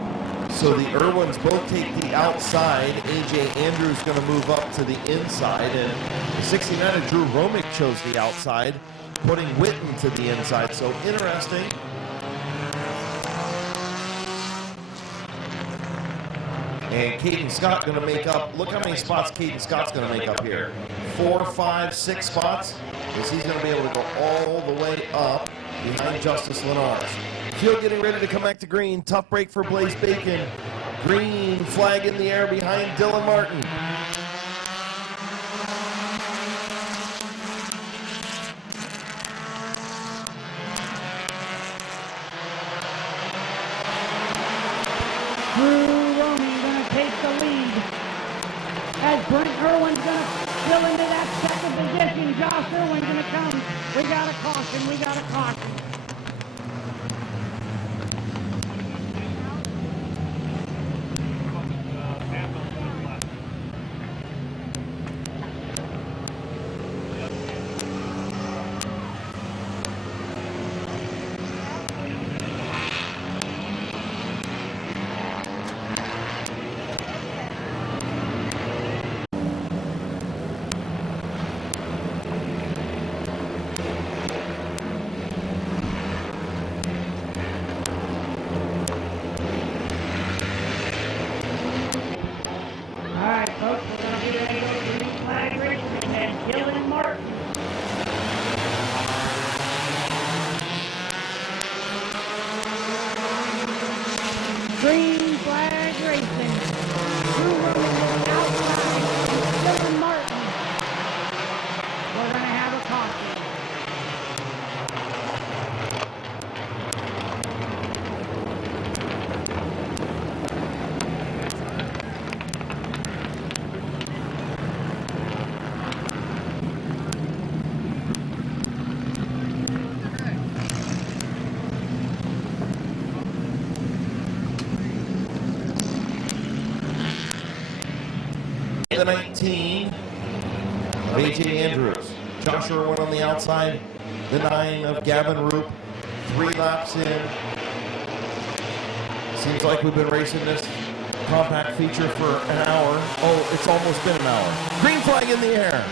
So the Irwins both take the outside. AJ Andrews going to move up to the inside, and the 69 of Drew Romick chose the outside, putting Witten to the inside. So interesting. And Caden Scott going to make up, look how many spots Caden Scott's going to make up here. 4, 5, 6 spots. Because he's going to be able to go all the way up behind Justice Lenars. Field getting ready to come back to green. Tough break for Blaze Bacon. Green flag in the air behind Dylan Martin. Drew Romy going to take the lead. As Brent Irwin's going to fill into that second position. Josh Irwin's going to come. We got a caution. We got a caution. Green flag racing. Drew Roman outside. Dylan Martin. We're going to have a caution. The 19 of AJ Andrews. Josh Irwin on the outside. The 9 of Gavin Roop. 3 laps in. Seems like we've been racing this compact feature for an hour. Oh, it's almost been an hour. Green flag in the air.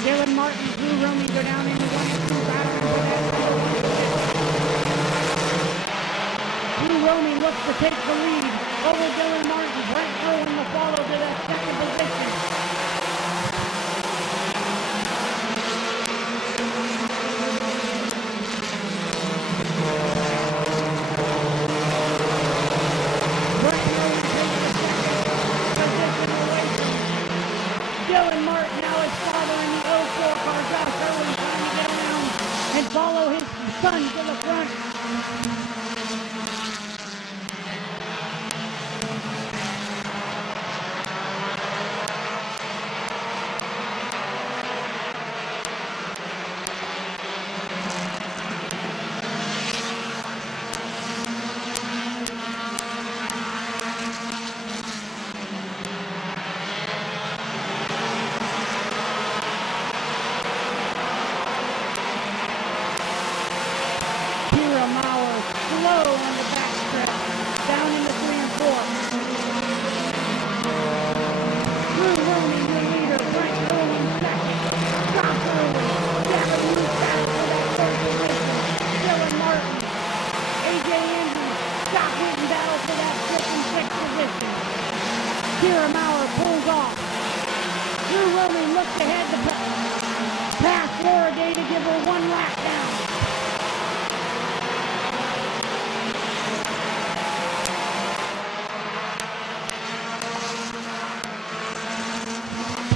Dylan Martin, Drew Romy go down into 1-2 battle. Drew Romy looks to take the lead over Dylan Martin. Brent Irwin will follow to that second position. Brent Irwin takes the second position away from Dylan Martin. Now his father in the 04 car, Josh Irwin, trying to get around and follow his son to the front. Kira Maurer pulls off. Drew Roman looks ahead to pass Laura Day to give her 1 lap down.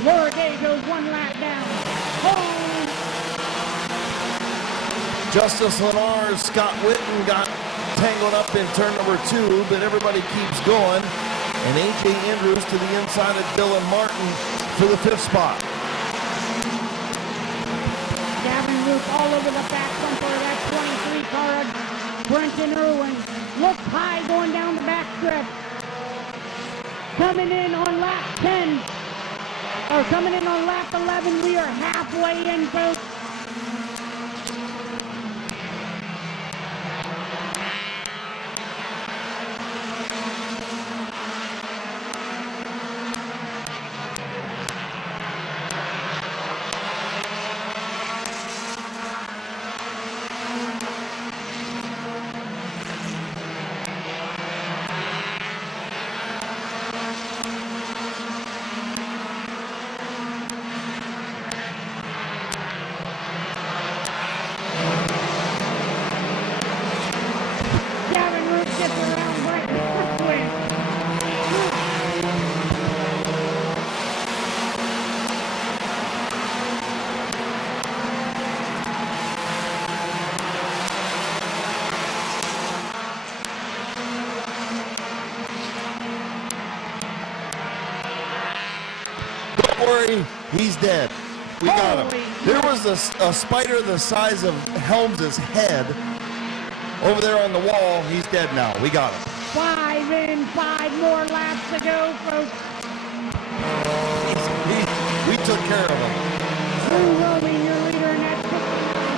Laura Day goes 1 lap down. Home. Justice Lenars, Scott Witten got tangled up in turn number 2, but everybody keeps going. And A.J. Andrews to the inside of Dylan Martin for the 5th spot. Gavin Roop all over the back bumper of that 23 car of Brenton Irwin. Looks high going down the back stretch. Coming in on lap 10, or coming in on lap 11, we are halfway in, folks. He's dead. We got him. There was a spider the size of Helms' head over there on the wall. He's dead now. We got him. 5 in, 5 more laps to go, folks. We took care of him. Drew Romy, your leader in that 69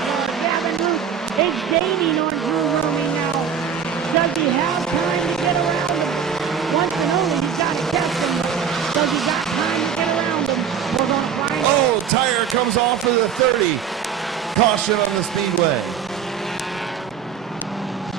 car. Gavin Root is gaining on Drew Romy now. Does he have time to get around him? Once and only, he's got to catch him. Does he got time to get around him? We're going to find out. Oh, tire comes off of the 30. Caution on the speedway.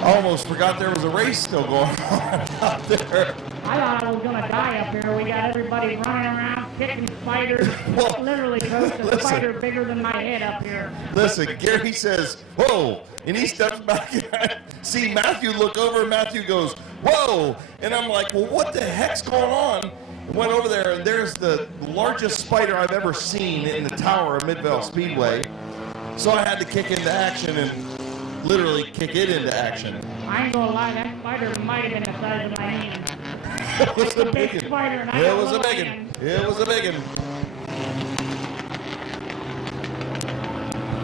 Almost forgot there was a race still going on out there. I thought I was going to die up here. We got everybody running around, kicking spiders. Well, literally, folks, a spider bigger than my head up here. Listen, Gary says, whoa, and he steps back and I see Matthew look over, and Matthew goes, whoa, and I'm like, well, what the heck's going on? Went over there, and there's the largest spider I've ever seen in the tower of Midvale Speedway. So I had to kick into action and literally kick it into action. I ain't gonna lie, that spider might have been the size of my hand. It was a big one. Spider, and It was a big one. It was a big one.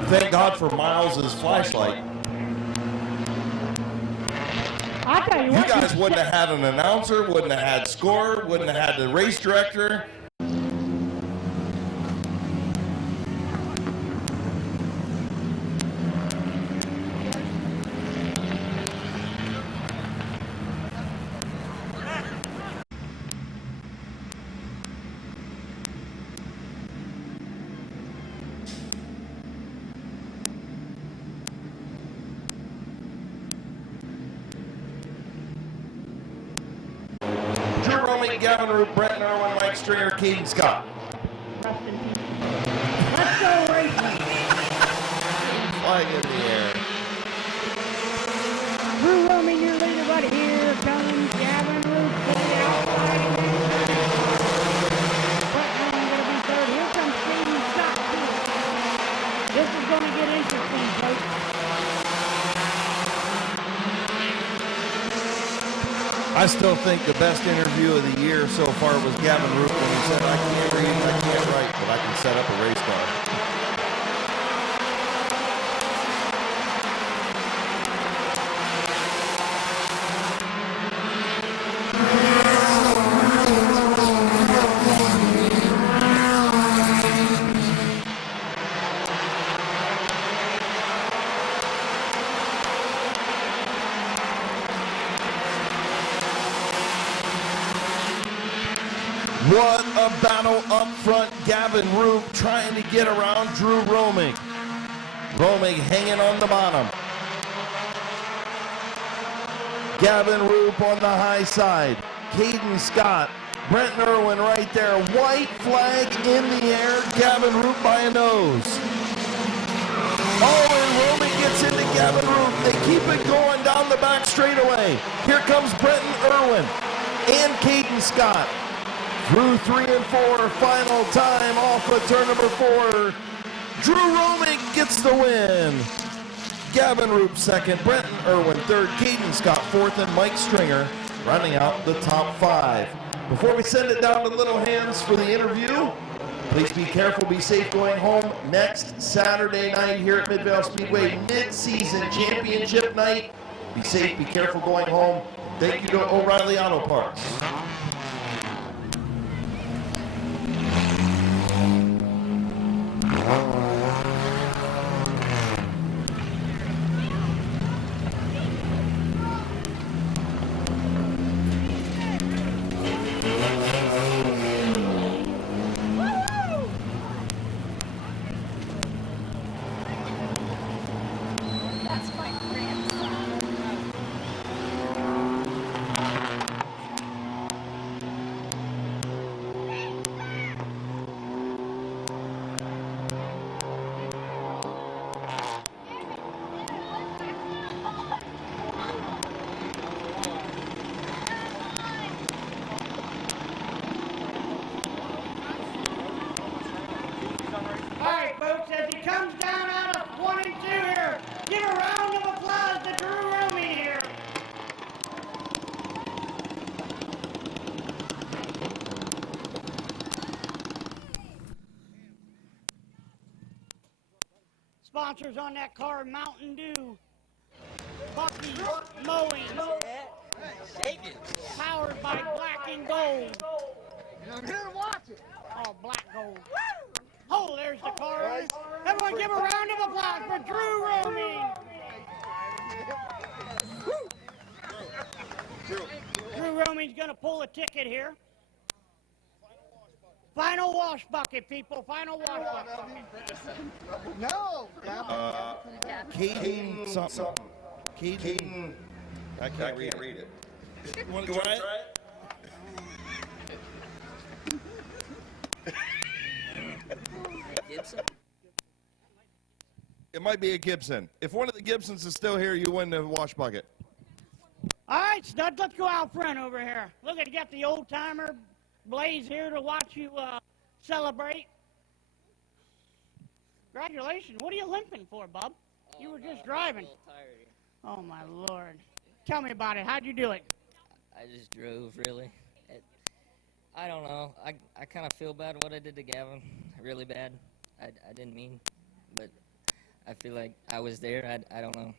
Thank God for Miles's flashlight. I'll tell you You what. guys wouldn't have had an announcer, wouldn't have had score, wouldn't have had the race director. Gavin Root, Brent Irwin, Mike Stringer, Caden Scott. Let's go racing. Flag in the air. Drew Romy, your leader, but here comes Gavin Root to the outside. Brent Irwin going to be third. Here comes Caden Scott, too. This is going to get interesting, folks. I still think the best interview of the year so far was Gavin Root when he said, I can't read, I can't write, but I can set up a race car. What a battle up front. Gavin Roop trying to get around Drew Romig. Romig hanging on the bottom. Gavin Roop on the high side. Caden Scott Brenton Irwin right there. White flag in the air. Gavin Root by a nose. Oh, and Roman gets into Gavin Root. They keep it going down the back straightaway. Here comes Brenton Irwin and Caden Scott. Through 3 and 4, final time off of turn number 4. Drew Romick gets the win. Gavin Root second, Brenton Irwin third, Caden Scott fourth, and Mike Stringer rounding out the top 5. Before we send it down to Little Hands for the interview, please be careful, be safe going home next Saturday night here at Midvale Speedway, mid-season championship night. Be safe, be careful going home. Thank you to O'Reilly Auto Parts. All right, folks, as he comes down out of 1 and 2 here, give a round of applause to Drew Romy here. Sponsors on that car, Mountain Dew, Bucky's Mowing, powered by Black and Gold. I'm here to watch it. Oh, Black Gold. Oh, there's the car. Everyone give a round of applause for Drew Romy. Drew Romy's going to pull a ticket here. Final wash bucket, people. Final wash bucket. No. Caden something. Caden. I can't read it. You want to try it? Gibson? It might be a Gibson. If one of the Gibsons is still here, you win the wash bucket. All right, Stud, let's go out front over here. Look at you got the old timer Blaze here to watch you celebrate. Congratulations. What are you limping for, bub? You were just driving. Oh, my Lord. Tell me about it. How'd you do it? I just drove, really. I don't know. I kind of feel bad what I did to Gavin. Really bad. I didn't mean, but I feel like I was there. I don't know.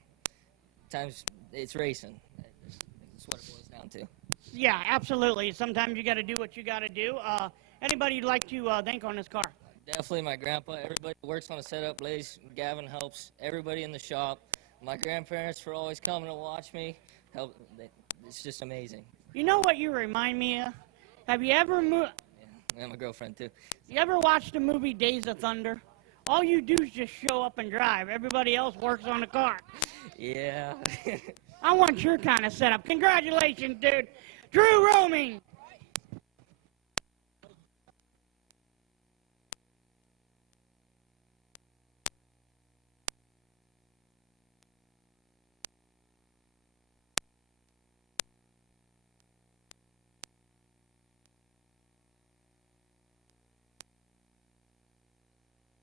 Times it's racing. That's what it boils down to. Yeah, absolutely. Sometimes you got to do what you got to do. Anybody you'd like to thank on this car? Definitely my grandpa. Everybody who works on the setup. Blaze, Gavin helps. Everybody in the shop. My grandparents for always coming to watch me. Help. It's just amazing. You know what you remind me of? Have you ever And my girlfriend too. You ever watched the movie Days of Thunder? All you do is just show up and drive. Everybody else works on the car. Yeah. I want your kind of setup. Congratulations, dude. Drew Romy.